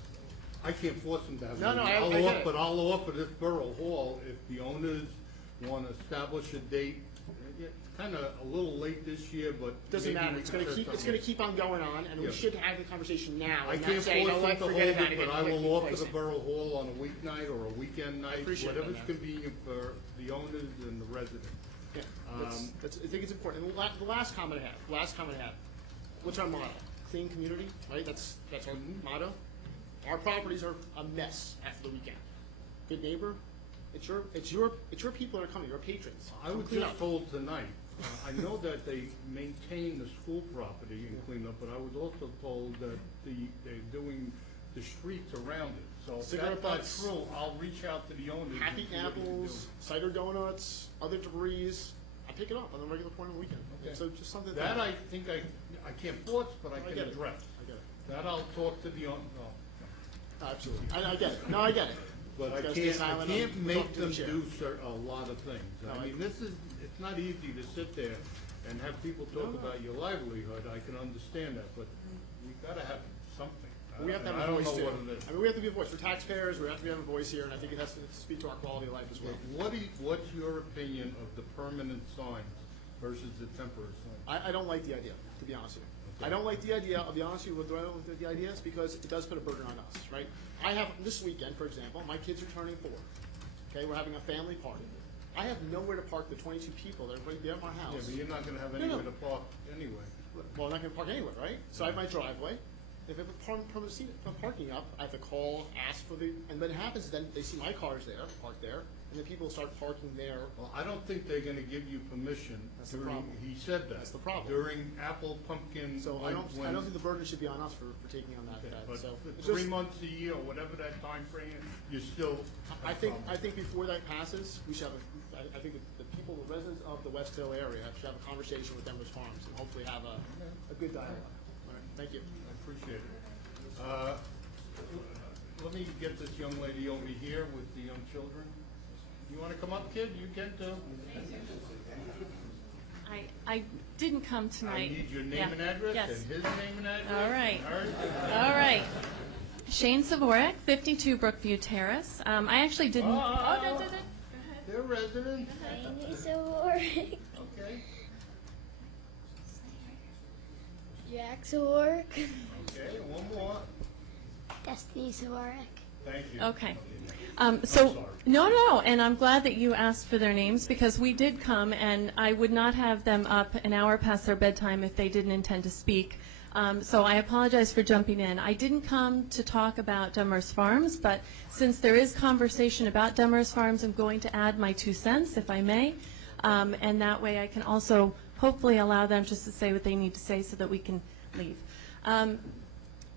I can't force them to have No, it. no, I get it. But I'll offer this borough hall if the owners want to establish a date. Kind of a little late this year, but Doesn't maybe matter. we It's can going to set keep. It's something. going to keep on going on, and we Yeah. should have the conversation now. I And can't not say, you know force what, them to forget hold about it, it. but I and will keep offer the placing it. borough hall on a weeknight or a weekend night, appreciate that, whatever's Matt. convenient for the owners and the residents. Yeah, I think it's important. And the last comment I have. What's our motto? Clean community, right? That's our motto. Our properties are a mess after the weekend. Good neighbor. It's your people that are coming. Your patrons. I was Clean just up. told tonight, I know that they maintain the school property and clean up, but I was also told that they're doing the streets around it. So if Cigarette that's not butts, true, I'll reach out to the owners. Happy and see what we can apples, do. cider donuts, other debris. I pick it up on the regular point on the weekend. Okay. So just something That I think I can't force, but I I can get it. address. I get it. That I'll talk to the owner. Absolutely. I get it. No, I get it. But I Gotta stay can't silent make and talk to the them chair. do a lot of things. No, I mean, it's not easy to sit there and have people talk about your livelihood. I can understand that, but we gotta have something. We have to have I a don't voice know too. what it is. I mean, we have to be a voice for taxpayers. We have to have a voice here, and I think it has to speak to our quality of life as well. What's your opinion of the permanent signs versus the temporary signs? I don't like the idea, to be honest with you. I don't like the idea. I'll be honest with you. What I don't like the idea is because it does put a burden on us, right? I have this weekend, for example, my kids are turning 4. Okay, we're having a family party. I have nowhere to park the 22 people that are right there at my Yeah, house. but you're not gonna have No, anywhere no. to park anyway. Well, I'm not going to park anywhere, right? So I have my driveway. If I have a permit seat, if I'm parking up, I have to call, ask for the, and what happens is then they see my cars there, parked there, and then people start parking there. Well, I don't think they're gonna give you permission That's the during, problem. he said that. That's the problem. During apple, pumpkin. So I don't think the burden should be on us for taking on that. But So for it's 3 just- months a year, or whatever that time frame is, you're still. I think before that passes, we should have I think the people, the residents of the West Hill area should have a conversation with Denver's Farms and hopefully have a good dialogue. All right, thank you. I appreciate it. Let me get this young lady over here with the young children. You want to come up, kid? You can too. I didn't come I tonight. need your name Yeah. and address Yes. and his name and address. All right. Hers. All right. Shane Savorak, 52 Brookview Terrace. I actually didn't. They're residents. Savorak. Okay. Jack Savorak. Okay, one more. Destiny Savorak. Thank you. Okay. I'm So, sorry. no, and I'm glad that you asked for their names because we did come, and I would not have them up an hour past their bedtime if they didn't intend to speak. So I apologize for jumping in. I didn't come to talk about Demers Farms, but since there is conversation about Demers Farms, I'm going to add my 2 cents, if I may, and that way I can also hopefully allow them just to say what they need to say so that we can leave.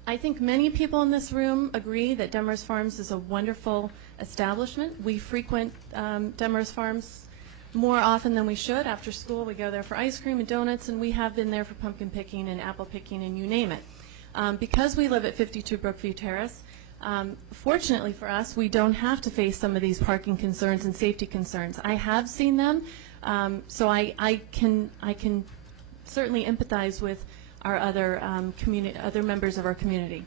I think many people in this room agree that Demers Farms is a wonderful establishment. We frequent Demers Farms more often than we should. After school, we go there for ice cream and donuts, and we have been there for pumpkin picking and apple picking and you name it. Because we live at 52 Brookview Terrace, fortunately for us, we don't have to face some of these parking concerns and safety concerns. I have seen them, so I can certainly empathize with our other other members of our community.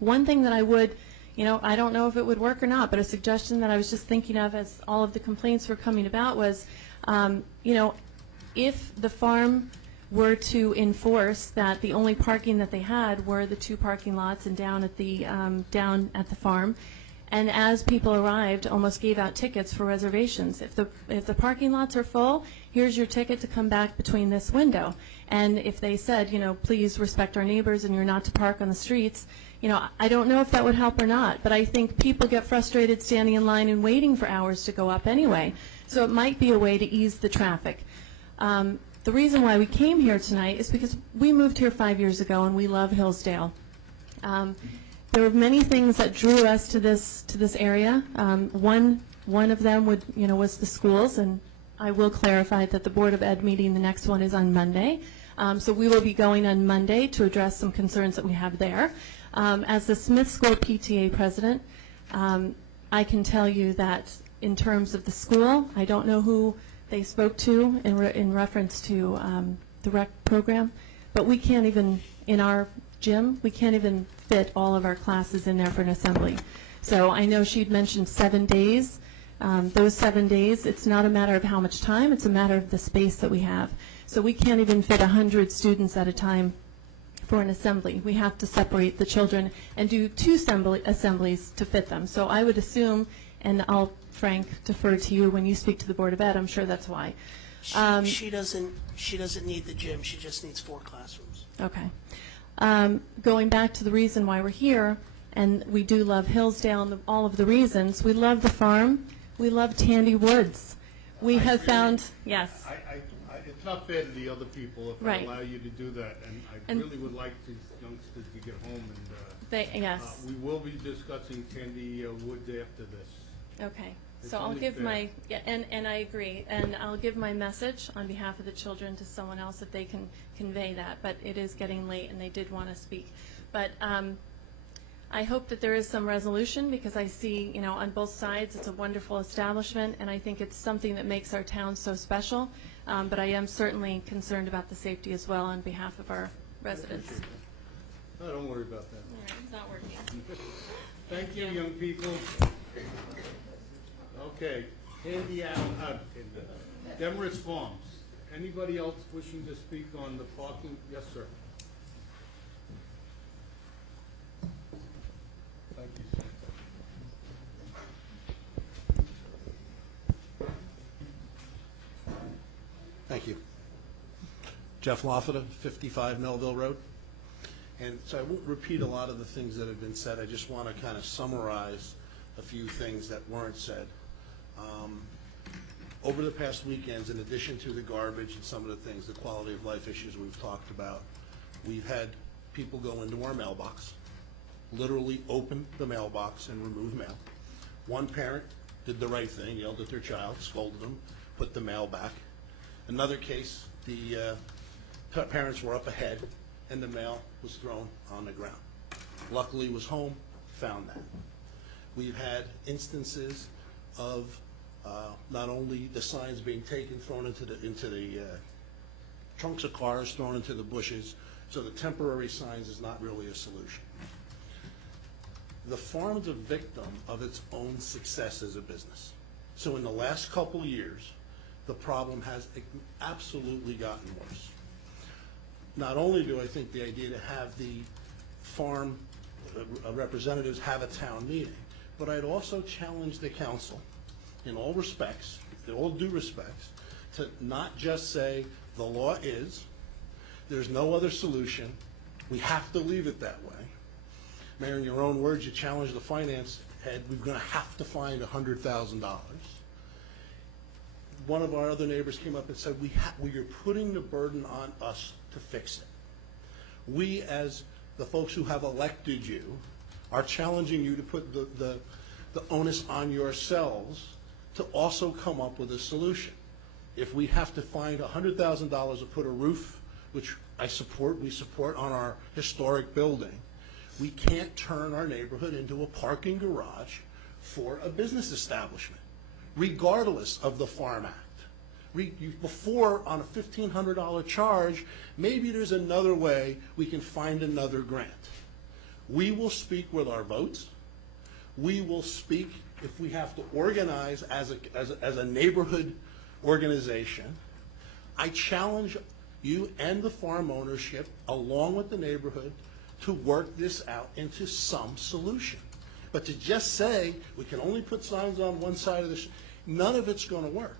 One thing that I would, I don't know if it would work or not, but a suggestion that I was just thinking of as all of the complaints were coming about was, if the farm were to enforce that the only parking that they had were the 2 parking lots and down at the farm, and as people arrived, almost gave out tickets for reservations. If the parking lots are full, here's your ticket to come back between this window. And if they said, you know, please respect our neighbors and you're not to park on the streets, you know, I don't know if that would help or not, but I think people get frustrated standing in line and waiting for hours to go up anyway. So it might be a way to ease the traffic. The reason why we came here tonight is because we moved here 5 years ago and we love Hillsdale. There were many things that drew us to this area. One of them was the schools, and I will clarify that the Board of Ed meeting, the next one is on Monday. So we will be going on Monday to address some concerns that we have there. As the Smith School PTA president, I can tell you that in terms of the school, I don't know who they spoke to in reference to the rec program, but we can't even, in our gym, we can't even fit all of our classes in there for an assembly. So I know she'd mentioned 7 days. Those 7 days, it's not a matter of how much time, it's a matter of the space that we have. So we can't even fit 100 students at a time for an assembly. We have to separate the children and do 2 assemblies to fit them. So I would assume, and I'll, Frank, defer to you when you speak to the Board of Ed, I'm sure that's why. She doesn't need the gym, she just needs 4 classrooms. Okay. Going back to the reason why we're here, and we do love Hillsdale and all of the reasons, we love the farm, we love Tandy Woods. We have found, yes. It's not fair to the other people if Right. I allow you to do that, and I And- really would like these youngsters to get home Yes. we will be discussing Tandy Woods after this. Okay, It's so I'll only give fair. my, yeah, and I agree, and I'll give my message on behalf of the children to someone else that they can convey that, but it is getting late and they did want to speak. But I hope that there is some resolution, because I see, you know, on both sides, it's a wonderful establishment, and I think it's something that makes our town so special, but I am certainly concerned about the safety as well on behalf of our residents. No, don't worry about that. All right, it's not working. Thank you, young people. Okay, Tandy Allen, Demarest Farms. Anybody else wishing to speak on the parking? Yes, sir. Thank you, sir. Thank you. Jeff Lafferty, 55 Melville Road. And so I won't repeat a lot of the things that have been said. I just want to kind of summarize a few things that weren't said. Over the past weekends, in addition to the garbage and some of the things, the quality of life issues we've talked about, we've had people go into our mailbox, literally open the mailbox and remove mail. One parent did the right thing, yelled at their child, scolded them, put the mail back. Another case, the parents were up ahead and the mail was thrown on the ground. Luckily was home, found that. We've had instances of not only the signs being taken, thrown into the trunks of cars, thrown into the bushes, so the temporary signs is not really a solution. The farm's a victim of its own success as a business. So in the last couple years, the problem has absolutely gotten worse. Not only do I think the idea to have the farm representatives have a town meeting, but I'd also challenge the council, in all respects, in all due respects, to not just say the law is, there's no other solution, we have to leave it that way. Mayor, in your own words, you challenged the finance head, we're going to have to find $100,000. One of our other neighbors came up and said, you're putting the burden on us to fix it. We, as the folks who have elected you, are challenging you to put the onus on yourselves to also come up with a solution. If we have to find $100,000 to put a roof, which we support on our historic building, we can't turn our neighborhood into a parking garage for a business establishment, regardless of the Farm Act. Before, on a $1,500 charge, maybe there's another way we can find another grant. We will speak with our votes. We will speak if we have to organize as a neighborhood organization. I challenge you and the farm ownership, along with the neighborhood, to work this out into some solution. But to just say, we can only put signs on one side of the, none of it's gonna work.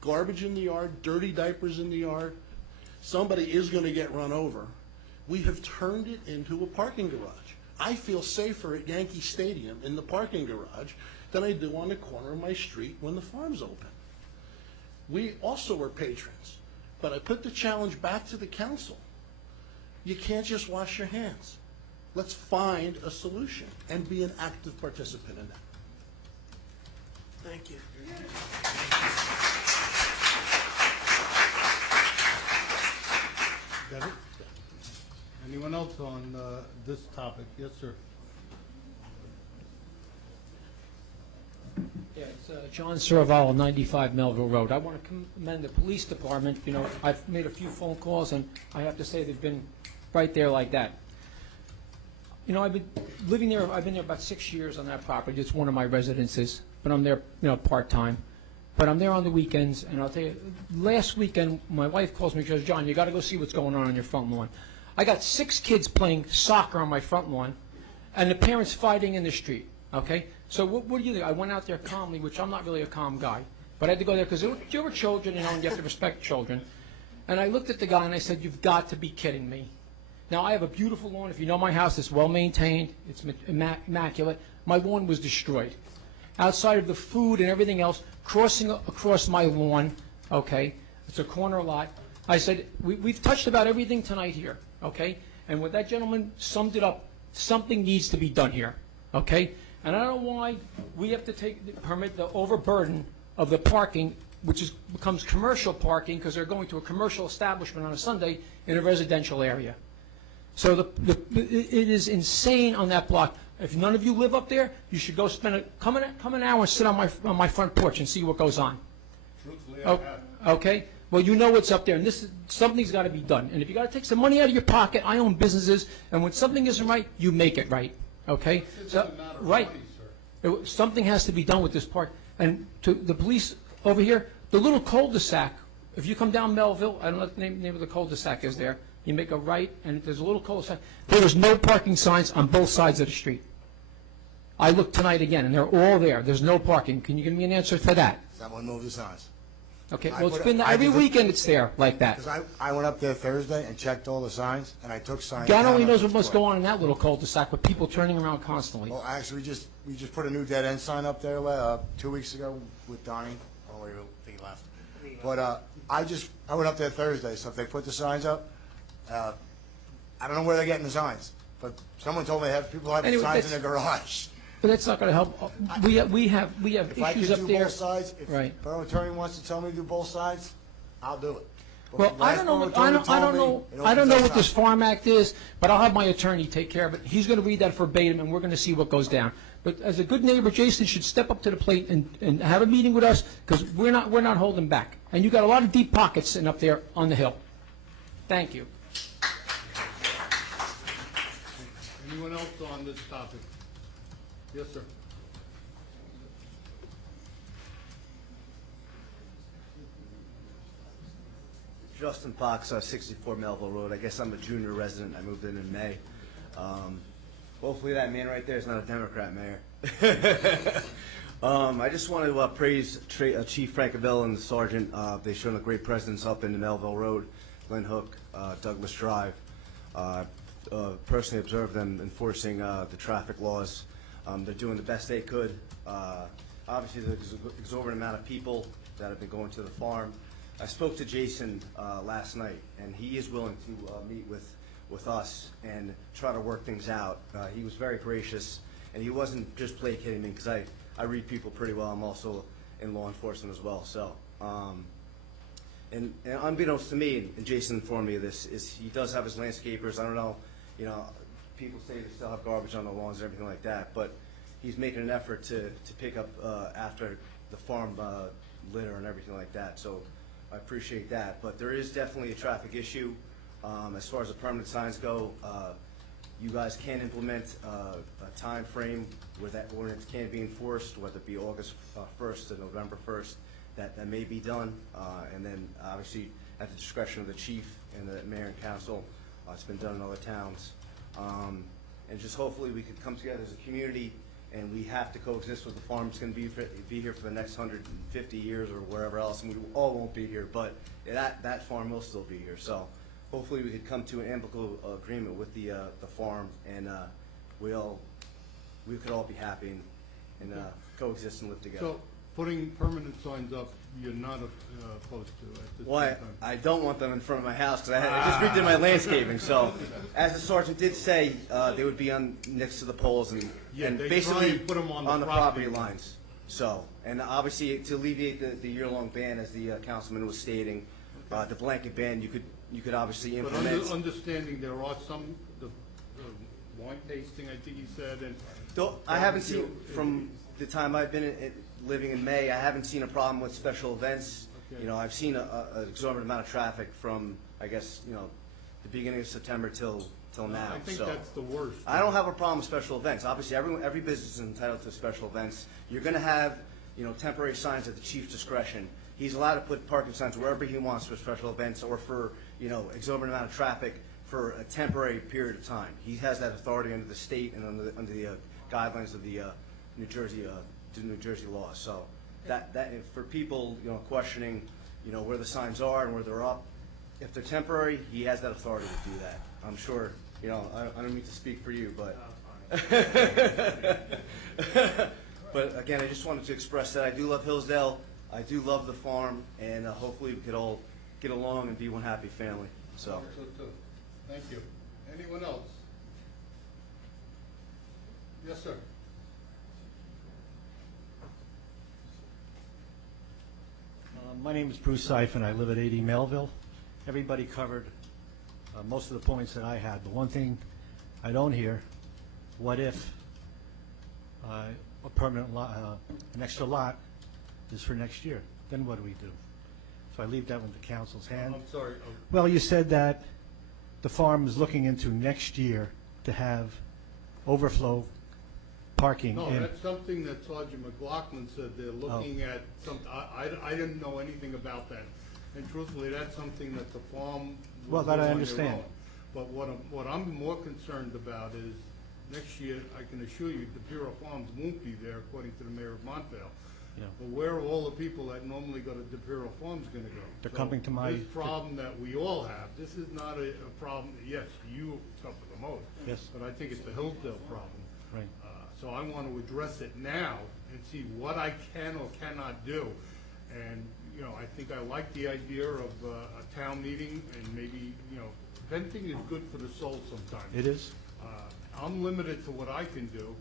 Garbage in the yard, dirty diapers in the yard, somebody is gonna get run over. We have turned it into a parking garage. I feel safer at Yankee Stadium in the parking garage than I do on the corner of my street when the farm's open. We also are patrons, but I put the challenge back to the council. You can't just wash your hands. Let's find a solution and be an active participant in that. Thank you. Got it? Anyone else on this topic? Yes, sir. Yeah, it's John Saravallo, 95 Melville Road. I want to commend the police department. You know, I've made a few phone calls, and I have to say they've been right there like that. You know, I've been living there, I've been there about 6 years on that property. It's one of my residences, but I'm there, you know, part-time. But I'm there on the weekends, and I'll tell you, last weekend, my wife calls me, she goes, John, you got to go see what's going on your front lawn. I got 6 kids playing soccer on my front lawn, and the parents fighting in the street, okay? So what do you do? I went out there calmly, which I'm not really a calm guy, but I had to go there because there were children, you know, and you have to respect children. And I looked at the guy and I said, you've got to be kidding me. Now, I have a beautiful lawn. If you know my house, it's well-maintained. It's immaculate. My lawn was destroyed. Outside of the food and everything else, crossing across my lawn, okay, it's a corner lot. I said, we've touched about everything tonight here, okay? And what that gentleman summed it up, something needs to be done here, okay? And I don't know why we have to permit the overburden of the parking, which becomes commercial parking because they're going to a commercial establishment on a Sunday in a residential area. So it is insane on that block. If none of you live up there, you should go come an hour and sit on my front porch and see what goes on. Truthfully, I have. Okay? Well, you know what's up there, and something's got to be done. And if you got to take some money out of your pocket, I own businesses, and when something isn't right, you make it right. Okay? So, right. Something has to be done with this park. And to the police over here, the little cul-de-sac, if you come down Melville, I don't know what the name of the cul-de-sac is there, you make a right, and there's a little cul-de-sac. There is no parking signs on both sides of the street. I looked tonight again, and they're all there. There's no parking. Can you give me an answer for that? Someone move the signs. Okay, well, it's been, every weekend it's there like that. Because I went up there Thursday and checked all the signs, and I took signs God down only on knows the what must floor. go on in that little cul-de-sac with people turning around constantly. Well, actually, we just put a new dead end sign up there 2 weeks ago with Donnie. Oh, wait, I think he left. But I went up there Thursday, so if they put the signs up, I don't know where they're getting the signs, but someone told me people have Anyway, signs in their garage. But that's not going to help. We have If I issues could up do there. both sides, if Right. the borough attorney wants to tell me to do both sides, I'll do it. But Well, the I last don't know. borough attorney told me it I don't know opens what us this up. Farm Act is, but I'll have my attorney take care of it. He's going to read that verbatim, and we're going to see what goes down. But as a good neighbor, Jason should step up to the plate and have a meeting with us because we're not holding back. And you got a lot of deep pockets sitting up there on the hill. Thank you. Anyone else on this topic? Yes, sir. Justin Fox, 64 Melville Road. I guess I'm a junior resident. I moved in May. Hopefully that man right there is not a Democrat mayor. I just want to praise Chief Frankaville and the sergeant. They've shown a great presence up in the Melville Road, Glen Hook, Douglas Drive. Personally observed them enforcing the traffic laws. They're doing the best they could. Obviously, there's an exorbitant amount of people that have been going to the farm. I spoke to Jason last night, and he is willing to meet with us and try to work things out. He was very gracious, and he wasn't just placating me because I read people pretty well. I'm also in law enforcement as well. So, and unbeknownst to me, and Jason informed me of this, is he does have his landscapers. I don't know, people say they still have garbage on the lawns and everything like that, but he's making an effort to pick up after the farm litter and everything like that. So I appreciate that, but there is definitely a traffic issue. As far as the permanent signs go, you guys can implement a time frame where that ordinance can be enforced, whether it be August 1st to November 1st, that may be done. And then obviously at the discretion of the chief and the mayor and council. It's been done in other towns. And just hopefully we could come together as a community and we have to coexist with the farm. It's going to be here for the next 150 years or wherever else, and we all won't be here, but that farm will still be here. So hopefully we could come to an amicable agreement with the farm, and we could all be happy and coexist and live together. So putting permanent signs up, you're not opposed to at this Well, time? I don't want them in front of my house because I just redid my landscaping. So, as the sergeant did say, they would be on next to the poles and Yeah, they basically try and put 'em on the property property lines. So, and obviously to alleviate the year-long ban, as the councilman was stating, the blanket ban, you could obviously But implement. understanding there are some, the wine tasting, I think he said, and. I haven't seen, from the time I've been living in May, I haven't seen a problem with special events. Okay. You know, I've seen an exorbitant amount of traffic from, I guess, the beginning of September till now. I think So that's the worst. I don't have a problem with special events. Obviously, every business is entitled to special events. You're going to have, temporary signs at the chief's discretion. He's allowed to put parking signs wherever he wants for special events or for, exorbitant amount of traffic for a temporary period of time. He has that authority under the state and under the guidelines of the New Jersey law. So that for people, questioning, where the signs are and where they're up, if they're temporary, he has that authority to do that. I'm sure, I don't mean to speak for you, but. But again, I just wanted to express that I do love Hillsdale, I do love the farm, and hopefully we could all get along and be one happy family. So. Too. Thank you. Anyone else? Yes, sir. My name is Bruce Siphon. I live at 80 Melville. Everybody covered most of the points that I had. The one thing I don't hear, what if a permanent lot, an extra lot is for next year? Then what do we do? So I leave that with the council's hand. I'm sorry. Well, you said that the farm is looking into next year to have overflow parking. No, in- that's something that Sergeant McLaughlin said they're looking at. I didn't know anything about that. And truthfully, that's something that the farm will Well, that do I on their understand. own. But what I'm more concerned about is next year, I can assure you, the Bureau Farms won't be there, according to the mayor of Montvale. Yeah. But where are all the people that normally go to the Bureau Farms going to go? They're coming to my- This problem that we all have, this is not a problem, yes, you suffer the most. Yes. But I think it's a Hillsdale problem. Right. So I want to address it now and see what I can or cannot do. And, I think I like the idea of a town meeting and maybe, venting is good for the soul sometimes. It is. I'm limited to what I can do,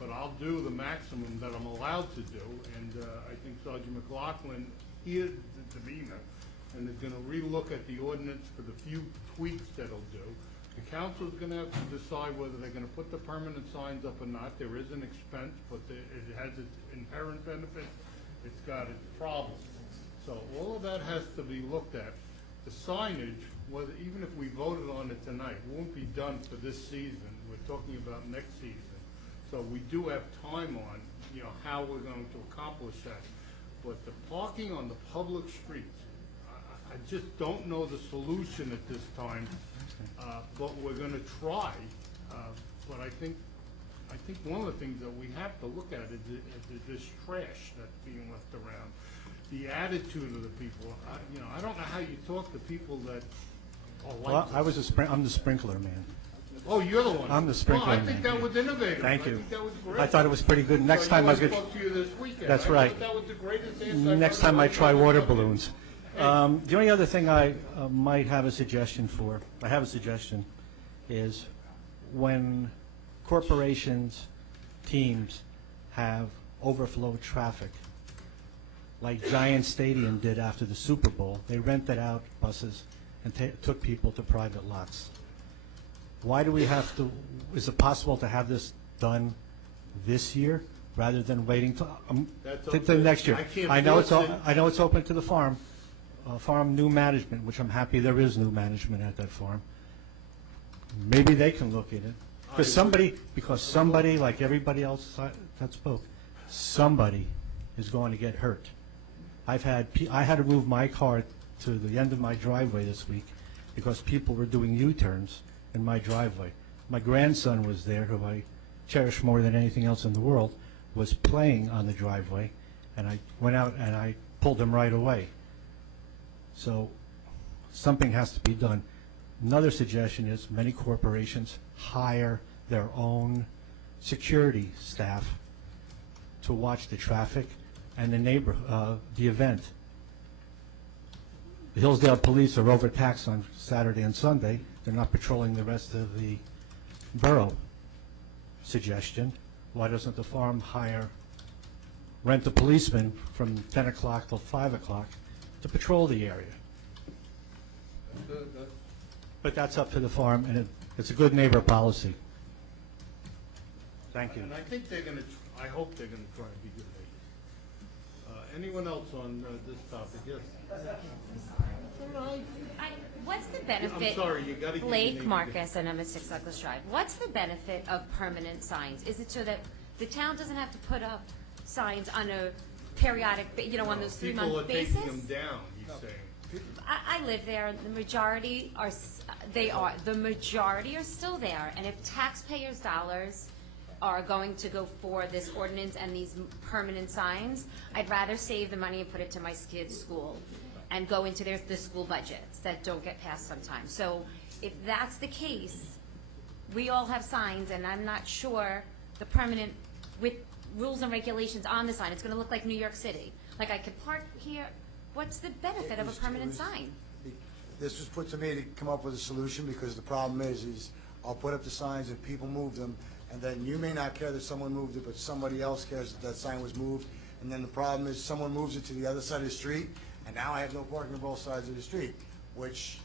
but I'll do the maximum that I'm allowed to do. And I think Sergeant McLaughlin hears the demeanor and is going to relook at the ordinance for the few tweaks that it'll do. The council's going to have to decide whether they're going to put the permanent signs up or not. There is an expense, but it has its inherent benefits. It's got its problems. So all of that has to be looked at. The signage, even if we voted on it tonight, won't be done for this season. We're talking about next season. So we do have time on, how we're going to accomplish that. But the parking on the public streets, I just don't know the solution at this time, but we're going to try. But I think one of the things that we have to look at is this trash that's being left around. The attitude of the people. I don't know how you talk to people that are like Well, this. I'm the sprinkler man. Oh, you're the one. I'm the sprinkler Well, I man. think that was innovative. Thank I you. think that was great. I thought it was pretty good. Next time I was was spoke to you this weekend. That's I right. thought that was the greatest answer I've Next heard time I in try my water life. balloons. The only other thing I might have a suggestion for, is when corporations, teams have overflow traffic, like Giant Stadium did after the Super Bowl, they rented out buses and took people to private lots. Why do we have to, is it possible to have this done this year rather than waiting That's till up to- next year? I can't I know force it. I know it's open to the farm new management, which I'm happy there is new management at that farm. Maybe they can look at it. Because somebody, like everybody else that spoke, somebody is going to get hurt. I had to move my car to the end of my driveway this week because people were doing U-turns in my driveway. My grandson was there, who I cherish more than anything else in the world, was playing on the driveway, and I went out and I pulled him right away. So something has to be done. Another suggestion is many corporations hire their own security staff to watch the traffic and the event. The Hillsdale police are overtaxed on Saturday and Sunday. They're not patrolling the rest of the borough. Suggestion, why doesn't the farm rent a policeman from 10 o'clock till 5 o'clock to patrol the area? But that's up to the farm, and it's a good neighbor policy. Thank you. And I think they're going to, I hope they're going to try to be good neighbors. Anyone else on this topic? Yes. What's the benefit? I'm sorry, you got to give your Blake name Marcus, and I'm at 6 Douglas Drive. What's the benefit of permanent signs? Is it so that the town doesn't have to put up signs on a periodic, on those 3-month basis? People are taking them down, he's saying. I live there. The majority are still there. And if taxpayers' dollars are going to go for this ordinance and these permanent signs, I'd rather save the money and put it to my kids' school and go into the school budgets that don't get passed sometimes. So if that's the case, we all have signs, and I'm not sure the permanent, with rules and regulations on the sign, it's going to look like New York City. Like I could park here. What's the benefit of a permanent sign? This was put to me to come up with a solution, because the problem is I'll put up the signs and people move them, and then you may not care that someone moved it, but somebody else cares that that sign was moved, and then the problem is someone moves it to the other side of the street, and now I have no parking on both sides of the street, which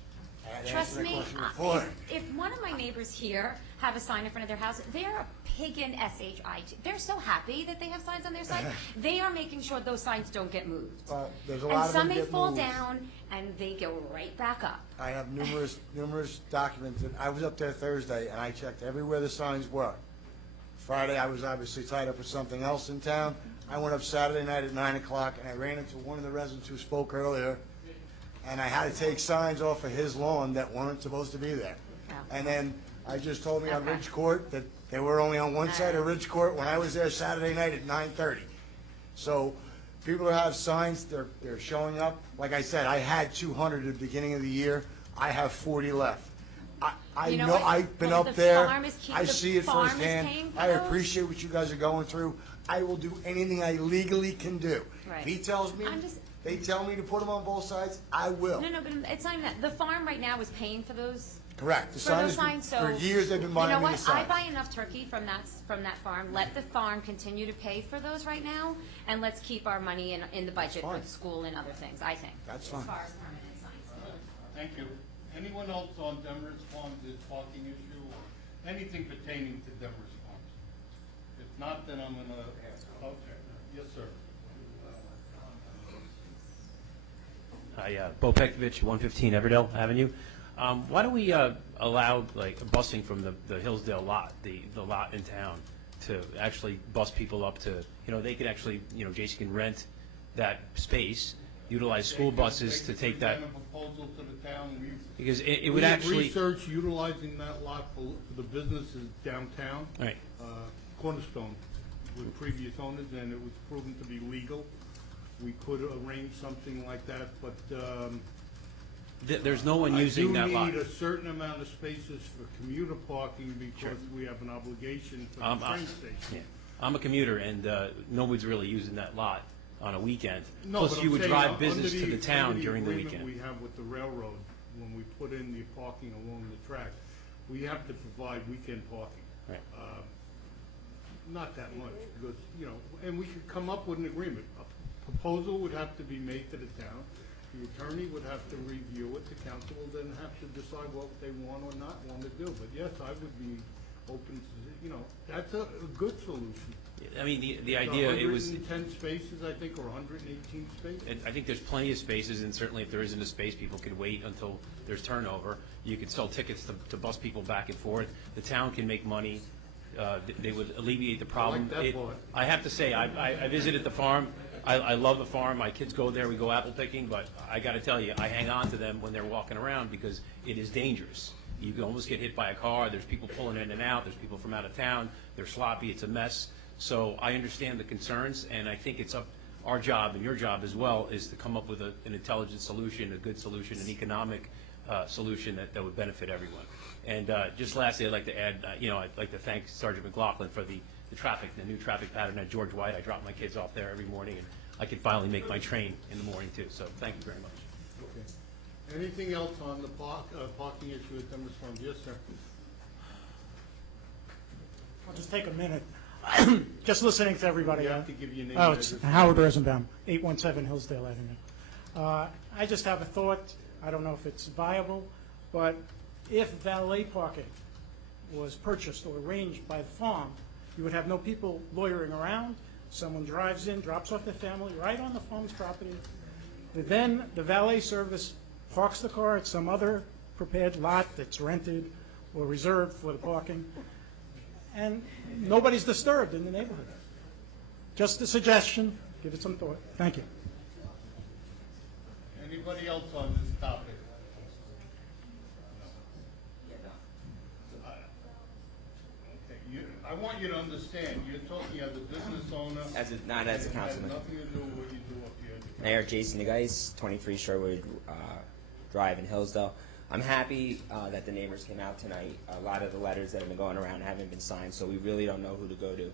I had Trust answered that me, question before. if one of my neighbors here have a sign in front of their house, they're a pagan SHIT. They're so happy that they have signs on their side. They are making sure those signs don't get moved. There's a And lot of them some may get fall moved. down, and they go right back up. I have numerous documents. I was up there Thursday, and I checked everywhere the signs were. Friday, I was obviously tied up with something else in town. I went up Saturday night at 9 o'clock, and I ran into one of the residents who spoke earlier, and I had to take signs off of his lawn that weren't supposed to be there. And then I just told me on Ridge Court that they were only on one side of Ridge Court when I was there Saturday night at 9:30. So people who have signs, they're showing up. Like I said, I had 200 at the beginning of the year. I have 40 left. I know, I've been up there. I see it firsthand. I appreciate what you guys are going through. I will do anything I legally can do. If he tells me, they tell me to put them on both sides, I will. No, but it's not even that. The farm right now is paying for those. Correct. The For those sign signs, is, for years they've been buying you know me what? the signs. I buy enough turkey from that farm. Let the farm continue to pay for those right now, and let's keep our money in the budget for the school and other things, I think. That's fine. As far as permanent signs. Thank you. Anyone else on Demers Farms, this parking issue, or anything pertaining to Demers Farms? If not, then I'm gonna ask. Okay. Yes, sir. Hi, Bo Pekovich, 115 Everdale Avenue. Why do we allow like busing from the Hillsdale lot, the lot in town, to actually bus people up to, they could actually, Jason can rent that space, utilize school buses to take that. They can present a proposal to the town. Because it would actually. We research utilizing that lot for the businesses downtown. Right. Cornerstone with previous owners, and it was proven to be legal. We could arrange something like that, but there's no one using that lot. I do need a certain amount of spaces for commuter parking because we have an obligation for the train station. Yeah. I'm a commuter, and nobody's really using that lot on a weekend. No, Plus, but you I'm would saying, drive business under to the town under during the agreement weekend. we have with the railroad, when we put in the parking along the track, we have to provide weekend parking. Right. Not that much, because, and we could come up with an agreement. A proposal would have to be made to the town. The attorney would have to review it. The council will then have to decide what they want or not want to do. But yes, I would be open to, that's a good solution. I mean, the idea, it was. 110 spaces, I think, or 118 spaces. I think there's plenty of spaces, and certainly if there isn't a space, people could wait until there's turnover. You could sell tickets to bus people back and forth. The town can make money. They would alleviate the problem. I like that part. I have to say, I visited the farm. I love the farm. My kids go there. We go apple picking. But I got to tell you, I hang on to them when they're walking around because it is dangerous. You can almost get hit by a car. There's people pulling in and out. There's people from out of town. They're sloppy. It's a mess. So I understand the concerns, and I think it's our job and your job as well is to come up with an intelligent solution, a good solution, an economic solution that would benefit everyone. And just lastly, I'd like to add, I'd like to thank Sergeant McLaughlin for the new traffic pattern at George White. I drop my kids off there every morning, and I can finally make my train in the morning too. So thank you very much. Okay. Anything else on the parking issue at Demers Farms? Yes, sir. I'll just take a minute. Just listening to everybody. You have to give your name Oh, and it's address. Howard Rosenbaum, 817 Hillsdale Avenue. I just have a thought. I don't know if it's viable, but if valet parking was purchased or arranged by the farm, you would have no people loitering around. Someone drives in, drops off their family right on the farm's property. Then the valet service parks the car at some other prepared lot that's rented or reserved for the parking, and nobody's disturbed in the neighborhood. Just a suggestion. Give it some thought. Thank you. Anybody else on this topic? I want you to understand, you're talking as a business owner. Not as a and it has councilman. nothing to do with what you do up here. Mayor Jason DeGeis, 23 Sherwood Drive in Hillsdale. I'm happy that the neighbors came out tonight. A lot of the letters that have been going around haven't been signed, so we really don't know who to go to.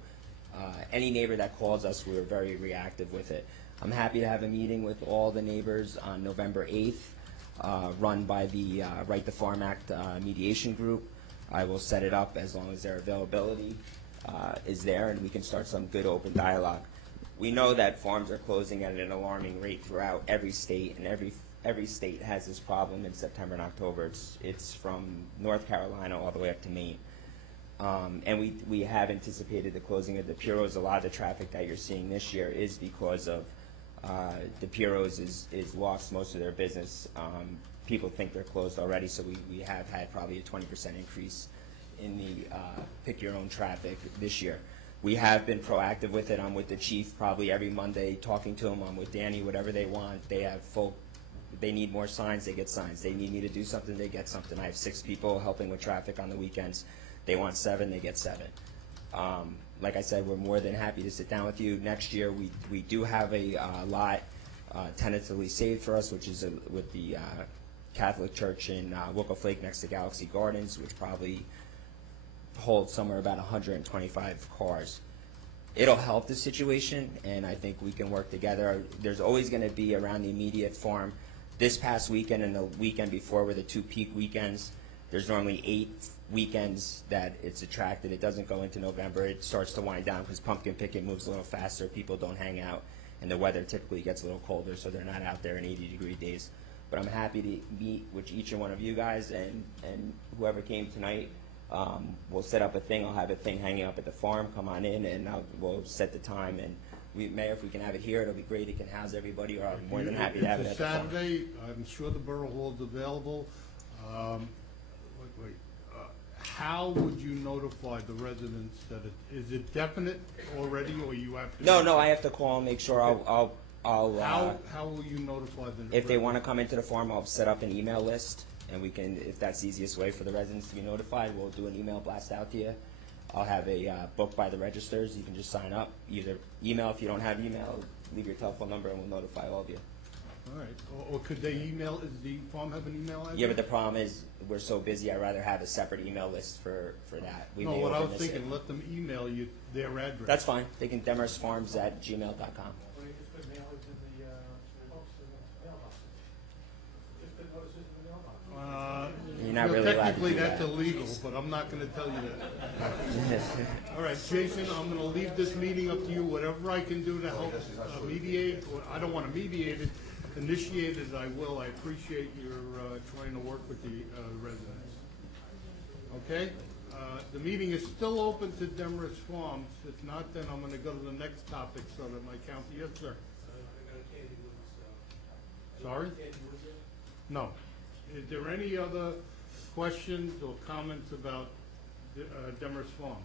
Any neighbor that calls us, we're very reactive with it. I'm happy to have a meeting with all the neighbors on November 8th, run by the Right to Farm Act mediation group. I will set it up as long as their availability is there, and we can start some good open dialogue. We know that farms are closing at an alarming rate throughout every state, and every state has this problem in September and October. It's from North Carolina all the way up to Maine. And we have anticipated the closing of the Puros. A lot of the traffic that you're seeing this year is because of the Puros is lost most of their business. People think they're closed already, so we have had probably a 20% increase in the pick-your-own traffic this year. We have been proactive with it. I'm with the chief probably every Monday talking to him. I'm with Danny, whatever they want. They have they need more signs, they get signs. They need me to do something, they get something. I have 6 people helping with traffic on the weekends. They want 7, they get 7. Like I said, we're more than happy to sit down with you. Next year, we do have a lot tentatively saved for us, which is with the Catholic Church in Wilcox Lake next to Galaxy Gardens, which probably holds somewhere about 125 cars. It'll help the situation, and I think we can work together. There's always going to be around the immediate farm. This past weekend and the weekend before were the 2 peak weekends. There's normally 8 weekends that it's attracted. It doesn't go into November. It starts to wind down because pumpkin picking moves a little faster. People don't hang out, and the weather typically gets a little colder, so they're not out there in 80-degree days. But I'm happy to meet with each and one of you guys, and whoever came tonight. We'll set up a thing. I'll have a thing hanging up at the farm. Come on in, and we'll set the time. And Mayor, if we can have it here, it'll be great. It can house everybody, or I'm more than happy to have it at It's the a farm. Saturday. I'm sure the Borough Hall's available. How would you notify the residents that is it definite already, or you have to? No, I have to call and make sure. I'll How will you notify them? if they want to come into the farm, I'll set up an email list, and we can, if that's the easiest way for the residents to be notified, we'll do an email blast out to you. I'll have a book by the registers. You can just sign up. Either email if you don't have email, leave your telephone number, and we'll notify all of you. All right. Or could they email? Does the farm have an email address? Yeah, but the problem is we're so busy. I'd rather have a separate email list for that. We No, may what I was overmiss it. thinking, let them email you their address. That's fine. They can demersfarms@gmail.com. Or you just put mailers in the post in the mailbox. Just put notices in the mailbox. You're not really allowed to Technically, do that's that. illegal, but I'm not going to tell you that. All right, Jason, I'm going to leave this meeting up to you. Whatever I can do to help mediate, or I don't want to mediate it, initiate it, I will. I appreciate your trying to work with the residents. Okay? The meeting is still open to Demarest Farms. If not, then I'm going to go to the next topic so that my county, yes, sir. Sorry? No. Is there any other questions or comments about Demarest Farms?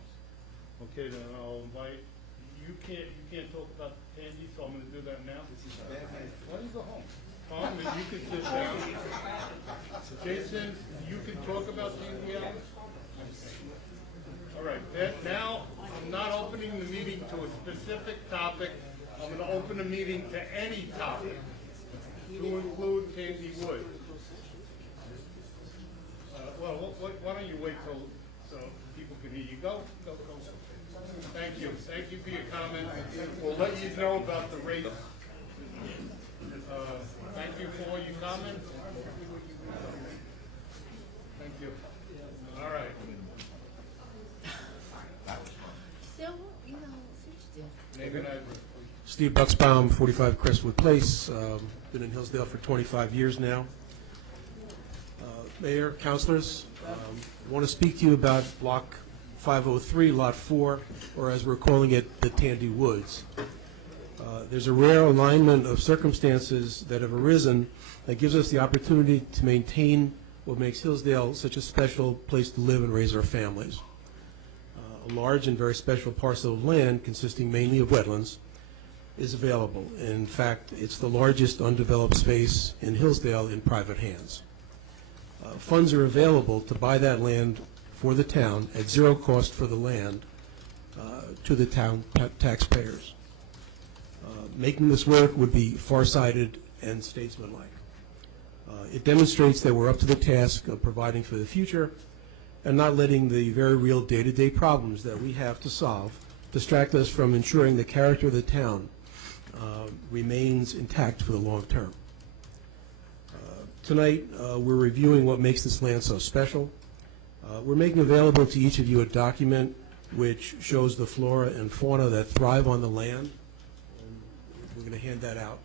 Okay, then I'll invite, you can't talk about candy, so I'm going to do that now. Why don't you go home? Palmer, you can sit down. Jason, you can talk about Tandy Ellis? All right, now, I'm not opening the meeting to a specific topic. I'm going to open the meeting to any topic, to include Tandy Wood. Well, why don't you wait till so people can hear you? Go. Thank you. Thank you for your comment. We'll let you know about the race. Thank you for all your comments. Thank you. All right. Steve Bucksbaum, 45 Crestwood Place. Been in Hillsdale for 25 years now. Mayor, councilors, I want to speak to you about Block 503, Lot 4, or as we're calling it, the Tandy Woods. There's a rare alignment of circumstances that have arisen that gives us the opportunity to maintain what makes Hillsdale such a special place to live and raise our families. A large and very special parcel of land consisting mainly of wetlands is available. In fact, it's the largest undeveloped space in Hillsdale in private hands. Funds are available to buy that land for the town at zero cost for the land to the town taxpayers. Making this work would be farsighted and statesmanlike. It demonstrates that we're up to the task of providing for the future and not letting the very real day-to-day problems that we have to solve distract us from ensuring the character of the town remains intact for the long term. Tonight, we're reviewing what makes this land so special. We're making available to each of you a document which shows the flora and fauna that thrive on the land. We're going to hand that out.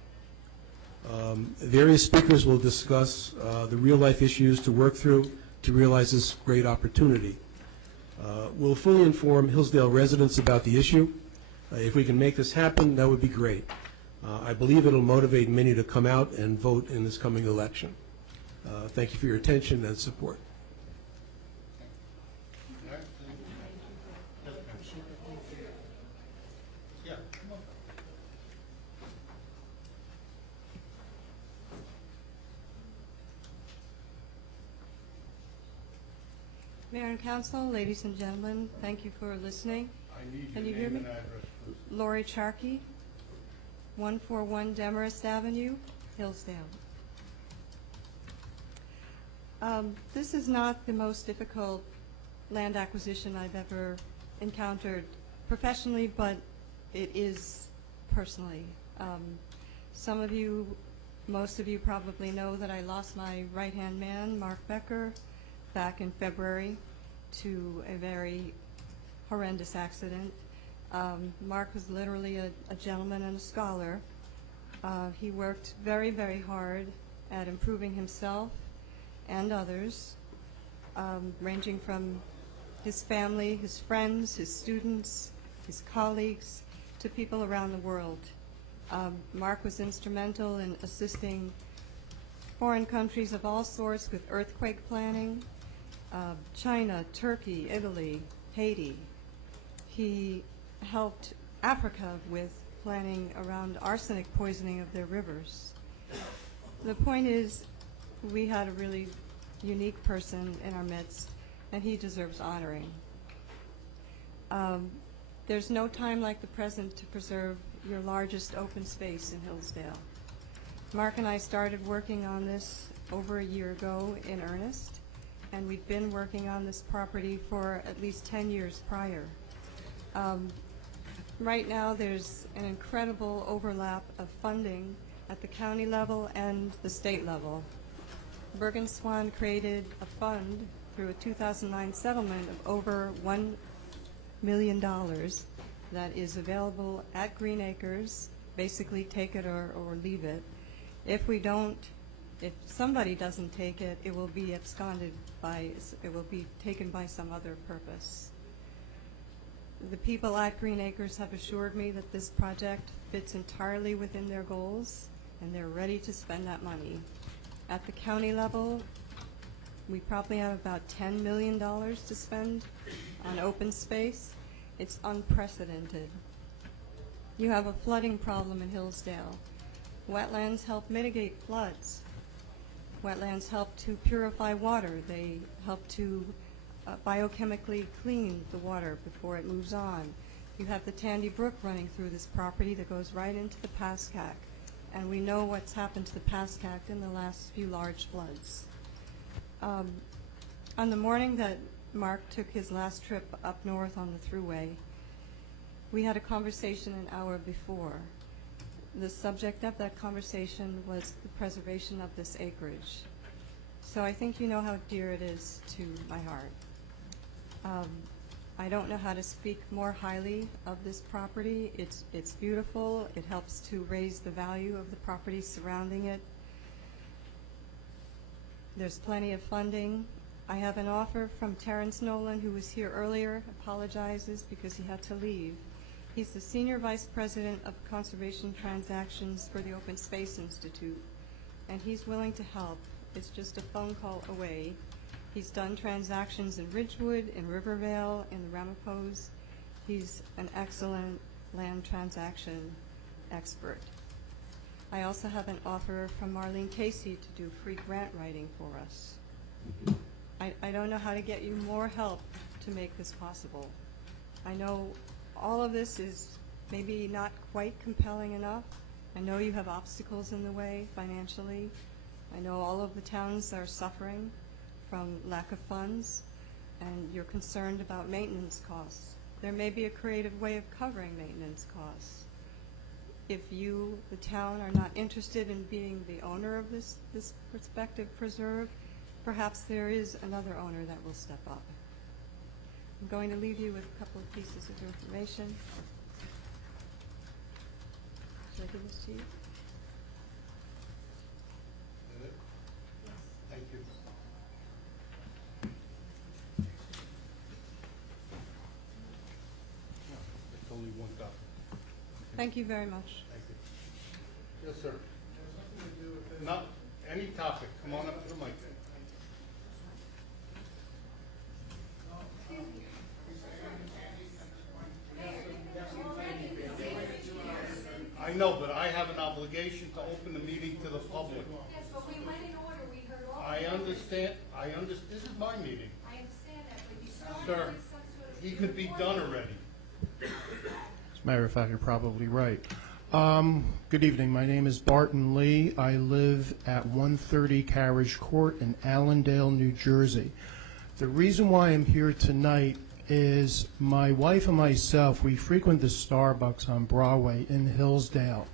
Various speakers will discuss the real-life issues to work through to realize this great opportunity. We'll fully inform Hillsdale residents about the issue. If we can make this happen, that would be great. I believe it'll motivate many to come out and vote in this coming election. Thank you for your attention and support. Mayor and Council, ladies and gentlemen, thank you for listening. Can you hear me? Lori Charkey, 141 Demarest Avenue, Hillsdale. This is not the most difficult land acquisition I've ever encountered professionally, but it is personally. Some of you, most of you probably know that I lost my right-hand man, Mark Becker, back in February to a very horrendous accident. Mark was literally a gentleman and a scholar. He worked very, very hard at improving himself and others, ranging from his family, his friends, his students, his colleagues, to people around the world. Mark was instrumental in assisting foreign countries of all sorts with earthquake planning, China, Turkey, Italy, Haiti. He helped Africa with planning around arsenic poisoning of their rivers. The point is, we had a really unique person in our midst, and he deserves honoring. There's no time like the present to preserve your largest open space in Hillsdale. Mark and I started working on this over a year ago in earnest, and we've been working on this property for at least 10 years prior. Right now, there's an incredible overlap of funding at the county level and the state level. Bergen Swan created a fund through a 2009 settlement of over $1 million that is available at Green Acres, basically take it or leave it. If somebody doesn't take it, it will be absconded by, it will be taken by some other purpose. The people at Green Acres have assured me that this project fits entirely within their goals, and they're ready to spend that money. At the county level, we probably have about $10 million to spend on open space. It's unprecedented. You have a flooding problem in Hillsdale. Wetlands help mitigate floods. Wetlands help to purify water. They help to biochemically clean the water before it moves on. You have the Tandy Brook running through this property that goes right into the Pascack, and we know what's happened to the Pascack in the last few large floods. On the morning that Mark took his last trip up north on the thruway, we had a conversation an hour before. The subject of that conversation was the preservation of this acreage. So I think you know how dear it is to my heart. I don't know how to speak more highly of this property. It's beautiful. It helps to raise the value of the property surrounding it. There's plenty of funding. I have an offer from Terrence Nolan, who was here earlier, apologizes because he had to leave. He's the Senior Vice President of Conservation Transactions for the Open Space Institute, and he's willing to help. It's just a phone call away. He's done transactions in Ridgewood, in Rivervale, in the Ramapos. He's an excellent land transaction expert. I also have an offer from Marlene Casey to do free grant writing for us. I don't know how to get you more help to make this possible. I know all of this is maybe not quite compelling enough. I know you have obstacles in the way financially. I know all of the towns are suffering from lack of funds, and you're concerned about maintenance costs. There may be a creative way of covering maintenance costs. If you, the town, are not interested in being the owner of this prospective preserve, perhaps there is another owner that will step up. I'm going to leave you with a couple of pieces of information. Should I give this to you? Thank you. It's only one copy. Thank you very much. Thank you. Yes, sir. Not any topic. Come on up to the mic. I know, but I have an obligation to open the meeting to the public. Yes, but we went in order, we heard all. I understand, this is my meeting. I understand that, but you started Sir, with some sort of. he could be done already. As a matter of fact, you're probably right. Good evening. My name is Barton Lee. I live at 130 Carriage Court in Allendale, New Jersey. The reason why I'm here tonight is my wife and myself, we frequent the Starbucks on Broadway in Hillsdale.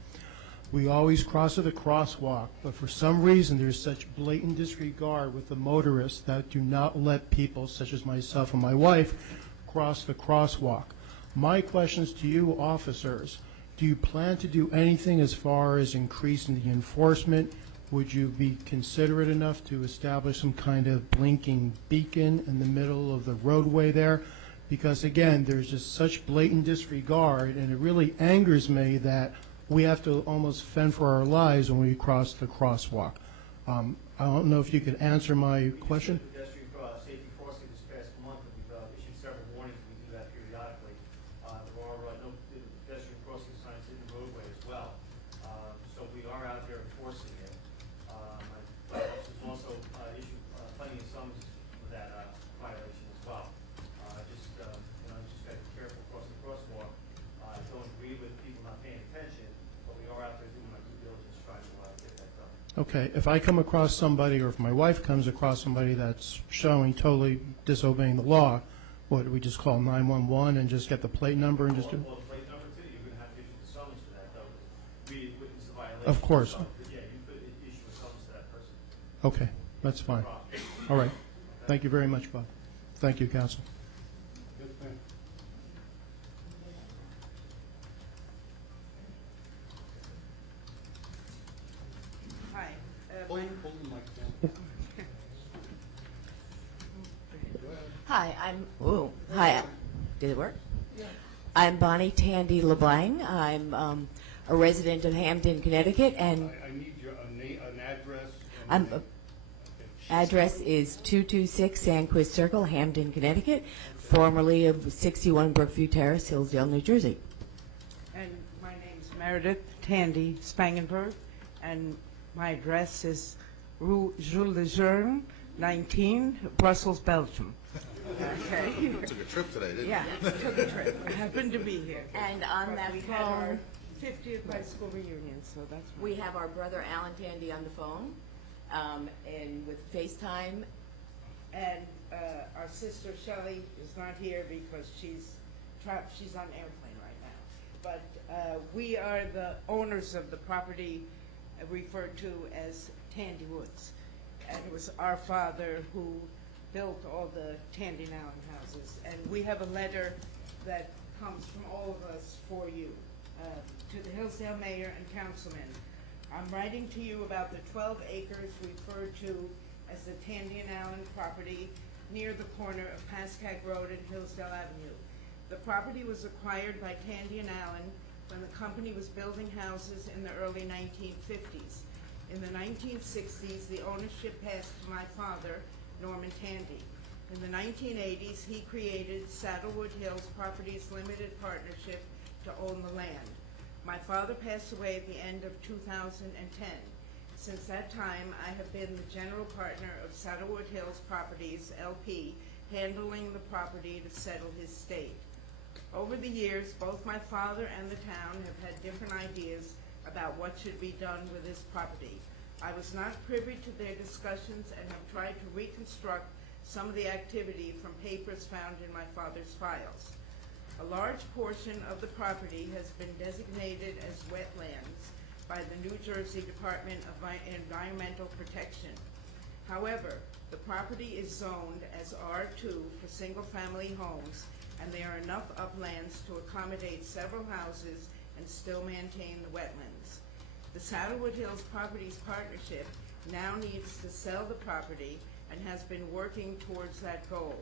We always cross at the crosswalk, but for some reason there's such blatant disregard with the motorists that do not let people such as myself and my wife cross the crosswalk. My questions to you officers, do you plan to do anything as far as increasing the enforcement? Would you be considerate enough to establish some kind of blinking beacon in the middle of the roadway there? Because again, there's just such blatant disregard, and it really angers me that we have to almost fend for our lives when we cross the crosswalk. I don't know if you could answer my question. Pedestrian safety crossing this past month, and we've issued several warnings. We do that periodically. There are no pedestrian crossing signs in the roadway as well. So we are out there enforcing it. My office has also issued plenty of summonses for that violation as well. Just got to be careful crossing the crosswalk. I don't agree with people not paying attention, but we are out there doing our due diligence trying to get that done. Okay, if I come across somebody, or if my wife comes across somebody that's showing totally disobeying the law, what, do we just call 911 and just get the plate number and just do? Well, the plate number too, you're going to have to issue the summons for that, though. We witness the violation. Of course. But yeah, you could issue a summons to that person. Okay, that's fine. All right. Thank you very much, Bob. Thank you, counsel. Yes, ma'am. Hi. Hold the mic down. Hi, hi. Did it work? I'm Bonnie Tandy LeBlanc. I'm a resident of Hamden, Connecticut, and I need an address. address is 226 Sandquist Circle, Hamden, Connecticut, formerly of 61 Brookview Terrace, Hillsdale, New Jersey. And my name is Meredith Tandy Spangenberg, and my address is Rue Jules Lejeune, 19, Brussels, Belgium. Okay. Took a trip today, didn't you? Yeah, took a trip. I happened to be here. And on But that we had our phone, 50th high school reunion, so that's why. we have our brother Alan Tandy on the phone, and with FaceTime. And our sister Shelley is not here because she's trapped. She's on an airplane right now. But we are the owners of the property referred to as Tandy Woods. And it was our father who built all the Tandy and Allen houses. And we have a letter that comes from all of us for you, to the Hillsdale mayor and councilmen. I'm writing to you about the 12 acres referred to as the Tandy and Allen property near the corner of Pascack Road and Hillsdale Avenue. The property was acquired by Tandy and Allen when the company was building houses in the early 1950s. In the 1960s, the ownership passed to my father, Norman Tandy. In the 1980s, he created Saddlewood Hills Properties Limited Partnership to own the land. My father passed away at the end of 2010. Since that time, I have been the general partner of Saddlewood Hills Properties, LP, handling the property to settle his estate. Over the years, both my father and the town have had different ideas about what should be done with this property. I was not privy to their discussions and have tried to reconstruct some of the activity from papers found in my father's files. A large portion of the property has been designated as wetlands by the New Jersey Department of Environmental Protection. However, the property is zoned as R2 for single-family homes, and there are enough uplands to accommodate several houses and still maintain the wetlands. The Saddlewood Hills Properties Partnership now needs to sell the property and has been working towards that goal.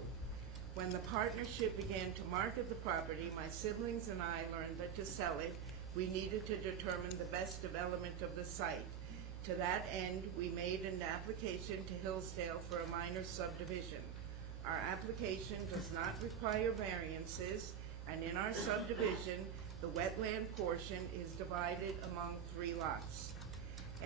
When the partnership began to market the property, my siblings and I learned that to sell it, we needed to determine the best development of the site. To that end, we made an application to Hillsdale for a minor subdivision. Our application does not require variances, and in our subdivision, the wetland portion is divided among 3 lots.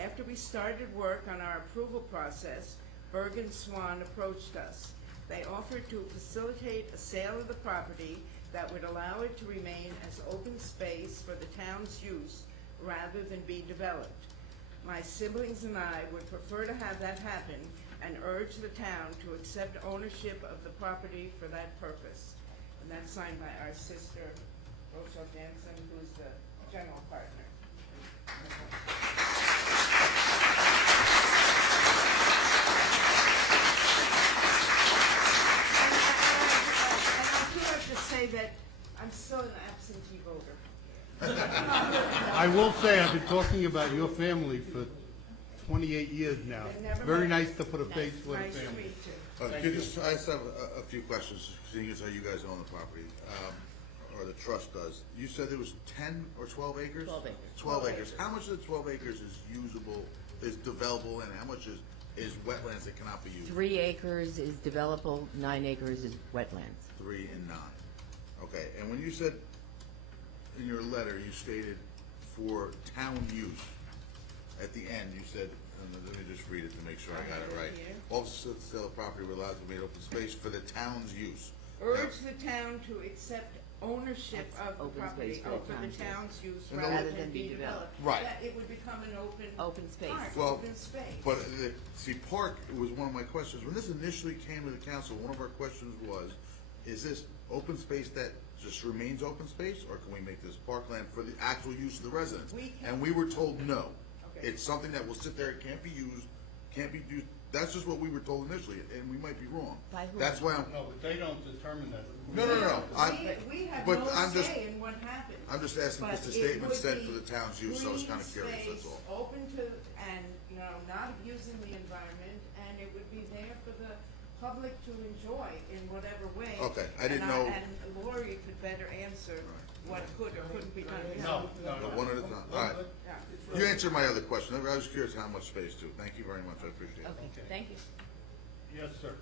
After we started work on our approval process, Bergen Swan approached us. They offered to facilitate a sale of the property that would allow it to remain as open space for the town's use rather than be developed. My siblings and I would prefer to have that happen and urge the town to accept ownership of the property for that purpose. And that's signed by our sister, Rochelle Jansen, who's the general partner. Say that I'm still an absentee voter. I will say, I've been talking about your family for 28 years now. Very nice to put a face with a family. I just have a few questions, seeing as how you guys own the property, or the trust does. You said there was 10 or 12 acres? 12 acres. 12 acres. How much of the 12 acres is usable, is developable, and how much is wetlands that cannot be used? 3 acres is developable, 9 acres is wetlands. 3 and 9. Okay, and when you said in your letter, you stated for town use, at the end, you said, and let me just read it to make sure I got it right. All sale of property were allowed to be made open space for the town's use. Urge the town to accept ownership of the property for the town's use rather than be developed. Right. That it would become an open space. Park, Well, open space. but see, park was one of my questions. When this initially came to the council, one of our questions was, is this open space that just remains open space, or can we make this parkland for the actual use of the residents? And we were told no. Okay. It's something that will sit there, it can't be used, can't be used. That's just what we were told initially, and we might be wrong. By who? That's why I'm. No, but they don't determine that. No. We have but no I'm just- say in what happens. I'm just asking because the But it statement would said be for the town's use, so I was kind of green curious, that's space, all. Open to, and, not abusing the environment, and it would be there for the public to enjoy in whatever way. Okay, I didn't know- And Lori could better answer what could or couldn't be done. No. One at a time. All right. Yeah. You answered my other question. I was curious how much space too. Thank you very much. I appreciate it. Okay, thank you. Yes, sir.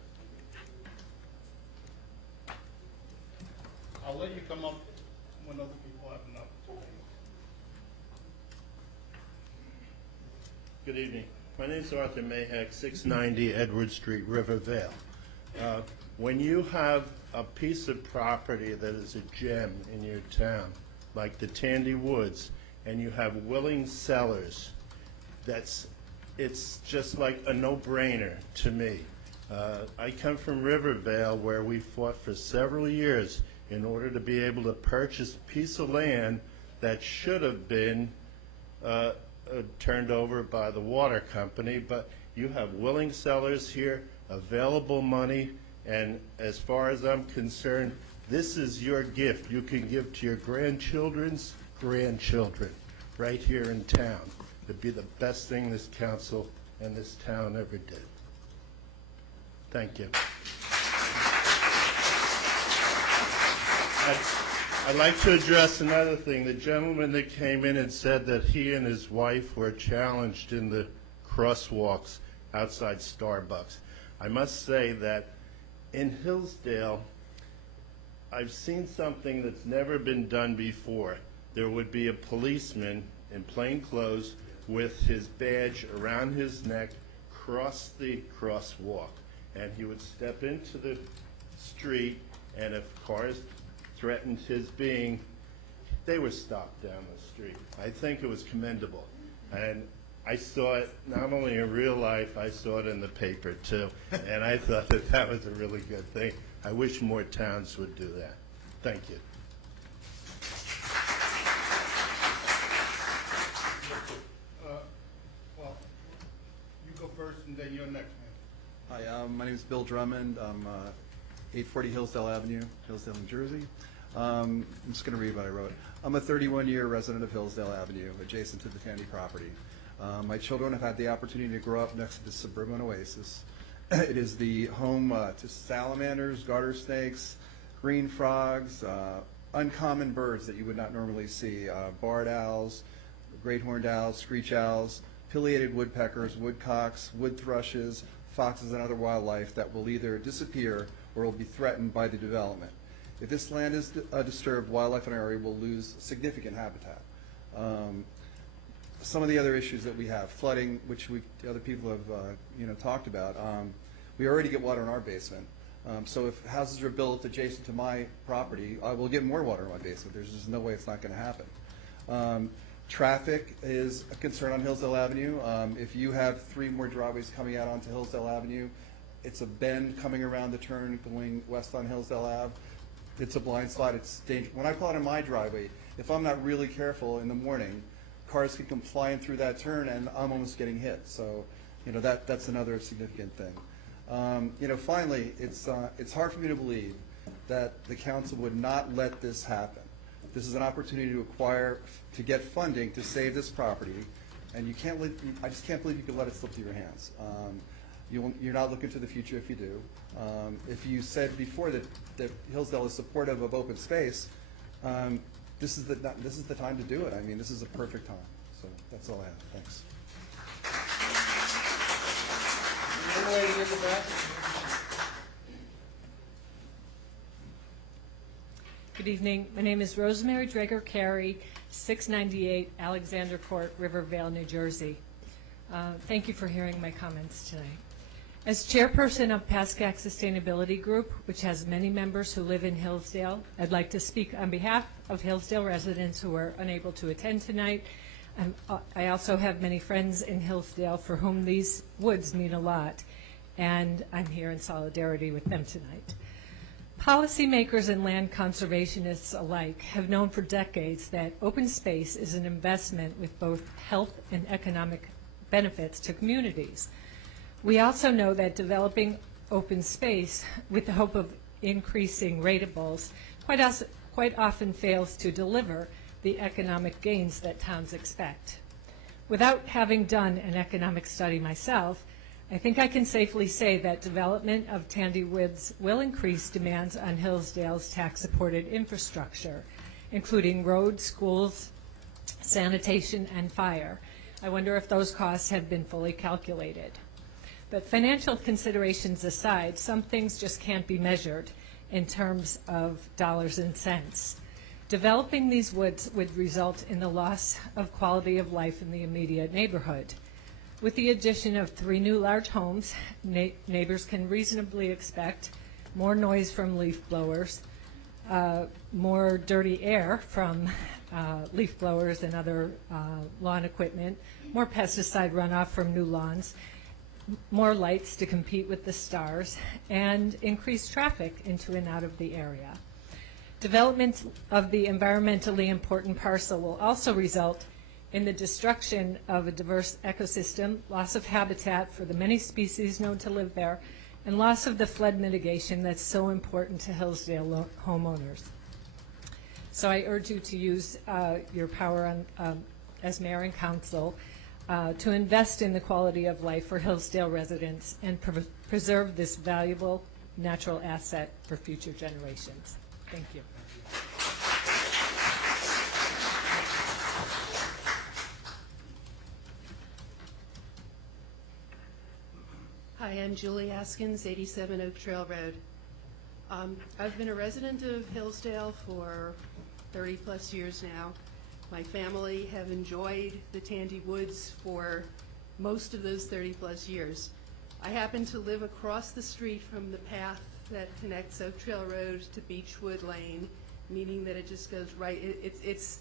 I'll let you come up when other people have an opportunity. Good evening. My name is Arthur Mahek, 690 Edward Street, Rivervale. When you have a piece of property that is a gem in your town, like the Tandy Woods, and you have willing sellers, it's just like a no-brainer to me. I come from Rivervale, where we fought for several years in order to be able to purchase a piece of land that should have been turned over by the water company, but you have willing sellers here, available money, and as far as I'm concerned, this is your gift you can give to your grandchildren's grandchildren right here in town. It'd be the best thing this council and this town ever did. Thank you. I'd like to address another thing. The gentleman that came in and said that he and his wife were challenged in the crosswalks outside Starbucks. I must say that in Hillsdale, I've seen something that's never been done before. There would be a policeman in plain clothes with his badge around his neck, cross the crosswalk, and he would step into the street, and if cars threatened his being, they were stopped down the street. I think it was commendable. And I saw it not only in real life, I saw it in the paper too. And I thought that that was a really good thing. I wish more towns would do that. Thank you. Well, you go first and then you're next, man. Hi, my name is Bill Drummond. I'm 840 Hillsdale Avenue, Hillsdale, New Jersey. I'm just going to read what I wrote. I'm a 31-year resident of Hillsdale Avenue, adjacent to the Tandy property. My children have had the opportunity to grow up next to the suburban oasis. It is the home to salamanders, garter snakes, green frogs, uncommon birds that you would not normally see, barred owls, great horned owls, screech owls, pileated woodpeckers, woodcocks, wood thrushes, foxes, and other wildlife that will either disappear or will be threatened by the development. If this land is disturbed, wildlife in our area will lose significant habitat. Some of the other issues that we have, flooding, which the other people have talked about. We already get water in our basement. So if houses are built adjacent to my property, I will get more water in my basement. There's just no way it's not going to happen. Traffic is a concern on Hillsdale Avenue. If you have 3 more driveways coming out onto Hillsdale Avenue, it's a bend coming around the turn going west on Hillsdale Ave. It's a blind spot. It's dangerous. When I pull out in my driveway, if I'm not really careful in the morning, cars can come flying through that turn, and I'm almost getting hit. So, that's another significant thing. Finally, it's hard for me to believe that the council would not let this happen. This is an opportunity to get funding to save this property, and I just can't believe you could let it slip through your hands. You're not looking to the future if you do. If you said before that Hillsdale is supportive of open space, this is the time to do it. I mean, this is a perfect time. So that's all I have. Thanks. Good evening. My name is Rosemary Drager Carey, 698 Alexander Court, Rivervale, New Jersey. Thank you for hearing my comments tonight. As chairperson of PASCAC Sustainability Group, which has many members who live in Hillsdale, I'd like to speak on behalf of Hillsdale residents who are unable to attend tonight. I also have many friends in Hillsdale for whom these woods mean a lot, and I'm here in solidarity with them tonight. Policymakers and land conservationists alike have known for decades that open space is an investment with both health and economic benefits to communities. We also know that developing open space with the hope of increasing ratables quite often fails to deliver the economic gains that towns expect. Without having done an economic study myself, I think I can safely say that development of Tandy Woods will increase demands on Hillsdale's tax-supported infrastructure, including roads, schools, sanitation, and fire. I wonder if those costs have been fully calculated. But financial considerations aside, some things just can't be measured in terms of dollars and cents. Developing these woods would result in the loss of quality of life in the immediate neighborhood. With the addition of 3 new large homes, neighbors can reasonably expect more noise from leaf blowers, more dirty air from leaf blowers and other lawn equipment, more pesticide runoff from new lawns, more lights to compete with the stars, and increased traffic into and out of the area. Development of the environmentally important parcel will also result in the destruction of a diverse ecosystem, loss of habitat for the many species known to live there, and loss of the flood mitigation that's so important to Hillsdale homeowners. So I urge you to use your power as mayor and council to invest in the quality of life for Hillsdale residents and preserve this valuable natural asset for future generations. Thank you. Hi, I'm Julie Askins, 87 Oak Trail Road. I've been a resident of Hillsdale for 30 plus years now. My family have enjoyed the Tandy Woods for most of those 30 plus years. I happen to live across the street from the path that connects Oak Trail Road to Beechwood Lane, meaning that it just goes right, it's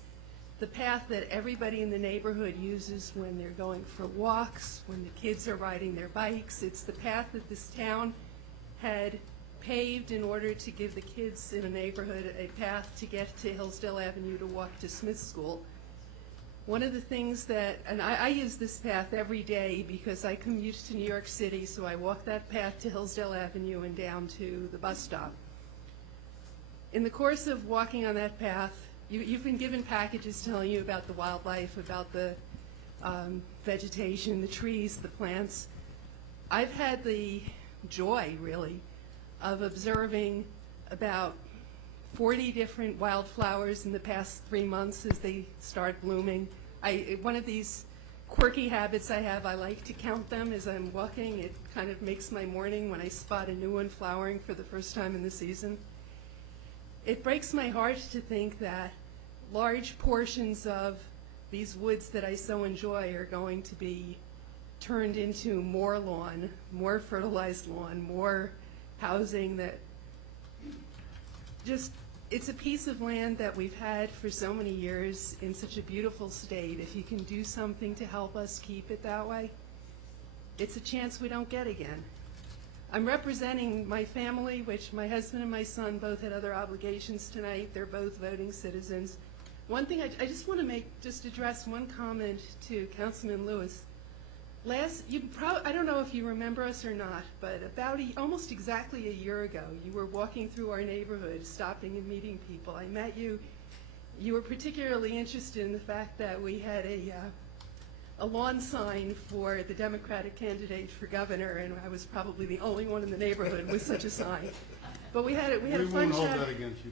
the path that everybody in the neighborhood uses when they're going for walks, when the kids are riding their bikes. It's the path that this town had paved in order to give the kids in a neighborhood a path to get to Hillsdale Avenue to walk to Smith School. One of the things that, and I use this path every day because I commute to New York City, so I walk that path to Hillsdale Avenue and down to the bus stop. In the course of walking on that path, you've been given packages telling you about the wildlife, about the vegetation, the trees, the plants. I've had the joy, really, of observing about 40 different wildflowers in the past 3 months as they start blooming. One of these quirky habits I have, I like to count them as I'm walking. It kind of makes my morning when I spot a new one flowering for the first time in the season. It breaks my heart to think that large portions of these woods that I so enjoy are going to be turned into more lawn, more fertilized lawn, more housing that just, it's a piece of land that we've had for so many years in such a beautiful state. If you can do something to help us keep it that way, it's a chance we don't get again. I'm representing my family, which my husband and my son both had other obligations tonight. They're both voting citizens. One thing I just want to just address one comment to Councilman Lewis. I don't know if you remember us or not, but about almost exactly a year ago, you were walking through our neighborhood, stopping and meeting people. I met you. You were particularly interested in the fact that we had a lawn sign for the Democratic candidate for governor, and I was probably the only one in the neighborhood with such a sign. But we had a fun chat. We won't hold that against you.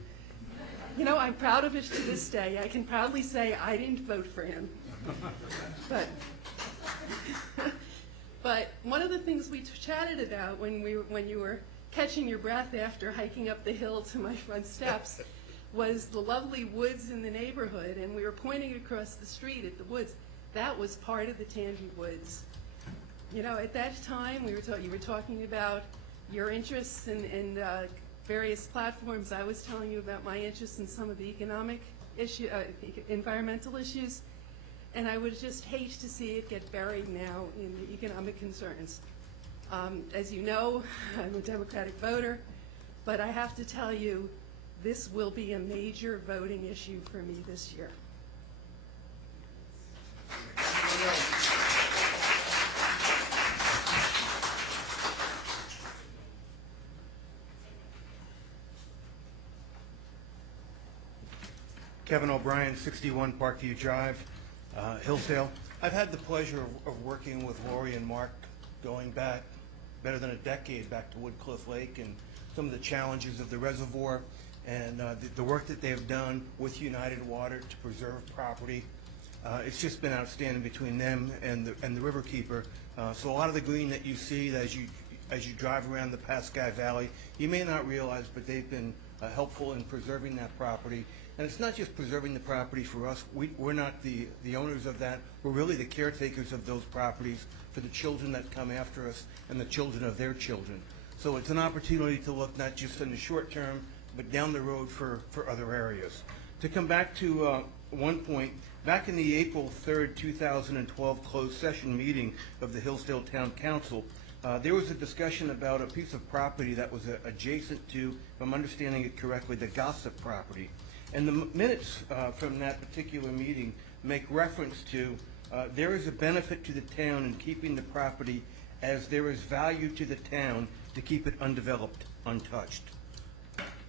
You know, I'm proud of it to this day. I can proudly say I didn't vote for him. But one of the things we chatted about when you were catching your breath after hiking up the hill to my front steps was the lovely woods in the neighborhood, and we were pointing across the street at the woods. That was part of the Tandy Woods. You know, at that time, you were talking about your interests in various platforms. I was telling you about my interests in some of the environmental issues, and I would just hate to see it get buried now in the economic concerns. As you know, I'm a Democratic voter, but I have to tell you, this will be a major voting issue for me this year. Kevin O'Brien, 61 Parkview Drive, Hillsdale. I've had the pleasure of working with Lori and Mark going back better than a decade back to Woodcliff Lake and some of the challenges of the reservoir and the work that they have done with United Water to preserve property. It's just been outstanding between them and the Riverkeeper. So a lot of the green that you see as you as you drive around the Pascagoula Valley. You may not realize, but they've been helpful in preserving that property. And it's not just preserving the property for us. We're not the owners of that. We're really the caretakers of those properties for the children that come after us and the children of their children. So it's an opportunity to look not just in the short term, but down the road for other areas. To come back to one point, back in the April 3rd, 2012 closed session meeting of the Hillsdale Town Council, there was a discussion about a piece of property that was adjacent to, if I'm understanding it correctly, the Gossip property. And the minutes from that particular meeting make reference to there is a benefit to the town in keeping the property as there is value to the town to keep it undeveloped, untouched.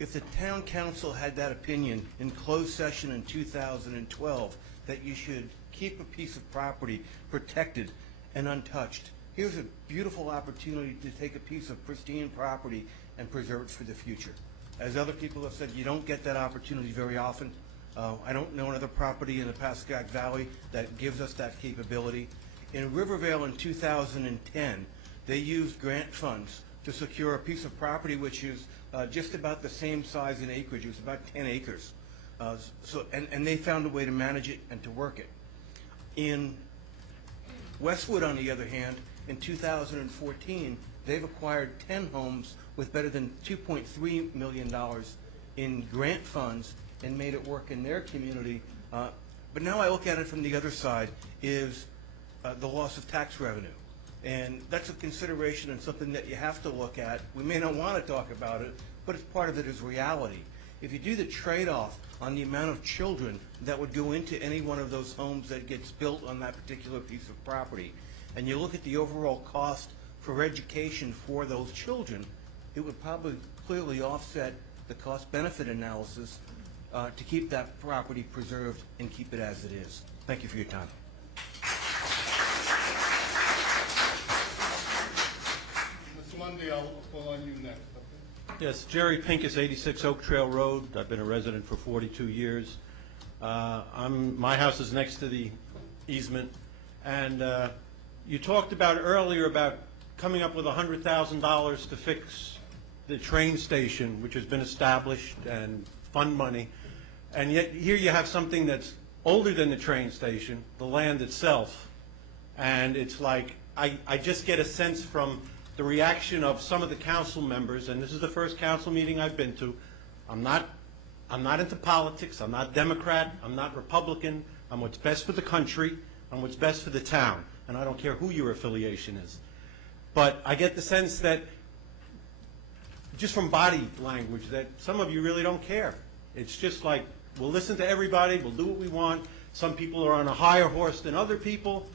If the town council had that opinion in closed session in 2012 that you should keep a piece of property protected and untouched, here's a beautiful opportunity to take a piece of pristine property and preserve it for the future. As other people have said, you don't get that opportunity very often. I don't know another property in the Pascagoula Valley that gives us that capability. In Rivervale in 2010, they used grant funds to secure a piece of property which is just about the same size in acreage. It was about 10 acres. And they found a way to manage it and to work it. In Westwood, on the other hand, in 2014, they've acquired 10 homes with better than $2.3 million in grant funds and made it work in their community. But now I look at it from the other side, is the loss of tax revenue. And that's a consideration and something that you have to look at. We may not want to talk about it, but it's part of it is reality. If you do the trade-off on the amount of children that would go into any one of those homes that gets built on that particular piece of property, and you look at the overall cost for education for those children, it would probably clearly offset the cost-benefit analysis to keep that property preserved and keep it as it is. Thank you for your time. Mr. Lundy, I'll call on you next. Okay? Yes, Jerry Pincus, 86 Oak Trail Road. I've been a resident for 42 years. My house is next to the easement, and you talked about earlier about coming up with $100,000 to fix the train station, which has been established, and fund money. And yet here you have something that's older than the train station, the land itself. And it's like, I just get a sense from the reaction of some of the council members, and this is the first council meeting I've been to. I'm not into politics. I'm not Democrat. I'm not Republican. I'm what's best for the country. I'm what's best for the town. And I don't care who your affiliation is. But I get the sense that, just from body language, that some of you really don't care. It's just like, we'll listen to everybody, we'll do what we want. Some people are on a higher horse than other people.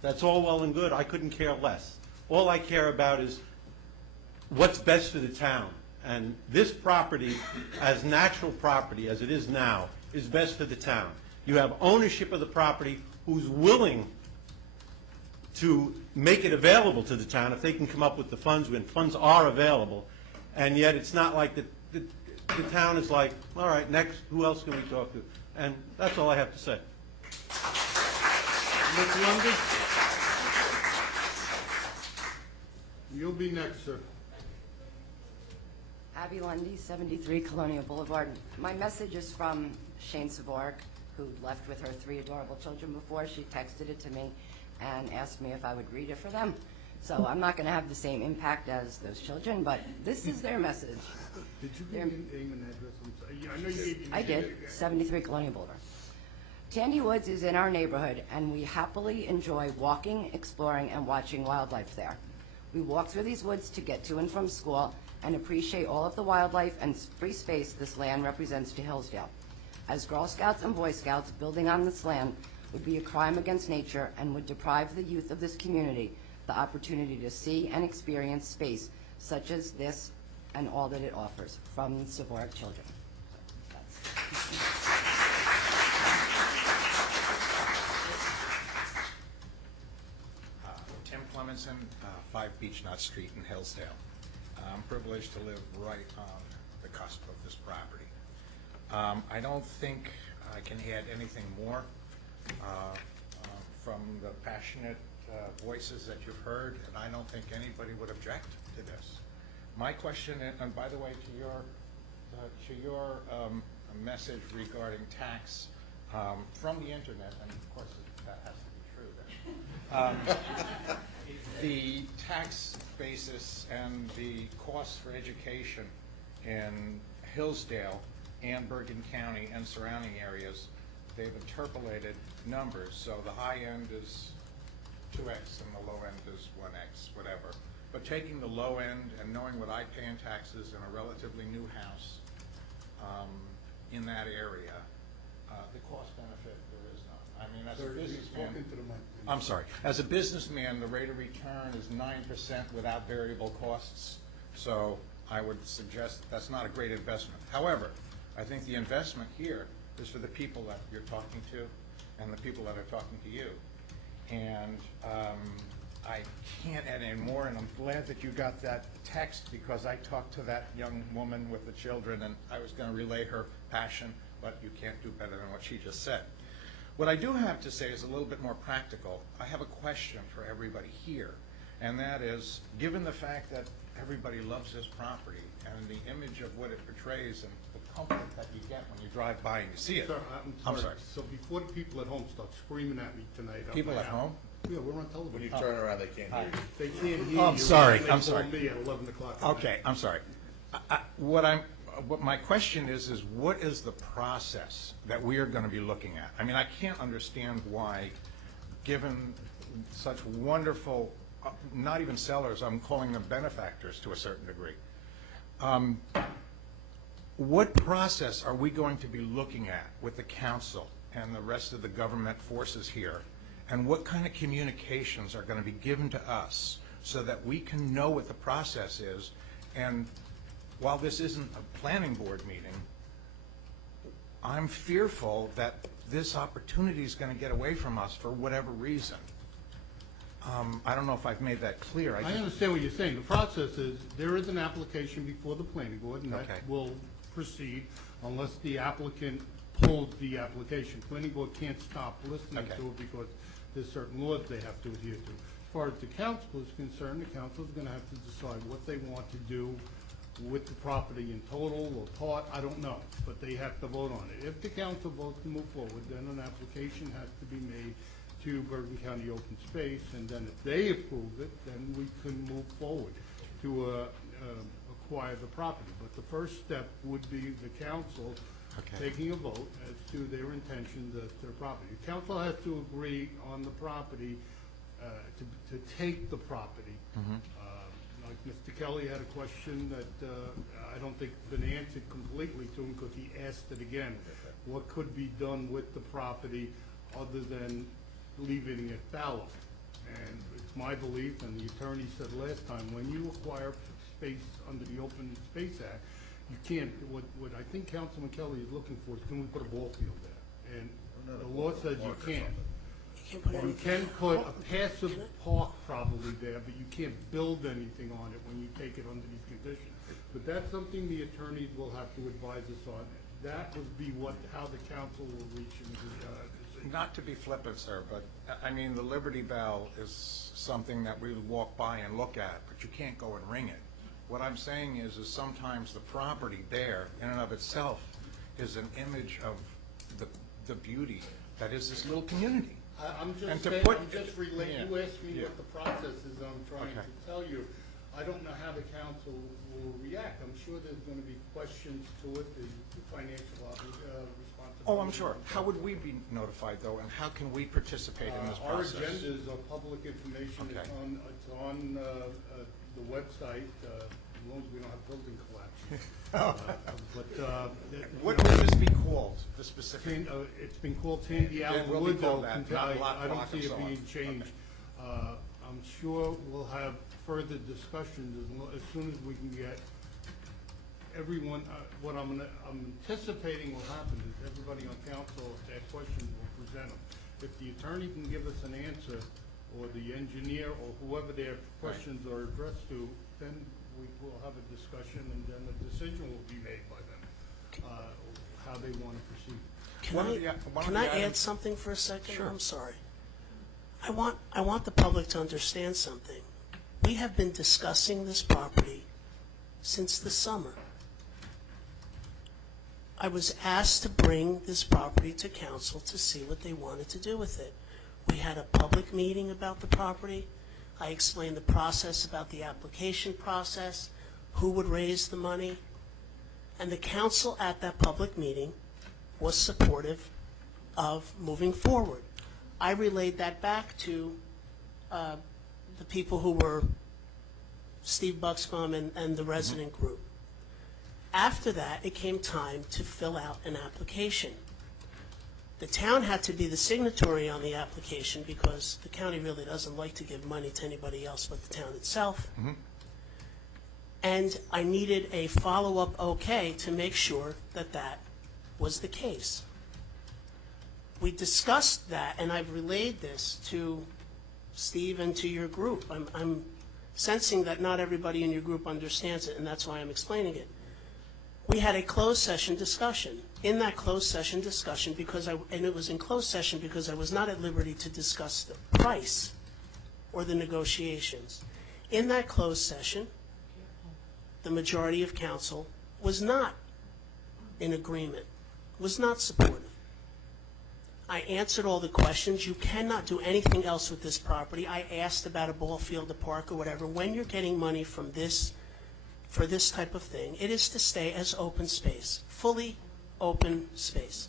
That's all well and good. I couldn't care less. All I care about is what's best for the town. And this property, as natural property as it is now, is best for the town. You have ownership of the property who's willing to make it available to the town if they can come up with the funds when funds are available. And yet it's not like the town is like, all right, next, who else can we talk to? And that's all I have to say. Mr. Lundy? You'll be next, sir. Abby Lundy, 73 Colonial Boulevard. My message is from Shane Savorak, who left with her 3 adorable children before. She texted it to me and asked me if I would read it for them. So I'm not going to have the same impact as those children, but this is their message. Did you give me name and address? I'm sorry. I know you gave me. I did, 73 Colonial Boulevard. Tandy Woods is in our neighborhood, and we happily enjoy walking, exploring, and watching wildlife there. We walk through these woods to get to and from school and appreciate all of the wildlife and free space this land represents to Hillsdale. As Girl Scouts and Boy Scouts, building on this land would be a crime against nature and would deprive the youth of this community the opportunity to see and experience space such as this and all that it offers from Savorak children. Tim Clemenson, 5 Beechnut Street in Hillsdale. I'm privileged to live right on the cusp of this property. I don't think I can add anything more from the passionate voices that you've heard, and I don't think anybody would object to this. My question, and by the way, to your message regarding tax from the internet, and of course that has to be true then, the tax basis and the cost for education in Hillsdale and Bergen County and surrounding areas, they've interpolated numbers. So the high end is 2x and the low end is 1x, whatever. But taking the low end and knowing what I pay in taxes in a relatively new house in that area, the cost benefit, there is none. I mean, as a businessman, I'm sorry, as a businessman, the rate of return is 9% without variable costs. So I would suggest that's not a great investment. However, I think the investment here is for the people that you're talking to and the people that are talking to you. And I can't add any more, and I'm glad that you got that text, because I talked to that young woman with the children, and I was going to relay her passion, but you can't do better than what she just said. What I do have to say is a little bit more practical. I have a question for everybody here, and that is, given the fact that everybody loves this property and the image of what it portrays and the comfort that you get when you drive by and you see it. Sir, I'm sorry. So before the people at home start screaming at me tonight. People at home? Yeah, we're on television. When you turn around, they can't hear you. They can't hear you. I'm sorry. They I'm call sorry. me at 11 o'clock at night. Okay, I'm sorry. What my question is what is the process that we are going to be looking at? I mean, I can't understand why, given such wonderful, not even sellers, I'm calling them benefactors to a certain degree. What process are we going to be looking at with the council and the rest of the government forces here? And what kind of communications are going to be given to us so that we can know what the process is? And while this isn't a planning board meeting, I'm fearful that this opportunity is going to get away from us for whatever reason. I don't know if I've made that clear. I understand what you're saying. The process is there is an application before the planning board, and that will proceed unless the applicant pulls the application. Planning board can't stop listening to it because there's certain laws they have to adhere to. As far as the council is concerned, the council is going to have to decide what they want to do with the property in total or part, I don't know, but they have to vote on it. If the council votes to move forward, then an application has to be made to Bergen County Open Space, and then if they approve it, then we can move forward to acquire the property. But the first step would be the council taking a vote as to their intentions as to the property. The council has to agree on the property to take the property. Like Mr. Kelly had a question that I don't think been answered completely to him because he asked it again. What could be done with the property other than leaving it fallow? And it's my belief, and the attorney said last time, when you acquire space under the Open Space Act, you can't, what I think Councilman Kelly is looking for is, can we put a ball field there? And the law says you can't. You can put a passive park probably there, but you can't build anything on it when you take it under these conditions. But that's something the attorneys will have to advise us on. That would be how the council will reach a decision. Not to be flippant, sir, but I mean, the Liberty Bell is something that we walk by and look at, but you can't go and ring it. What I'm saying is sometimes the property there, in and of itself, is an image of the beauty that is this little community. I'm just relating. You asked me what the process is. I'm trying to tell you. I don't know how the council will react. I'm sure there's going to be questions to it, the financial responsibility. Oh, I'm sure. How would we be notified, though, and how can we participate in this process? Our agendas are public information. It's on the website, as long as we don't have building collapse. What would this be called, the specific? It's been called Tandy Allen Woods. I don't see it being changed. I'm sure we'll have further discussions as soon as we can get everyone. What I'm anticipating will happen is everybody on council, if they have questions, will present them. If the attorney can give us an answer, or the engineer, or whoever their questions are addressed to, then we will have a discussion, and then a decision will be made by them, how they want to proceed. Can I add something for a second? Sure. I'm sorry. I want the public to understand something. We have been discussing this property since the summer. I was asked to bring this property to council to see what they wanted to do with it. We had a public meeting about the property. I explained the process about the application process, who would raise the money, and the council at that public meeting was supportive of moving forward. I relayed that back to the people who were Steve Bucksbaum and the resident group. After that, it came time to fill out an application. The town had to be the signatory on the application because the county really doesn't like to give money to anybody else but the town itself. And I needed a follow-up okay to make sure that that was the case. We discussed that, and I've relayed this to Steve and to your group. I'm sensing that not everybody in your group understands it, and that's why I'm explaining it. We had a closed session discussion. In that closed session discussion, and it was in closed session because I was not at liberty to discuss the price or the negotiations. In that closed session, the majority of council was not in agreement, was not supportive. I answered all the questions. You cannot do anything else with this property. I asked about a ball field, a park, or whatever. When you're getting money from this, for this type of thing, it is to stay as open space, fully open space.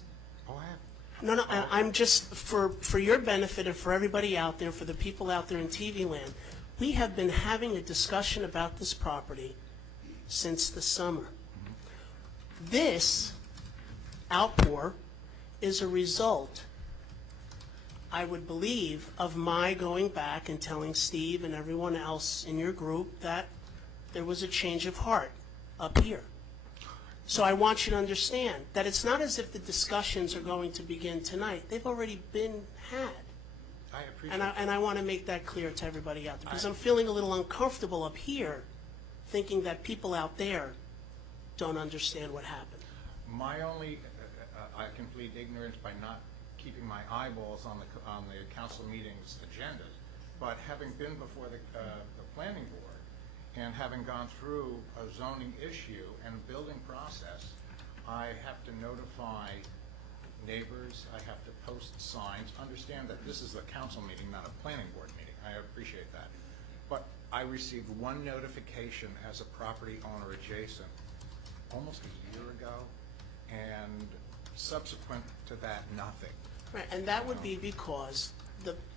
No, I'm just, for your benefit and for everybody out there, for the people out there in TV land, we have been having a discussion about this property since the summer. This outpour is a result, I would believe, of my going back and telling Steve and everyone else in your group that there was a change of heart up here. So I want you to understand that it's not as if the discussions are going to begin tonight. They've already been had. I appreciate that. And I want to make that clear to everybody out there, because I'm feeling a little uncomfortable up here thinking that people out there don't understand what happened. My only, I can plead ignorance by not keeping my eyeballs on the council meetings agendas, but having been before the planning board and having gone through a zoning issue and a building process, I have to notify neighbors, I have to post signs, understand that this is a council meeting, not a planning board meeting. I appreciate that. But I received one notification as a property owner adjacent almost a year ago, and subsequent to that, nothing. Right, and that would be because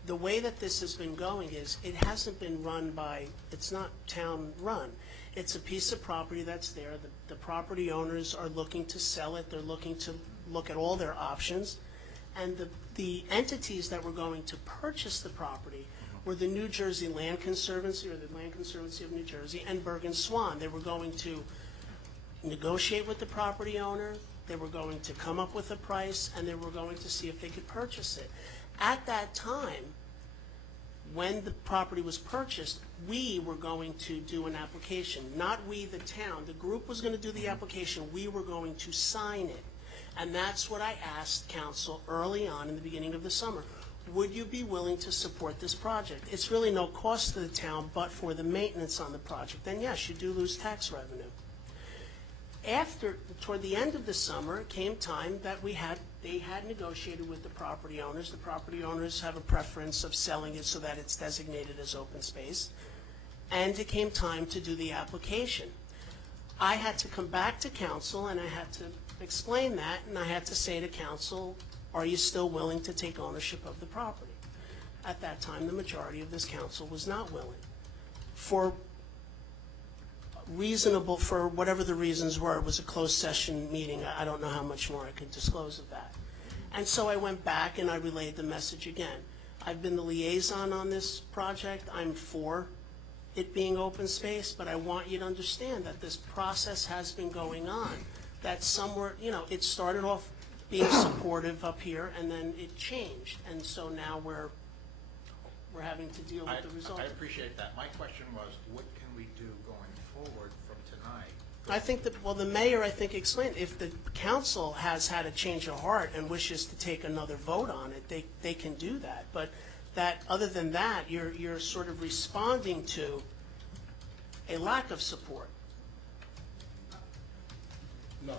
the way that this has been going is it hasn't been run by, it's not town run. It's a piece of property that's there. The property owners are looking to sell it. They're looking to look at all their options. And the entities that were going to purchase the property were the New Jersey Land Conservancy, or the Land Conservancy of New Jersey, and Bergen Swan. They were going to negotiate with the property owner. They were going to come up with a price, and they were going to see if they could purchase it. At that time, when the property was purchased, we were going to do an application. Not we, the town. The group was going to do the application. We were going to sign it. And that's what I asked council early on in the beginning of the summer. Would you be willing to support this project? It's really no cost to the town but for the maintenance on the project. Then yes, you do lose tax revenue. Toward the end of the summer, it came time that they had negotiated with the property owners. The property owners have a preference of selling it so that it's designated as open space. And it came time to do the application. I had to come back to council and I had to explain that, and I had to say to council, are you still willing to take ownership of the property? At that time, the majority of this council was not willing. For whatever the reasons were, it was a closed session meeting. I don't know how much more I could disclose of that. And so I went back and I relayed the message again. I've been the liaison on this project. I'm for it being open space, but I want you to understand that this process has been going on. That somewhere, it started off being supportive up here, and then it changed. And so now we're having to deal with the result. I appreciate that. My question was, what can we do going forward from tonight? I think that, the mayor, explained, if the council has had a change of heart and wishes to take another vote on it, they can do that. But that, other than that, you're sort of responding to a lack of support. No,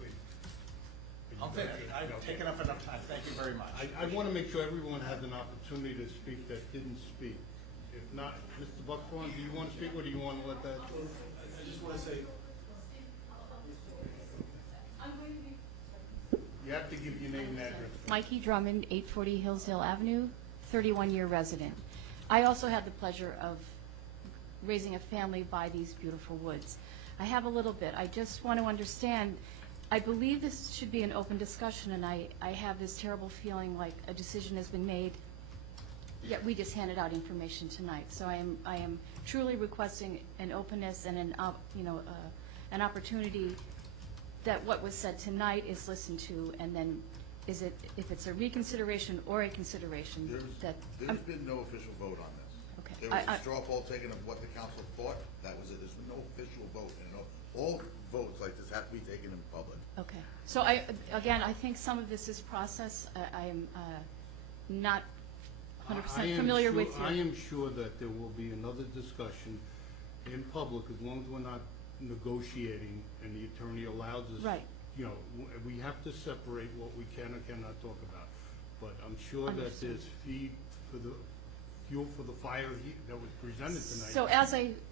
wait. I'm finished. I've taken up enough time. Thank you very much. I want to make sure everyone has an opportunity to speak that didn't speak. If not, Mr. Buckthorn, do you want to speak, or do you want to let that? I just want to say, You have to give your name and address. Mikey Drummond, 840 Hillsdale Avenue, 31-year resident. I also had the pleasure of raising a family by these beautiful woods. I have a little bit. I just want to understand, I believe this should be an open discussion, and I have this terrible feeling like a decision has been made, yet we just handed out information tonight. So I am truly requesting an openness and an opportunity that what was said tonight is listened to, and then is it, if it's a reconsideration or a consideration, that... There's been no official vote on this. Okay. There was a straw poll taken of what the council thought. That was it. There's been no official vote. And all votes like this have to be taken in public. Okay. So again, I think some of this is process. I am not 100% familiar with you. I am sure that there will be another discussion in public, as long as we're not negotiating and the attorney allows us. Right. You know, we have to separate what we can or cannot talk about. But I'm sure that there's fuel for the fire that was presented tonight. So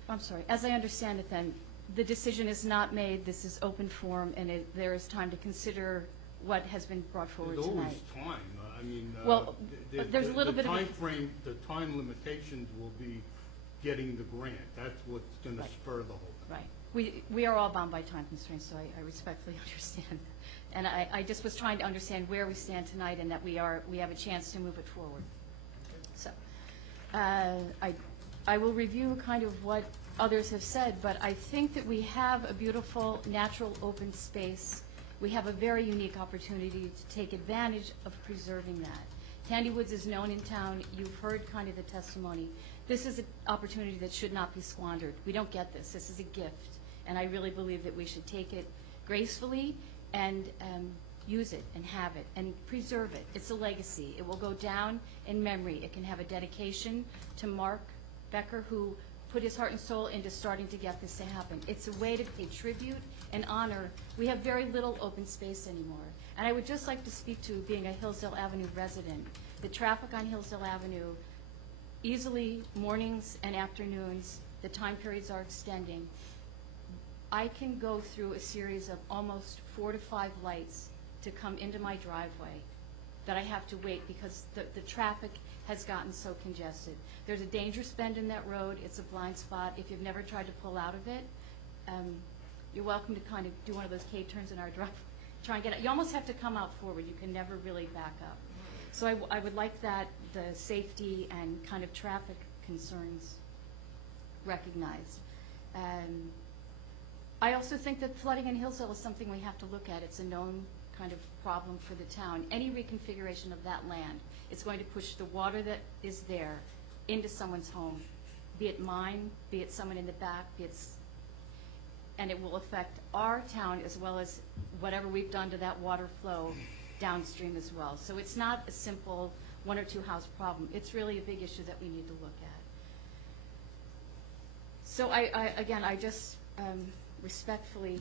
I'm sorry, as I understand it then, the decision is not made, this is open forum, and there is time to consider what has been brought forward There's tonight. always time. I mean, Well, there's a little bit of... The time limitations will be getting the grant. That's what's going to spur the whole thing. Right. We are all bound by time constraints, so I respectfully understand. And I just was trying to understand where we stand tonight and that we have a chance to move it forward. So I will review kind of what others have said, but I think that we have a beautiful natural open space. We have a very unique opportunity to take advantage of preserving that. Tandy Woods is known in town. You've heard kind of the testimony. This is an opportunity that should not be squandered. We don't get this. This is a gift. And I really believe that we should take it gracefully and use it and have it and preserve it. It's a legacy. It will go down in memory. It can have a dedication to Mark Becker, who put his heart and soul into starting to get this to happen. It's a way to pay tribute and honor. We have very little open space anymore. And I would just like to speak to being a Hillsdale Avenue resident. The traffic on Hillsdale Avenue, easily mornings and afternoons, the time periods are extending. I can go through a series of almost 4 to 5 lights to come into my driveway that I have to wait because the traffic has gotten so congested. There's a dangerous bend in that road. It's a blind spot. If you've never tried to pull out of it, you're welcome to kind of do one of those K-turns in our driveway. Try and get out. You almost have to come out forward. You can never really back up. So I would like that, the safety and kind of traffic concerns recognized. I also think that flooding in Hillsdale is something we have to look at. It's a known kind of problem for the town. Any reconfiguration of that land is going to push the water that is there into someone's home, be it mine, be it someone in the back, and it will affect our town as well as whatever we've done to that water flow downstream as well. So it's not a simple 1 or 2 house problem. It's really a big issue that we need to look at. So I just respectfully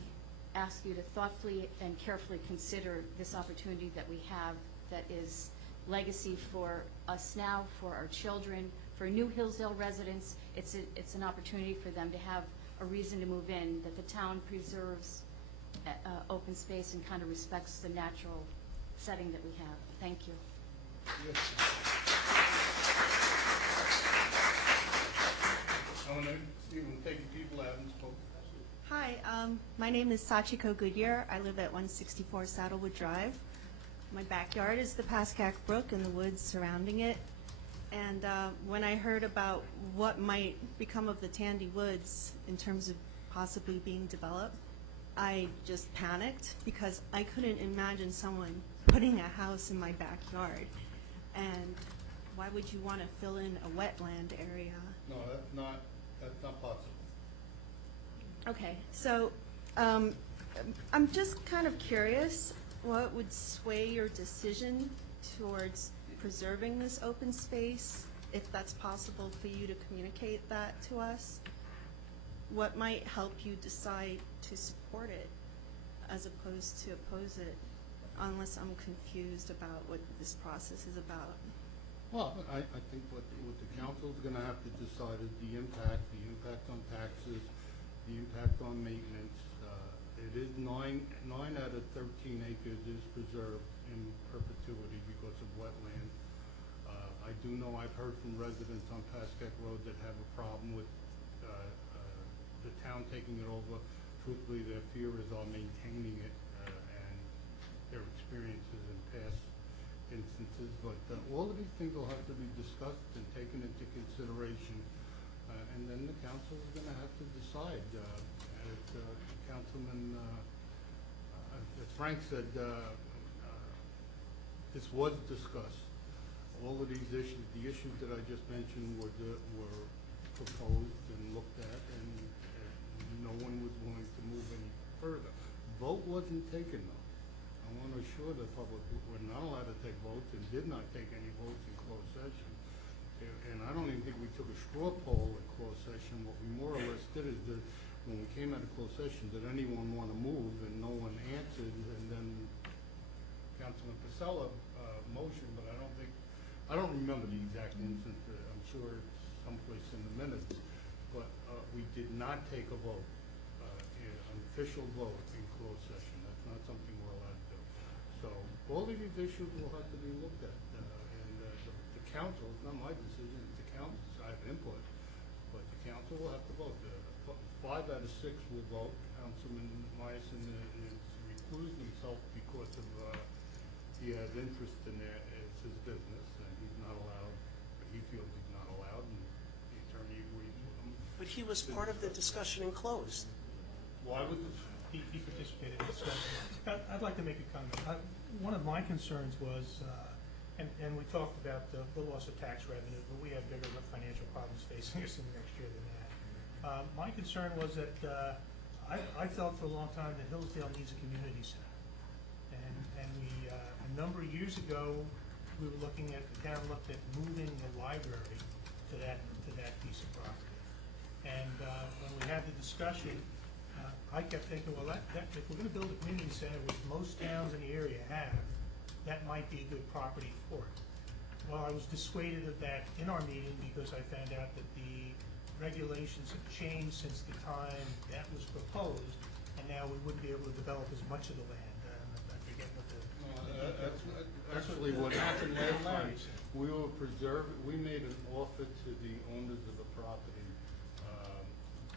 ask you to thoughtfully and carefully consider this opportunity that we have that is legacy for us now, for our children, for new Hillsdale residents. It's an opportunity for them to have a reason to move in, that the town preserves open space and kind of respects the natural setting that we have. Thank you. I want to see if we'll take people out and spoke. Hi, my name is Sachiko Goodyear. I live at 164 Saddlewood Drive. My backyard is the Pascack Brook and the woods surrounding it. And when I heard about what might become of the Tandy Woods in terms of possibly being developed, I just panicked because I couldn't imagine someone putting a house in my backyard. And why would you want to fill in a wetland area? No, that's not possible. Okay, so I'm just kind of curious what would sway your decision towards preserving this open space, if that's possible for you to communicate that to us, what might help you decide to support it as opposed to oppose it, unless I'm confused about what this process is about. Well, I think what the council's going to have to decide is the impact on taxes, the impact on maintenance. It is 9 out of 13 acres is preserved in perpetuity because of wetlands. I do know I've heard from residents on Pascack Road that have a problem with the town taking it over. Truthfully, their fear is on maintaining it and their experiences in past instances. But all of these things will have to be discussed and taken into consideration, and then the council is going to have to decide. As Councilman, as Frank said, this was discussed. All of these issues, the issues that I just mentioned, were proposed and looked at, and no one was willing to move any further. Vote wasn't taken, though. I want to assure the public we're not allowed to take votes and did not take any votes in closed session. And I don't even think we took a straw poll in closed session. What we more or less did is that when we came out of closed session, did anyone want to move? And no one answered. And then Councilman Casella motioned, but I don't remember the exact instance. I'm sure it's someplace in the minutes. But we did not take a vote, an official vote in closed session. That's not something we're allowed to do. So all of these issues will have to be looked at. And the council, it's not my decision, it's the council's. I have input, but the council will have to vote. 5 out of 6 will vote. Councilman Meissen is reclused himself because of he has interest in it. It's his business, and he's not allowed, but he feels he's not allowed, and the attorney agrees with him. But he was part of the discussion in closed. Why was this? He participated in the discussion. I'd like to make a comment. One of my concerns was, and we talked about the loss of tax revenue, but we have bigger financial problems facing us in the next year than that. My concern was that I felt for a long time that Hillsdale needs a community center. And we, a number of years ago, we were looking at, the town looked at moving the library to that piece of property. And when we had the discussion, I kept thinking, well, if we're going to build a community center, which most towns in the area have, that might be a good property for it. Well, I was dissuaded of that in our meeting because I found out that the regulations have changed since the time that was proposed, and now we wouldn't be able to develop as much of the land. I forget what the... Actually, what happened last time, we made an offer to the owners of the property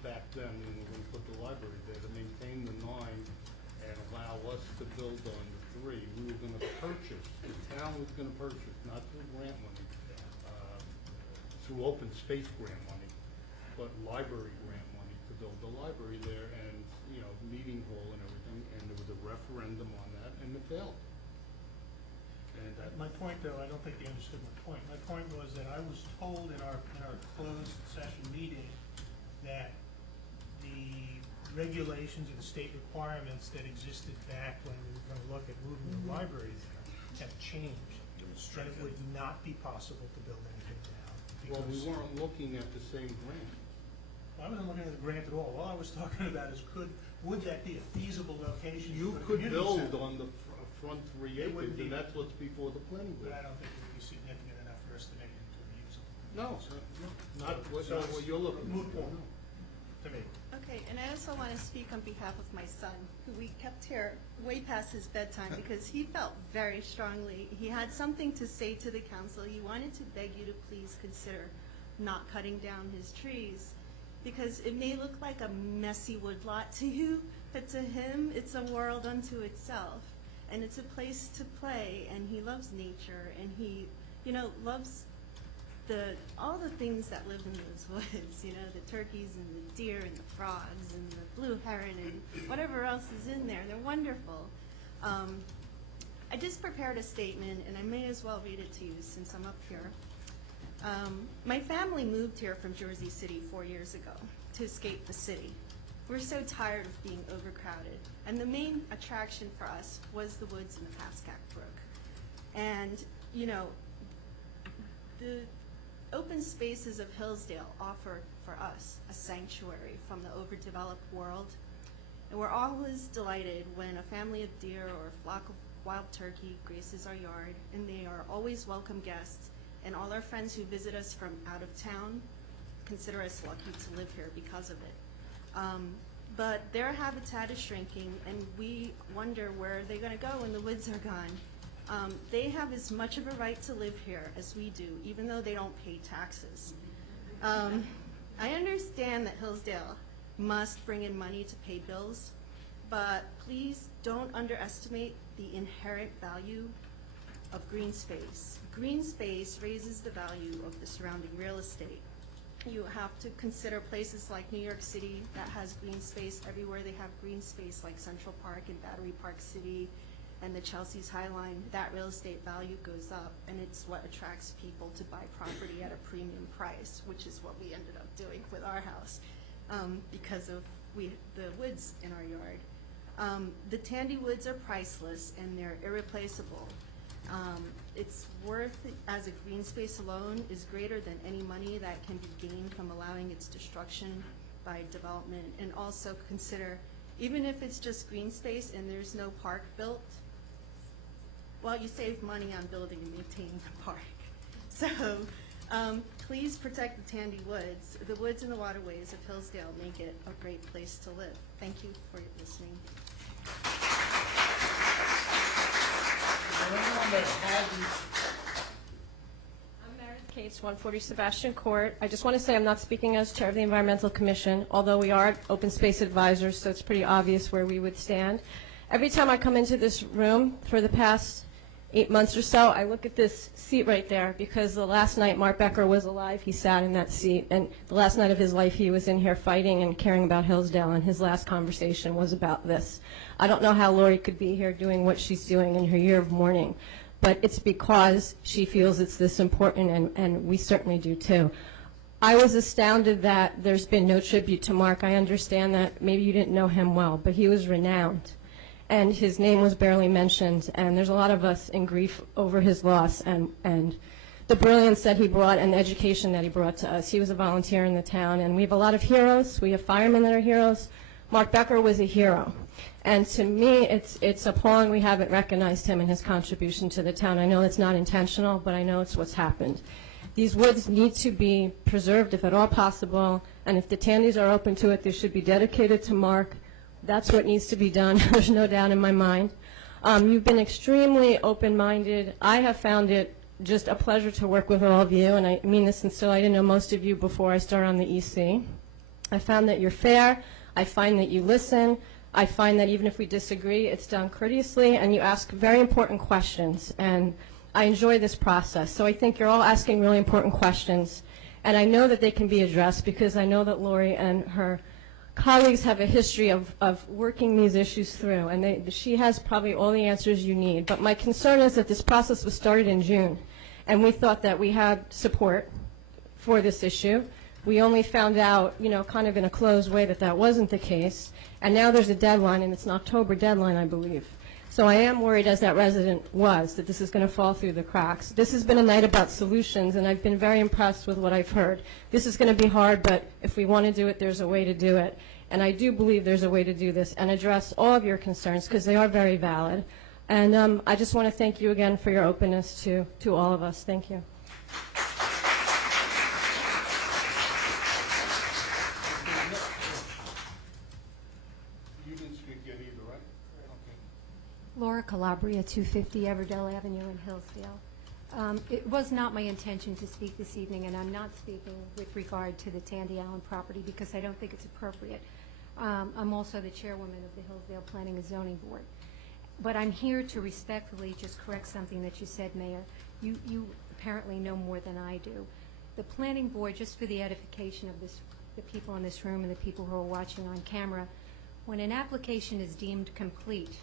back then when we were going to put the library there to maintain the 9 and allow us to build on the 3. We were going to purchase, the town was going to purchase, not through grant money, through open space grant money, but library grant money to build the library there, and meeting hall and everything, and there was a referendum on that, and it failed. And my point, though, I don't think you understood my point. My point was that I was told in our closed session meeting that the regulations and state requirements that existed back when we were going to look at moving the library there have changed. That it would not be possible to build anything now. Well, we weren't looking at the same grant. I wasn't looking at the grant at all. All I was talking about is would that be a feasible location You for a could community build center? on the front 3 acres, and that's what's before the planning board. But I don't think it would be significant enough for us to make it into a usable. No, not what you're looking for. Moot point to me. Okay, and I also want to speak on behalf of my son, who we kept here way past his bedtime because he felt very strongly. He had something to say to the council. He wanted to beg you to please consider not cutting down his trees, because it may look like a messy woodlot to you, but to him, it's a world unto itself. And it's a place to play, and he loves nature, and he, loves all the things that live in those woods, the turkeys and the deer and the frogs and the blue heron and whatever else is in there. They're wonderful. I just prepared a statement, and I may as well read it to you since I'm up here. My family moved here from Jersey City 4 years ago to escape the city. We're so tired of being overcrowded, and the main attraction for us was the woods and the Pascack Brook. And, The open spaces of Hillsdale offer for us a sanctuary from the overdeveloped world. And we're always delighted when a family of deer or a flock of wild turkey graces our yard, and they are always welcome guests. And all our friends who visit us from out of town consider us lucky to live here because of it. But their habitat is shrinking, and we wonder where they're going to go when the woods are gone. They have as much of a right to live here as we do, even though they don't pay taxes. I understand that Hillsdale must bring in money to pay bills, but please don't underestimate the inherent value of green space. Green space raises the value of the surrounding real estate. You have to consider places like New York City that has green space. Everywhere they have green space, like Central Park and Battery Park City and the Chelsea's High Line, that real estate value goes up, and it's what attracts people to buy property at a premium price, which is what we ended up doing with our house because of the woods in our yard. The Tandy Woods are priceless, and they're irreplaceable. Its worth as a green space alone is greater than any money that can be gained from allowing its destruction by development. And also consider, even if it's just green space and there's no park built, well, you save money on building and maintaining the park. So please protect the Tandy Woods. The woods and the waterways of Hillsdale make it a great place to live. Thank you for listening. I'm Meredith Cates, 140 Sebastian Court. I just want to say I'm not speaking as chair of the Environmental Commission, although we are open space advisors, so it's pretty obvious where we would stand. Every time I come into this room for the past 8 months or so, I look at this seat right there, because the last night Mark Becker was alive, he sat in that seat, and the last night of his life he was in here fighting and caring about Hillsdale, and his last conversation was about this. I don't know how Lori could be here doing what she's doing in her year of mourning, but it's because she feels it's this important, and we certainly do too. I was astounded that there's been no tribute to Mark. I understand that maybe you didn't know him well, but he was renowned, and his name was barely mentioned, and there's a lot of us in grief over his loss and the brilliance that he brought and the education that he brought to us. He was a volunteer in the town, and we have a lot of heroes. We have firemen that are heroes. Mark Becker was a hero. And to me, it's appalling we haven't recognized him and his contribution to the town. I know it's not intentional, but I know it's what's happened. These woods need to be preserved if at all possible, and if the Tandys are open to it, they should be dedicated to Mark. That's what needs to be done. There's no doubt in my mind. You've been extremely open-minded. I have found it just a pleasure to work with all of you, and I mean this sincerely. I didn't know most of you before I started on the EC. I found that you're fair. I find that you listen. I find that even if we disagree, it's done courteously, and you ask very important questions, and I enjoy this process. So I think you're all asking really important questions, and I know that they can be addressed because I know that Lori and her colleagues have a history of working these issues through, and she has probably all the answers you need. But my concern is that this process was started in June, and we thought that we had support for this issue. We only found out, kind of in a closed way that that wasn't the case. And now there's a deadline, and it's an October deadline, I believe. So I am worried, as that resident was, that this is going to fall through the cracks. This has been a night about solutions, and I've been very impressed with what I've heard. This is going to be hard, but if we want to do it, there's a way to do it. And I do believe there's a way to do this and address all of your concerns, because they are very valid. And I just want to thank you again for your openness to all of us. Thank you. Laura Calabria, 250 Everdell Avenue in Hillsdale. It was not my intention to speak this evening, and I'm not speaking with regard to the Tandy Allen property because I don't think it's appropriate. I'm also the chairwoman of the Hillsdale Planning and Zoning Board. But I'm here to respectfully just correct something that you said, Mayor. You apparently know more than I do. The Planning Board, just for the edification of the people in this room and the people who are watching on camera, when an application is deemed complete,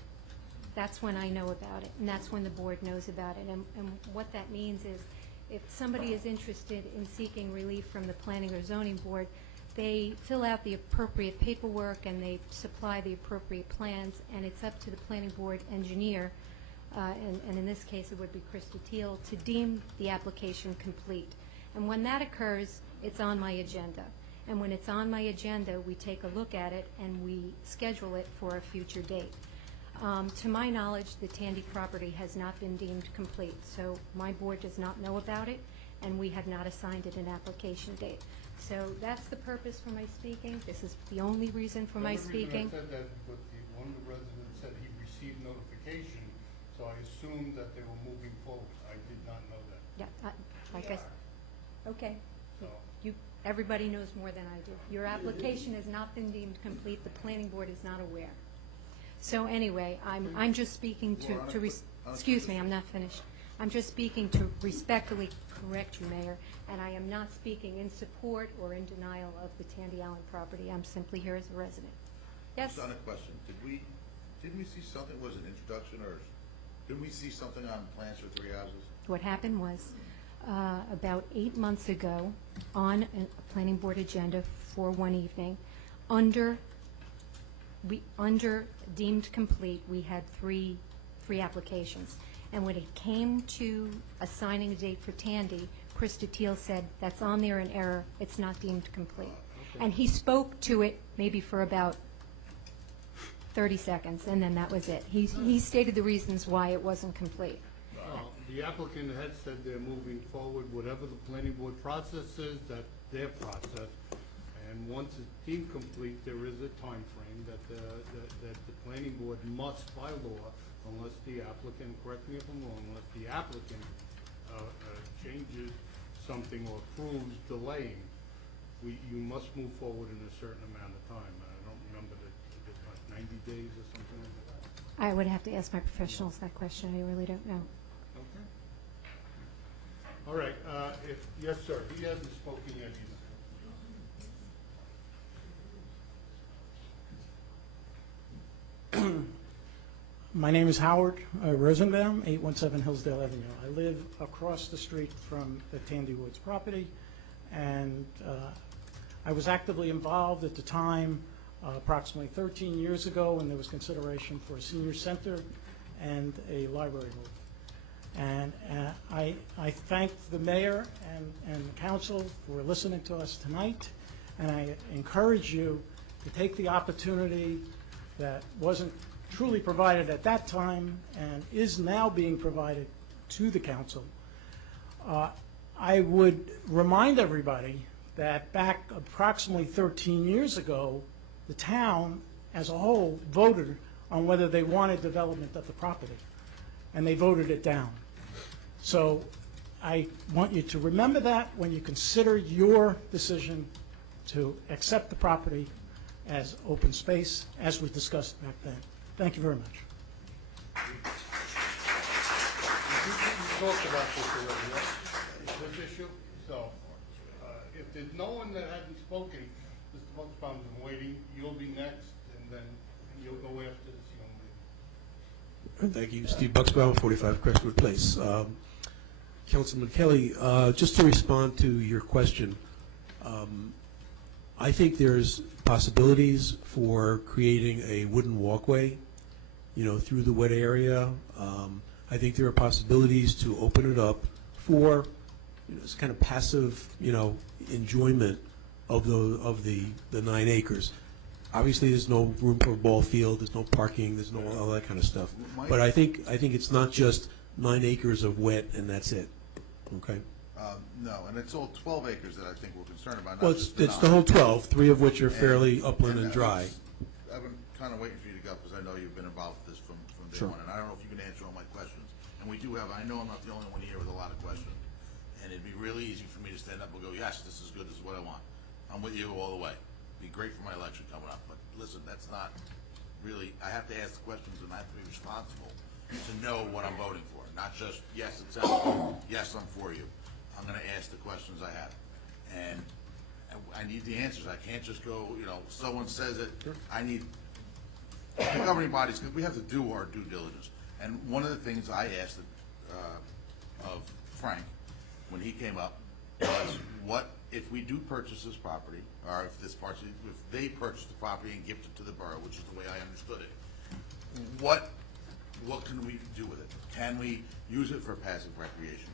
that's when I know about it, and that's when the board knows about it. And what that means is if somebody is interested in seeking relief from the Planning or Zoning Board, they fill out the appropriate paperwork and they supply the appropriate plans, and it's up to the Planning Board engineer and in this case it would be Krista Teal, to deem the application complete. And when that occurs, it's on my agenda. And when it's on my agenda, we take a look at it and we schedule it for a future date. To my knowledge, the Tandy property has not been deemed complete, so my board does not know about it, and we have not assigned it an application date. So that's the purpose for my speaking. This is the only reason for my speaking. The only reason I said that, but one of the residents said he received notification, so I assumed that they were moving forward. I did not know that. Yeah, like I said, okay. Everybody knows more than I do. Your application has not been deemed complete. The planning board is not aware. So anyway, I'm just speaking excuse me, I'm not finished. I'm just speaking to respectfully correct you, Mayor, and I am not speaking in support or in denial of the Tandy Allen property. I'm simply here as a resident. Yes? Just on a question, didn't we see something, was it an introduction, or didn't we see something on plans for 3 houses? What happened was, about 8 months ago, on a planning board agenda for one evening, under deemed complete, we had three applications. And when it came to assigning a date for Tandy, Krista Teal said, that's on there in error, it's not deemed complete. Okay. And he spoke to it maybe for about 30 seconds, and then that was it. He stated the reasons why it wasn't complete. The applicant had said they're moving forward, whatever the planning board process is, that's their process. And once it's deemed complete, there is a time frame that the planning board must, by law, unless the applicant, correct me if I'm wrong, unless the applicant changes something or proves delaying, you must move forward in a certain amount of time. I don't remember the 90 days or something like that. I would have to ask my professionals that question. I really don't know. Okay. All right. Yes, sir. He hasn't spoken yet either. My name is Howard Rosenbaum, 817 Hillsdale Avenue. I live across the street from the Tandy Woods property, and I was actively involved at the time, approximately 13 years ago, when there was consideration for a senior center and a library move. And I thank the mayor and the council for listening to us tonight, and I encourage you to take the opportunity that wasn't truly provided at that time and is now being provided to the council. I would remind everybody that back approximately 13 years ago, the town as a whole voted on whether they wanted development of the property, and they voted it down. So I want you to remember that when you consider your decision to accept the property as open space, as we discussed back then. Thank you very much. We talked about this already, right? This issue. So, if there's no one that hasn't spoken, Mr. Bucksbaum's been waiting. You'll be next, and then you'll go after this young lady. Thank you. Steve Bucksbaum, 45 Crestwood Place. Councilman Kelly, just to respond to your question, I think there's possibilities for creating a wooden walkway, through the wet area. I think there are possibilities to open it up for, this kind of passive, enjoyment of the 9 acres. Obviously, there's no room for a ball field. There's no parking. There's no all that kind of stuff. But I think it's not just 9 acres of wet and that's it. Okay. No, and it's all 12 acres that I think we're concerned about. Well, it's the whole 12, 3 of which are fairly upland and dry. I've been kind of waiting for you to go because I know you've been involved with this from day Sure. one, and I don't know if you can answer all my questions. And we do have, I know I'm not the only one here with a lot of questions, and it'd be really easy for me to stand up and go, yes, this is good, this is what I want. I'm with you all the way. It'd be great for my election coming up, but listen, that's not really, I have to ask the questions and I have to be responsible to know what I'm voting for, not just, yes, it sounds good, yes, I'm for you. I'm going to ask the questions I have, and I need the answers. I can't just go, someone says it. I need the governing bodies, because we have to do our due diligence. And one of the things I asked of Frank when he came up was, what if we do purchase this property, or if they purchase the property and gift it to the borough, which is the way I understood it, what can we do with it? Can we use it for passive recreation?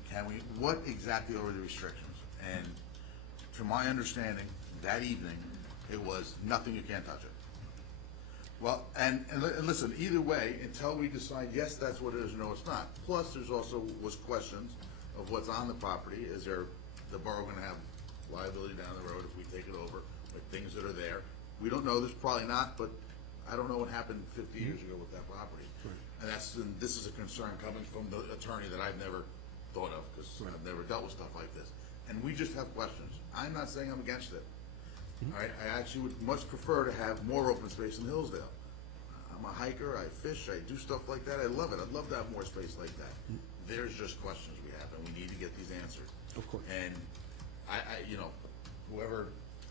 What exactly are the restrictions? And to my understanding, that evening, it was nothing, you can't touch it. Well, and listen, either way, until we decide, yes, that's what it is, no, it's not. Plus, there's also was questions of what's on the property. Is the borough going to have liability down the road if we take it over, with things that are there? We don't know. There's probably not, but I don't know what happened 50 years ago with that property. And this is a concern coming from the attorney that I've never thought of, because I've never dealt with stuff like this. And we just have questions. I'm not saying I'm against it. All right, I actually would much prefer to have more open space in Hillsdale. I'm a hiker, I fish, I do stuff like that. I love it. I'd love to have more space like that. There's just questions we have, and we need to get these answered. Of course. And whoever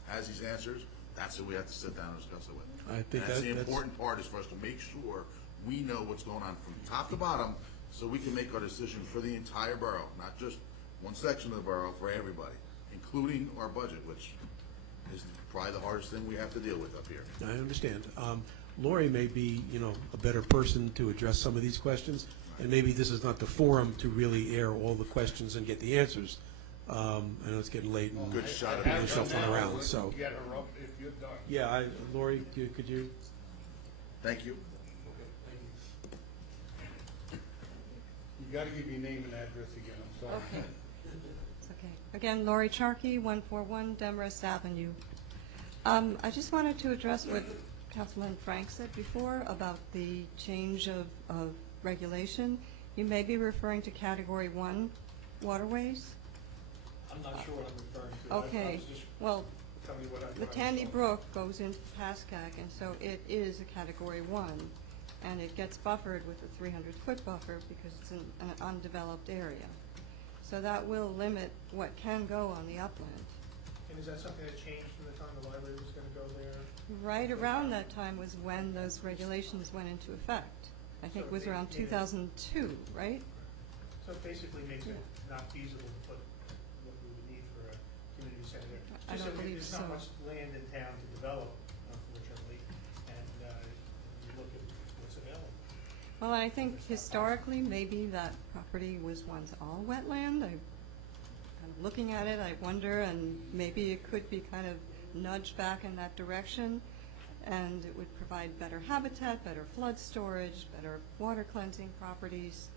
has these answers, that's who we have to sit down and discuss it with. I think that's the that's important part, is for us to make sure we know what's going on from top to bottom, so we can make our decision for the entire borough, not just one section of the borough, for everybody, including our budget, which is probably the hardest thing we have to deal with up here. I understand. Lori may be, a better person to address some of these questions, and maybe this is not the forum to really air all the questions and get the answers. I know it's getting late and Good shot. people are shuffling around. So, Get her up if you're done. yeah, Lori, could you? Thank you. You got to give your name and address again. I'm sorry. Okay. It's okay. Again, Lori Charkey, 141 Demorest Avenue. I just wanted to address what Councilman Frank said before about the change of regulation. You may be referring to Category 1 waterways. I'm not sure what I'm referring to. I Okay. was just Well, telling you what I the saw. Tandy Brook goes into Pascack, and so it is a Category 1, and it gets buffered with a 300-foot buffer because it's in an undeveloped area. So that will limit what can go on the upland. And is that something that changed from the time the library was going to go there? Right around that time was when those regulations went into effect. I think it was around 2002, right? So it basically makes it not feasible to put what we would need for a community center there. I Just don't that believe there's so. not much land in town to develop, unfortunately, and you look at what's available. Well, I think historically, maybe that property was once all wetland. Kind of looking at it, I wonder, and maybe it could be kind of nudged back in that direction, and it would provide better habitat, better flood storage, better water cleansing properties.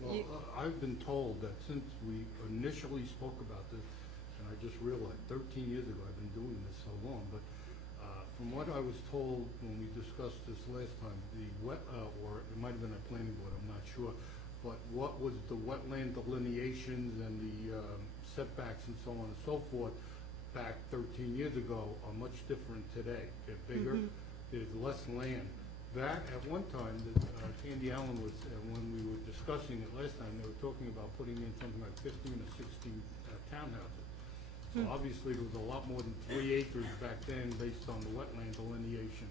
Well, I've been told that since we initially spoke about this, and I just realized 13 years ago I've been doing this so long, but from what I was told when we discussed this last time, or it might have been a planning board, I'm not sure, but what was the wetland delineations and the setbacks and so on and so forth back 13 years ago are much different today. They're bigger, there's less land. That, at one time, Tandy Allen was, when we were discussing it last time, they were talking about putting in something like 15 or 16 townhouses. So obviously, it was a lot more than 3 acres back then based on the wetland delineation.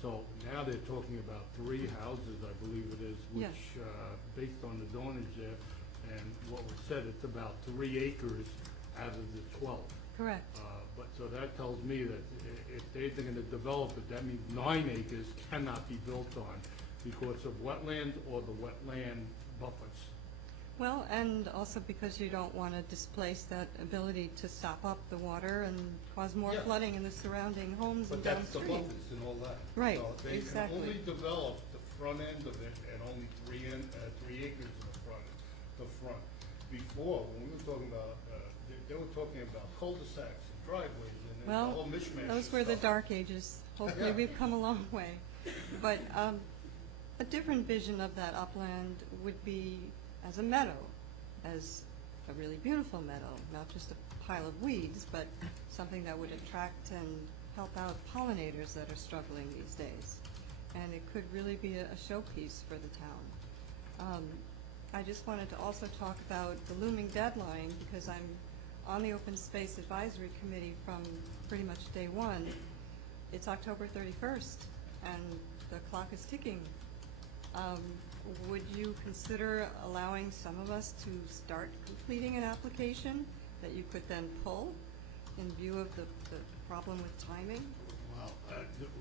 So now they're talking about 3 houses, I believe it is, which, based on the zonage there, and what was said, it's about 3 acres out of the 12. Correct. But so that tells me that if they're going to develop it, that means 9 acres cannot be built on because of wetland or the wetland buffers. Well, and also because you don't want to displace that ability to stop up the water and cause more flooding in the surrounding homes and But that's the downstream. buffers and all that. Right, So they exactly. can only develop the front end of it at only 3 acres in the front. Before, when we were talking about, they were talking about cul-de-sacs and driveways and the whole Well, mishmash those of were the stuff. dark ages. Hopefully, Yeah. we've come a long way. But a different vision of that upland would be as a meadow, as a really beautiful meadow, not just a pile of weeds, but something that would attract and help out pollinators that are struggling these days. And it could really be a showpiece for the town. I just wanted to also talk about the looming deadline, because I'm on the Open Space Advisory Committee from pretty much day one. It's October 31st, and the clock is ticking. Would you consider allowing some of us to start completing an application that you could then pull in view of the problem with timing? Wow.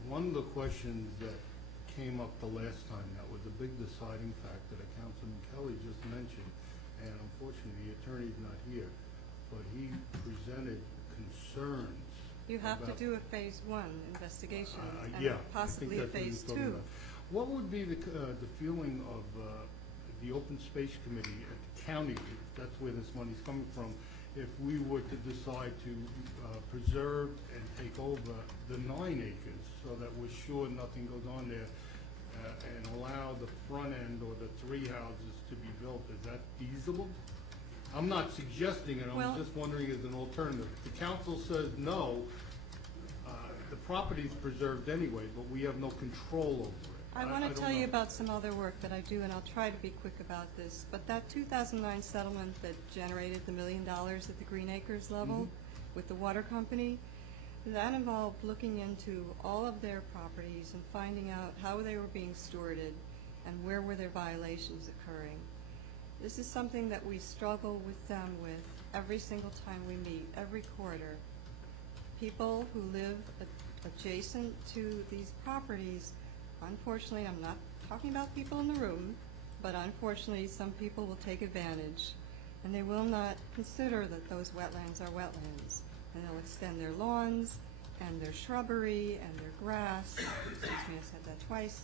One of the questions that came came up the last time. That was a big deciding factor that Councilman Kelly just mentioned, and unfortunately, the attorney's not here, but he presented concerns. You have to about- do a phase 1 investigation and Yeah, possibly I a think that's what phase he's talking 2. about. What would be the feeling of the Open Space Committee at the county, if that's where this money's coming from, if we were to decide to preserve and take over the 9 acres so that we're sure nothing goes on there and allow the front end or the 3 houses to be built? Is that feasible? I'm not suggesting it, Well- I'm just wondering as an alternative. If the council says no, the property's preserved anyway, but we have no control over it. I want to don't tell you know. about some other work that I do, and I'll try to be quick about this. But that 2009 settlement that generated the $1 million at the Green Acres level with the water company, that involved looking into all of their properties and finding out how they were being stewarded and where were their violations occurring. This is something that we struggle with them with every single time we meet, every quarter. People who live adjacent to these properties, unfortunately, I'm not talking about people in the room, but unfortunately, some people will take advantage, and they will not consider that those wetlands are wetlands. And they'll extend their lawns and their shrubbery and their grass. Excuse me, I said that twice.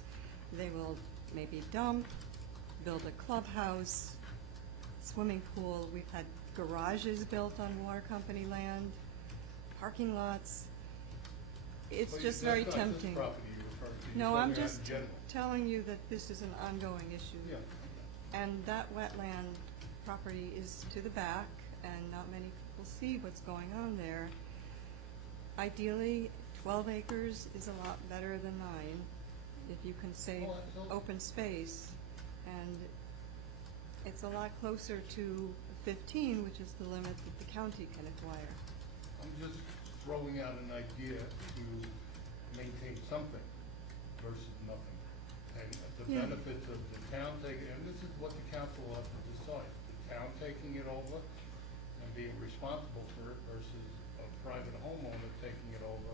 They will maybe dump, build a clubhouse, swimming pool. We've had garages built on water company land, parking lots. It's But just that's very not this tempting. property you're referring to. You're No, talking I'm about in just general. telling you that this is an ongoing issue. Yeah. And that wetland property is to the back, and not many people see what's going on there. Ideally, 12 acres is a lot better than 9, if you can save open space. And it's a lot closer to 15, which is the limit that the county can acquire. I'm just throwing out an idea to maintain something versus nothing. And the Yeah. benefits of the town taking, and this is what the council will have to decide. The town taking it over and being responsible for it versus a private homeowner taking it over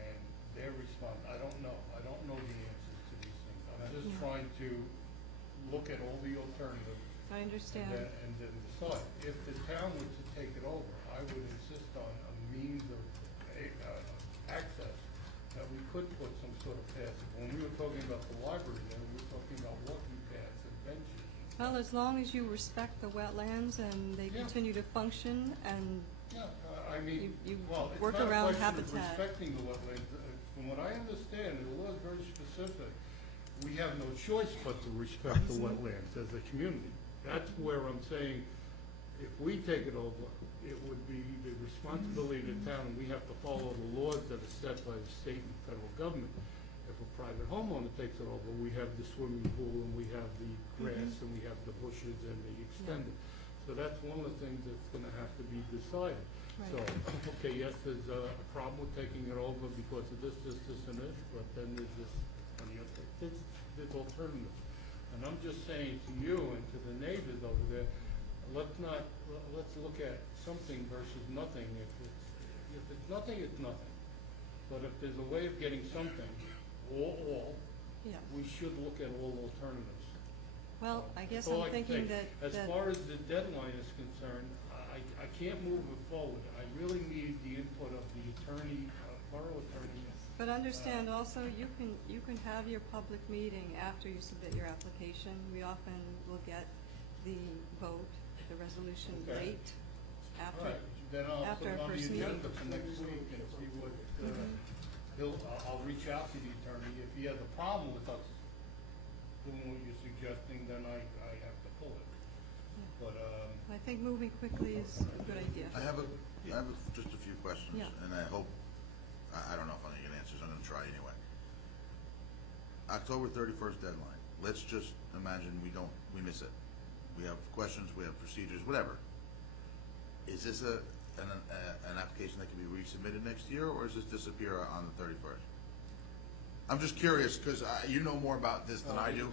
and their response. I don't know. I don't know the answers to these things. I'm just trying to look at all the alternatives. I understand. And then decide. If the town were to take it over, I would insist on a means of access that we could put some sort of path. When we were talking about the library, then we were talking about walking paths and benches. Well, as long as you respect the wetlands and they continue to function and Yeah, I mean, you well, it's work not a around question of habitat. respecting the wetlands. From what I understand, the law is very specific. We have no choice but to respect the wetlands as a community. That's where I'm saying, if we take it over, it would be the responsibility of the town, and we have to follow the laws that are set by the state and federal government. If a private homeowner takes it over, we have the swimming pool, and we have the grass, and we have the bushes and the extended. So that's one of the things that's gonna have to be decided. So, okay, yes, there's a problem with taking it over because of this, and this, but then there's this, and the other, there's alternatives. And I'm just saying to you and to the neighbors over there, let's look at something versus nothing. If it's nothing, it's nothing. But if there's a way of getting something, or all, Yeah. we should look at all alternatives. Well, I guess That's all I'm I can thinking say. that. As far as the deadline is concerned, I can't move it forward. I really need the input of the attorney, borough attorney. But understand also, you can have your public meeting after you submit your application. We often will get the vote, the resolution Okay. late All after right, then I'll put after it our on the first meeting. agenda for next week and see what, I'll reach out to the attorney. If he has a problem with us doing what you're suggesting, then I have to pull it. But, I think moving quickly is a good idea. I have just a few questions, Yeah. and I hope, I don't know if I'm gonna get answers, I'm gonna try anyway. October 31st deadline, let's just imagine we miss it. We have questions, we have procedures, whatever. Is this an application that can be resubmitted next year, or does this disappear on the 31st? I'm just curious, because you know more about this than I do,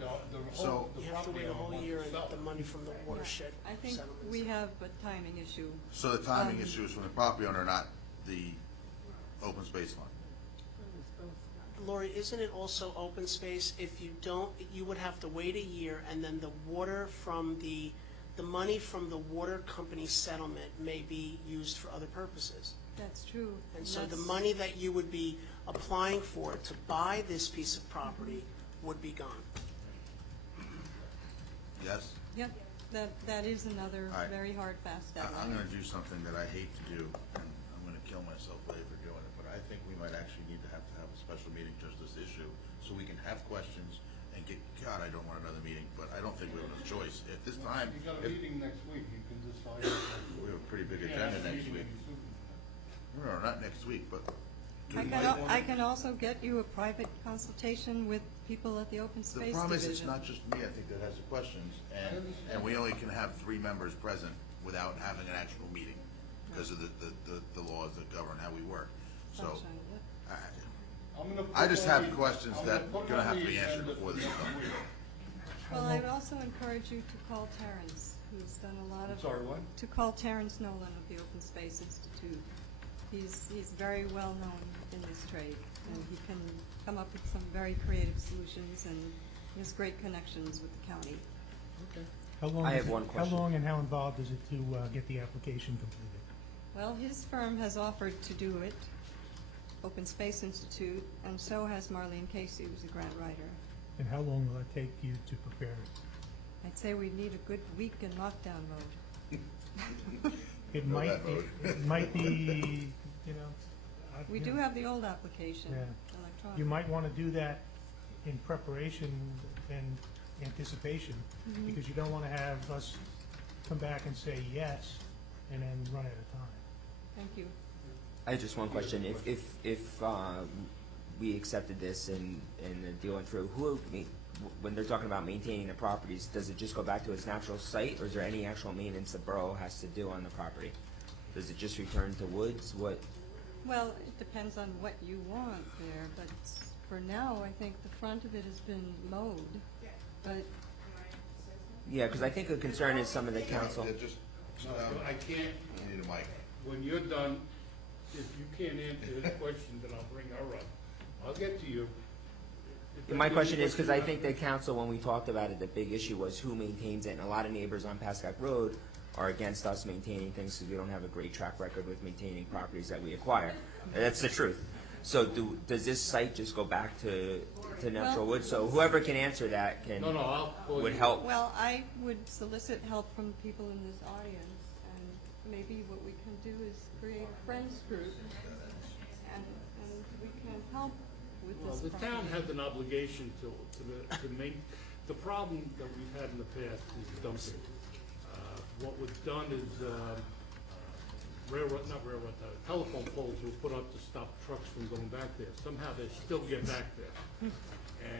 so. You have to wait a whole year and get the money from the watershed I think settlements. we have a timing issue. So the timing issue is from the property owner, not the open space fund? Lori, isn't it also open space? If you don't, you would have to wait a year, and then the water from the money from the water company settlement may be used for other purposes. That's true. And so the that's- money that you would be applying for to buy this piece of property would be gone. Yes? Yep, that is another All right. very hard, fast I'm deadline. going to do something that I hate to do, and I'm going to kill myself later for doing it, but I think we might actually need to have a special meeting just this issue, so we can have questions and get, God, I don't want another meeting, but I don't think we have a choice. At this time, You got a if- meeting next week, you can decide. we have a pretty big Yeah, agenda it's a next meeting week. any sooner than No, not next week, but I can also get you a private consultation with people at the Open the Space problem is, Division. it's not just me, I think, that has the questions, and we only can have 3 members present without having an actual meeting, because of the laws that govern how we work. So, Sunshine, yep. I'm gonna put I just on have the- questions I'm that put are gonna on have the to be answered agenda before for this is next done. week. Well, I would also encourage you to call Terrence, who's done a lot of... I'm sorry, what? To call Terrence Nolan of the Open Space Institute. He's very well known in this trade, and he can come up with some very creative solutions, and he has great connections with the county. Okay. How long I is have it- one question. How long and how involved is it to get the application completed? Well, his firm has offered to do it, Open Space Institute, and so has Marlene Casey, who's a grant writer. And how long will it take you to prepare it? I'd say we'd need a good week in lockdown mode. It Go might, that road. it might be, you know. We do have the old application, Yeah. electronic. You might want to do that in preparation and anticipation, Mhm. because you don't want to have us come back and say yes, and then run out of time. Thank you. I have just one question. If we accepted this and the deal went through, when they're talking about maintaining the properties, does it just go back to its natural site, or is there any actual maintenance the borough has to do on the property? Does it just return to woods? What? Well, it depends on what you want there, but for now, I think the front of it has been mowed, but Yeah, because I think the concern is some of the council. Yeah, just, I can't, I need a mic. when you're done, if you can't answer his question, then I'll bring her up. I'll get to you. If that's My the question only is, because you I have- think the council, when we talked about it, the big issue was who maintains it, and a lot of neighbors on Pascack Road are against us maintaining things because we don't have a great track record with maintaining properties that we acquire. That's the truth. So does this site just go back to natural woods? So whoever can answer that can, No, I'll call would you. help. well, I would solicit help from people in this audience, and maybe what we can do is create a friends group, and we can help with Well, this the problem. town has an obligation to make, the problem that we've had in the past is dumping. What was done is, telephone poles were put up to stop trucks from going back there. Somehow they still get back there.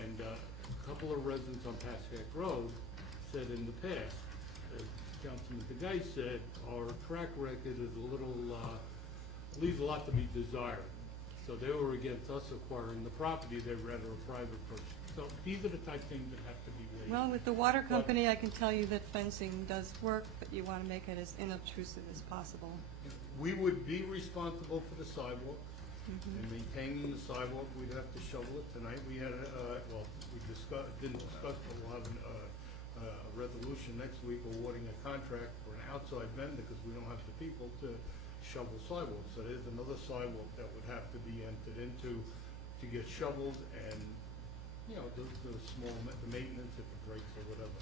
And a couple of residents on Pascack Road said in the past, as Councilman DeGuy said, our track record is a little, leaves a lot to be desired. So they were against us acquiring the property, they'd rather a private person. So these are the type of things that have to be weighed. Well, with the water But- company, I can tell you that fencing does work, but you want to make it as inobtrusive as possible. We would be responsible for the sidewalk, and maintaining the sidewalk, we'd have to shovel it tonight. We had, well, we didn't discuss, but we'll have a resolution next week awarding a contract for an outside vendor, because we don't have the people to shovel sidewalks. So there's another sidewalk that would have to be entered into to get shoveled, and, you know, the maintenance if it breaks or whatever.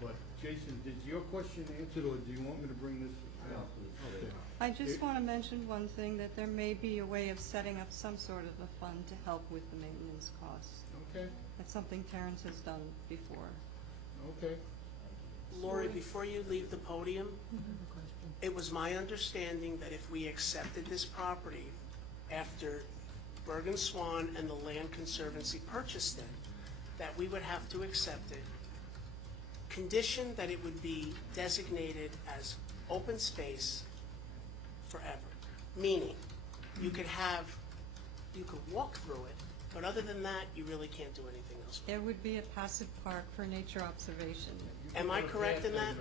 But Jason, did your question answered, or do you want me to bring this? Okay. I just want to mention one thing, that there may be a way of setting up some sort of a fund to help with the maintenance costs. Okay. That's something Terrence has done before. Okay. Lori, before you leave the podium, it was my understanding that if we accepted this property after Bergen Swan and the Land Conservancy purchased it, that we would have to accept it, conditioned that it would be designated as open space forever. Meaning, you could walk through it, but other than that, you really can't do anything else. There would be a passive park for nature observation. Am I correct in that?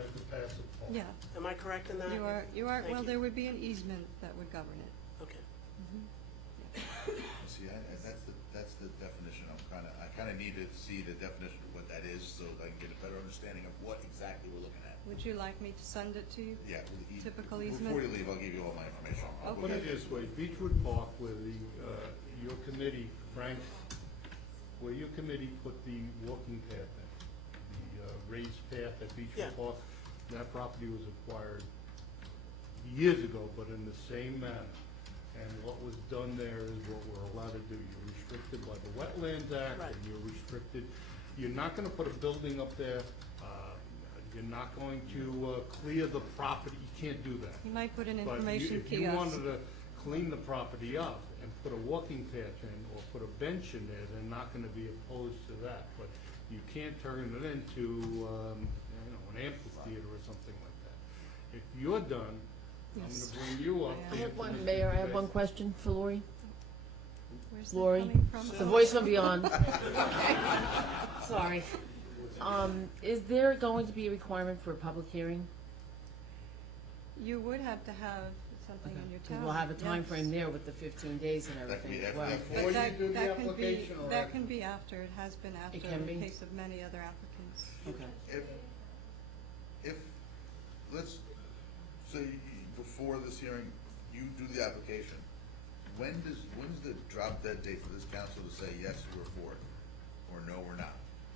Yeah. Am I correct in that? You are, Thank well, you. there would be an easement that would govern it. Okay. See, That's the definition. I kind of need to see the definition of what that is so I can get a better understanding of what exactly we're looking at. Would you like me to send it to you? Yeah. Typical easement? Before you leave, I'll give you all my information. Okay. Put it this way, Beechwood Park, where your committee, Frank, where your committee put the walking path in, the raised path at Beechwood Park, that property was acquired years ago, but in the same manner. And what was done there is what we're allowed to do. You're restricted by the Wetlands Act, and you're restricted. You're not going to put a building up there. You're not going to clear the property. You can't do that. You might put an But information if you kiosk. wanted to clean the property up and put a walking path in or put a bench in there, they're not going to be opposed to that. But you can't turn it into an amphitheater or something like that. If you're done, I'm going to bring you up. I have one, Mayor, I have one question for Lori. Where's that Lori, coming from? the voice from beyond. Sorry. Is there going to be a requirement for a public hearing? You would have to have something in your Because town. we'll have a time yes. frame there with the 15 days and everything as well. Before you do the application or That after? can be after. It has been after can in be? the case of many other applicants. Okay. If let's say before this hearing, you do the application, when's the drop dead date for this council to say, yes, we're for it, or no, we're not?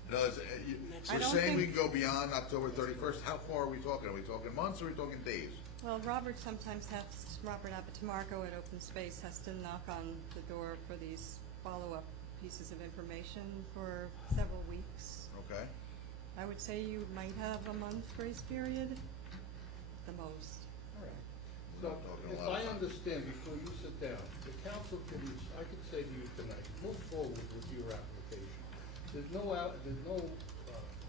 We're saying we can go beyond October 31st. How far are we talking? Are we talking months or are we talking days? Well, Robert Abbott-Tamarco at Open Space has to knock on the door for these follow-up pieces of information for several weeks. Okay. I would say you might have a month grace period, the most. So, if I understand, before you sit down, the council can, I could say to you tonight, move forward with your application. There's no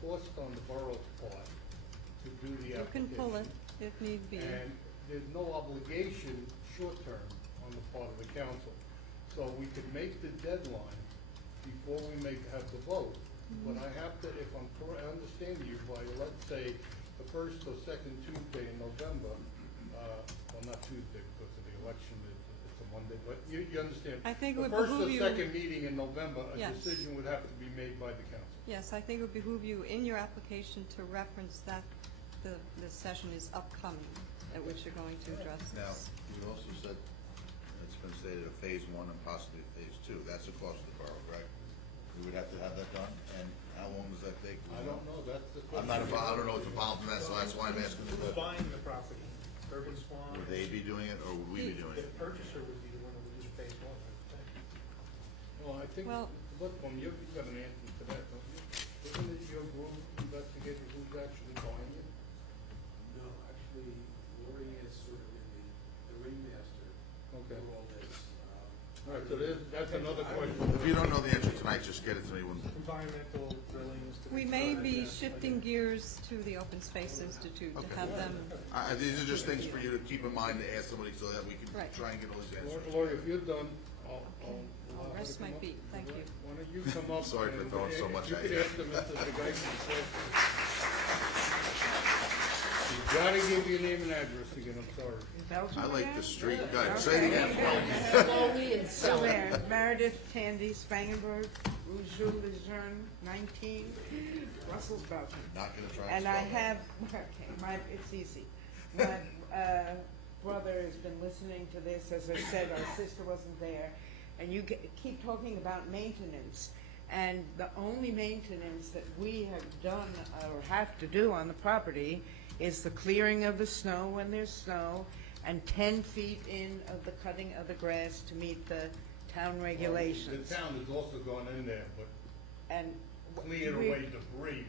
cost on the borough's part to do the application. You can pull it if need be. And there's no obligation, short-term, on the part of the council. So we could make the deadline before we have the vote. But I have to, if I'm correct, I understand you by, let's say, the first or second Tuesday in November, well, not Tuesday because of the election, it's a Monday, but you understand. I think it would the first or behoove you- second meeting in November, a Yes. decision would have to be made by the council. Yes, I think it would behoove you in your application to reference that the session is upcoming, at which you're going to address Now, this. you also said, it's been stated, a phase 1 and possibly phase 2. That's the cost of the borough, right? We would have to have that done, and how long does that take? I don't know, that's the I'm not involved, I don't know what's involved in that, so that's why I'm asking. Who's buying the property? Urban Swan? Would they be doing it, or would we be doing The it? purchaser would be the one that would do phase 1, I would think. Well, I think, Well- look, you've got an answer to that, don't you? Isn't it your group investigator who's actually buying it? No, actually, Lori is sort of the ringmaster Okay. for all this. All right, so that's another question. If you don't know the answer tonight, just get it to me when. Environmental drillings. We may be shifting gears to the Open Space Institute to have them. These are just things for you to keep in mind to ask somebody so that we can Right. try and get all these answers. Lori, if you're done, I'll I'll rest my feet, thank you. Why don't you come up? Sorry for and throwing so much you at could you. ask them if there's a guy You gotta give your name and address again, I'm sorry. I like the street, go ahead, say it again. Slowly and So slowly. there, Meredith Tandy Spangenberg, Rue Lejeune, 19, Brussels, Belgium. Not gonna try And and I spell that. have, okay, it's easy. My brother has been listening to this, as I said, our sister wasn't there, and you keep talking about maintenance. And the only maintenance that we have done or have to do on the property is the clearing of the snow when there's snow, and 10 feet in of the cutting of the grass to meet the town regulations. The town has also gone in there, but And cleared we- away debris,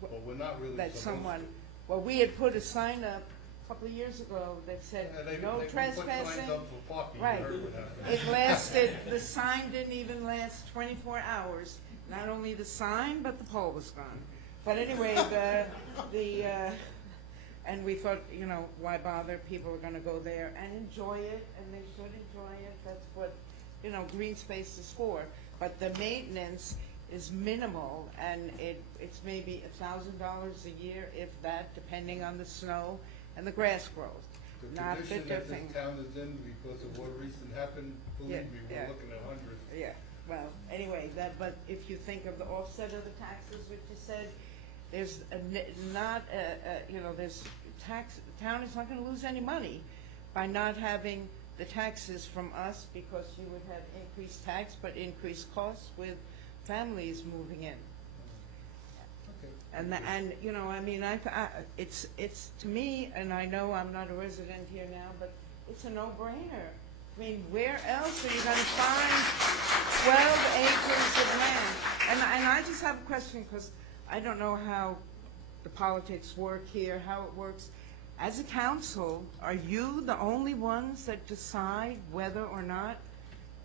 but we're not really that supposed someone, to. well, we had put a sign up a couple of years ago that said, Yeah, they no put trespassing. signs up for parking, you Right. heard what happened. It lasted, the sign didn't even last 24 hours. Not only the sign, but the pole was gone. But anyway, and we thought, why bother? People are gonna go there and enjoy it, and they should enjoy it. That's what, green space is for. But the maintenance is minimal, and it's maybe $1,000 a year, if that, depending on the snow and the grass growth. The Not condition the that this thing. town is in because of what recent happened, believe me, Yeah. we're looking at hundreds. Yeah. well, anyway, but if you think of the offset of the taxes, which you said, there's there's tax, the town is not gonna lose any money by not having the taxes from us, because you would have increased tax, but increased costs with families moving in. And it's to me, and I know I'm not a resident here now, but it's a no-brainer. I mean, where else are you going to find 12 acres of land? And I just have a question, because I don't know how the politics work here, how it works. As a council, are you the only ones that decide whether or not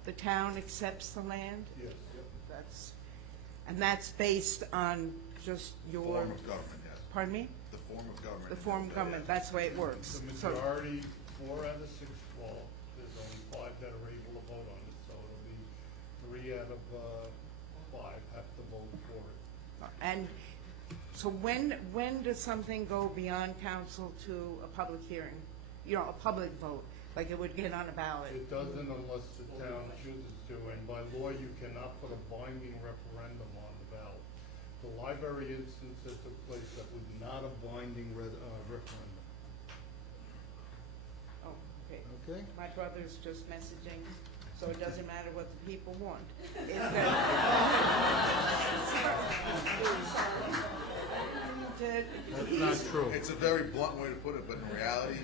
the town accepts the land? Yes. That's based on just your... Form of government, yes. Pardon me? The form of government. The form of government, that's the way it works. The majority, 4 out of 6 fall. There's only 5 that are able to vote on it, so it'll be 3 out of 5 have to vote for it. And so when does something go beyond council to a public hearing? A public vote, like it would get on a ballot? It doesn't unless the town chooses to, and by law, you cannot put a binding referendum on the ballot. The library instance that took place, that was not a binding referendum. Oh, okay. Okay. My brother's just messaging, so it doesn't matter what the people want. That's not true. It's a very blunt way to put it, but in reality,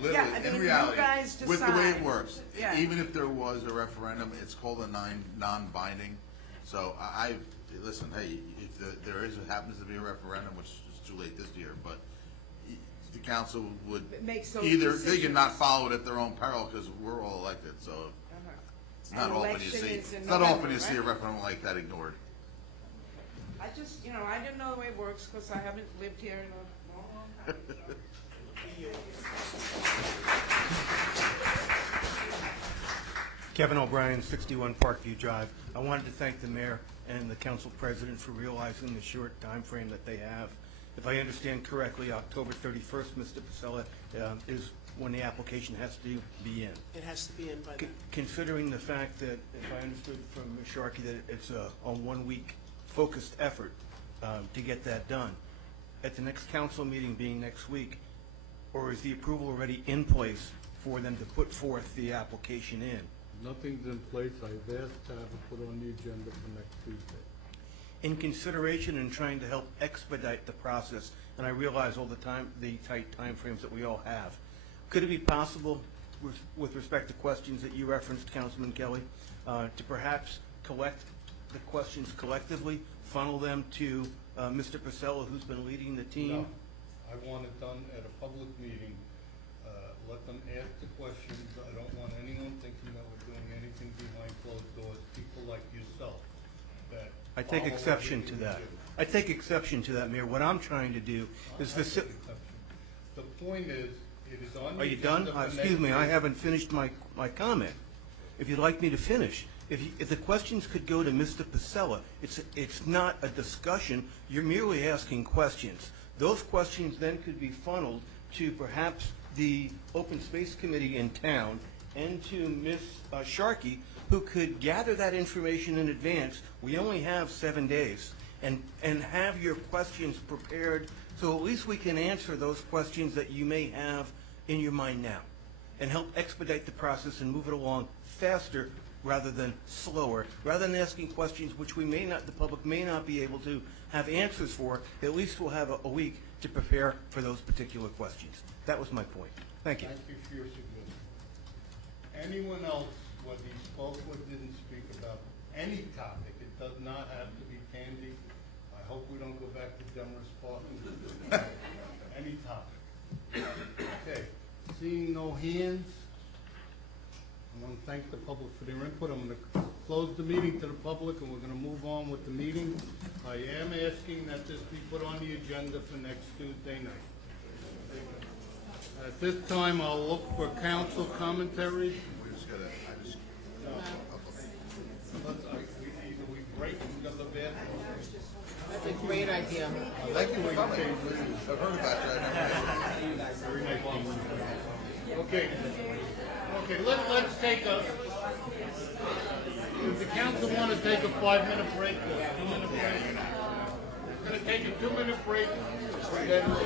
literally, I mean, in reality, you guys with the way it decide. works, Yeah. even if there was a referendum, it's called a non-binding. So listen, hey, if there happens to be a referendum, which is too late this year, but the council would Makes those either, they decisions. can not follow it at their own peril, because we're all elected, so it's not And often you election see, is in it's not November, often you see a right? referendum like that ignored. I just, I didn't know the way it works, because I haven't lived here in a long, long time. Kevin O'Brien, 61 Parkview Drive. I wanted to thank the mayor and the council president for realizing the short time frame that they have. If I understand correctly, October 31st, Mr. Pasella, is when the application has to be in. It has to be in by then. Considering the fact that, if I understood from Ms. Sharkey, that it's a 1-week focused effort to get that done, at the next council meeting being next week, or is the approval already in place for them to put forth the application in? Nothing's in place. I've asked to have it put on the agenda for next Tuesday. In consideration and trying to help expedite the process, and I realize all the tight timeframes that we all have, could it be possible, with respect to questions that you referenced, Councilman Kelly, to perhaps collect the questions collectively, funnel them to Mr. Pasella, who's been leading the team? No, I want it done at a public meeting. Let them ask the questions. I don't want anyone thinking that we're doing anything behind closed doors. People like yourself that I take follow exception to everything that. we do. I take exception to that, Mayor. What I'm trying to do is I take exception. The point is, it is on the Are you agenda done? for Excuse next me, I week. haven't finished my comment. If you'd like me to finish. If the questions could go to Mr. Pasella, it's not a discussion, you're merely asking questions. Those questions then could be funneled to perhaps the Open Space Committee in town and to Ms. Sharkey, who could gather that information in advance. We only have 7 days. And have your questions prepared, so at least we can answer those questions that you may have in your mind now, and help expedite the process and move it along faster rather than slower, rather than asking questions which the public may not be able to have answers for. At least we'll have a week to prepare for those particular questions. That was my point. Thank you. Thank you for your suggestion. Anyone else, whether he spoke or didn't speak about any topic, it does not have to be candy. I hope we don't go back to Demarest Park. Any topic. Okay, seeing no hands, I want to thank the public for their input. I'm going to close the meeting to the public, and we're going to move on with the meeting. I am asking that this be put on the agenda for next Tuesday night. At this time, I'll look for council commentaries. We just gotta, Either we break and go to bed. That's a great idea. I like the way you say lose. I've heard about that. Okay, let's take a, does the council want to take a 5-minute break, or 2-minute break. We're gonna take a 2-minute break, and then we'll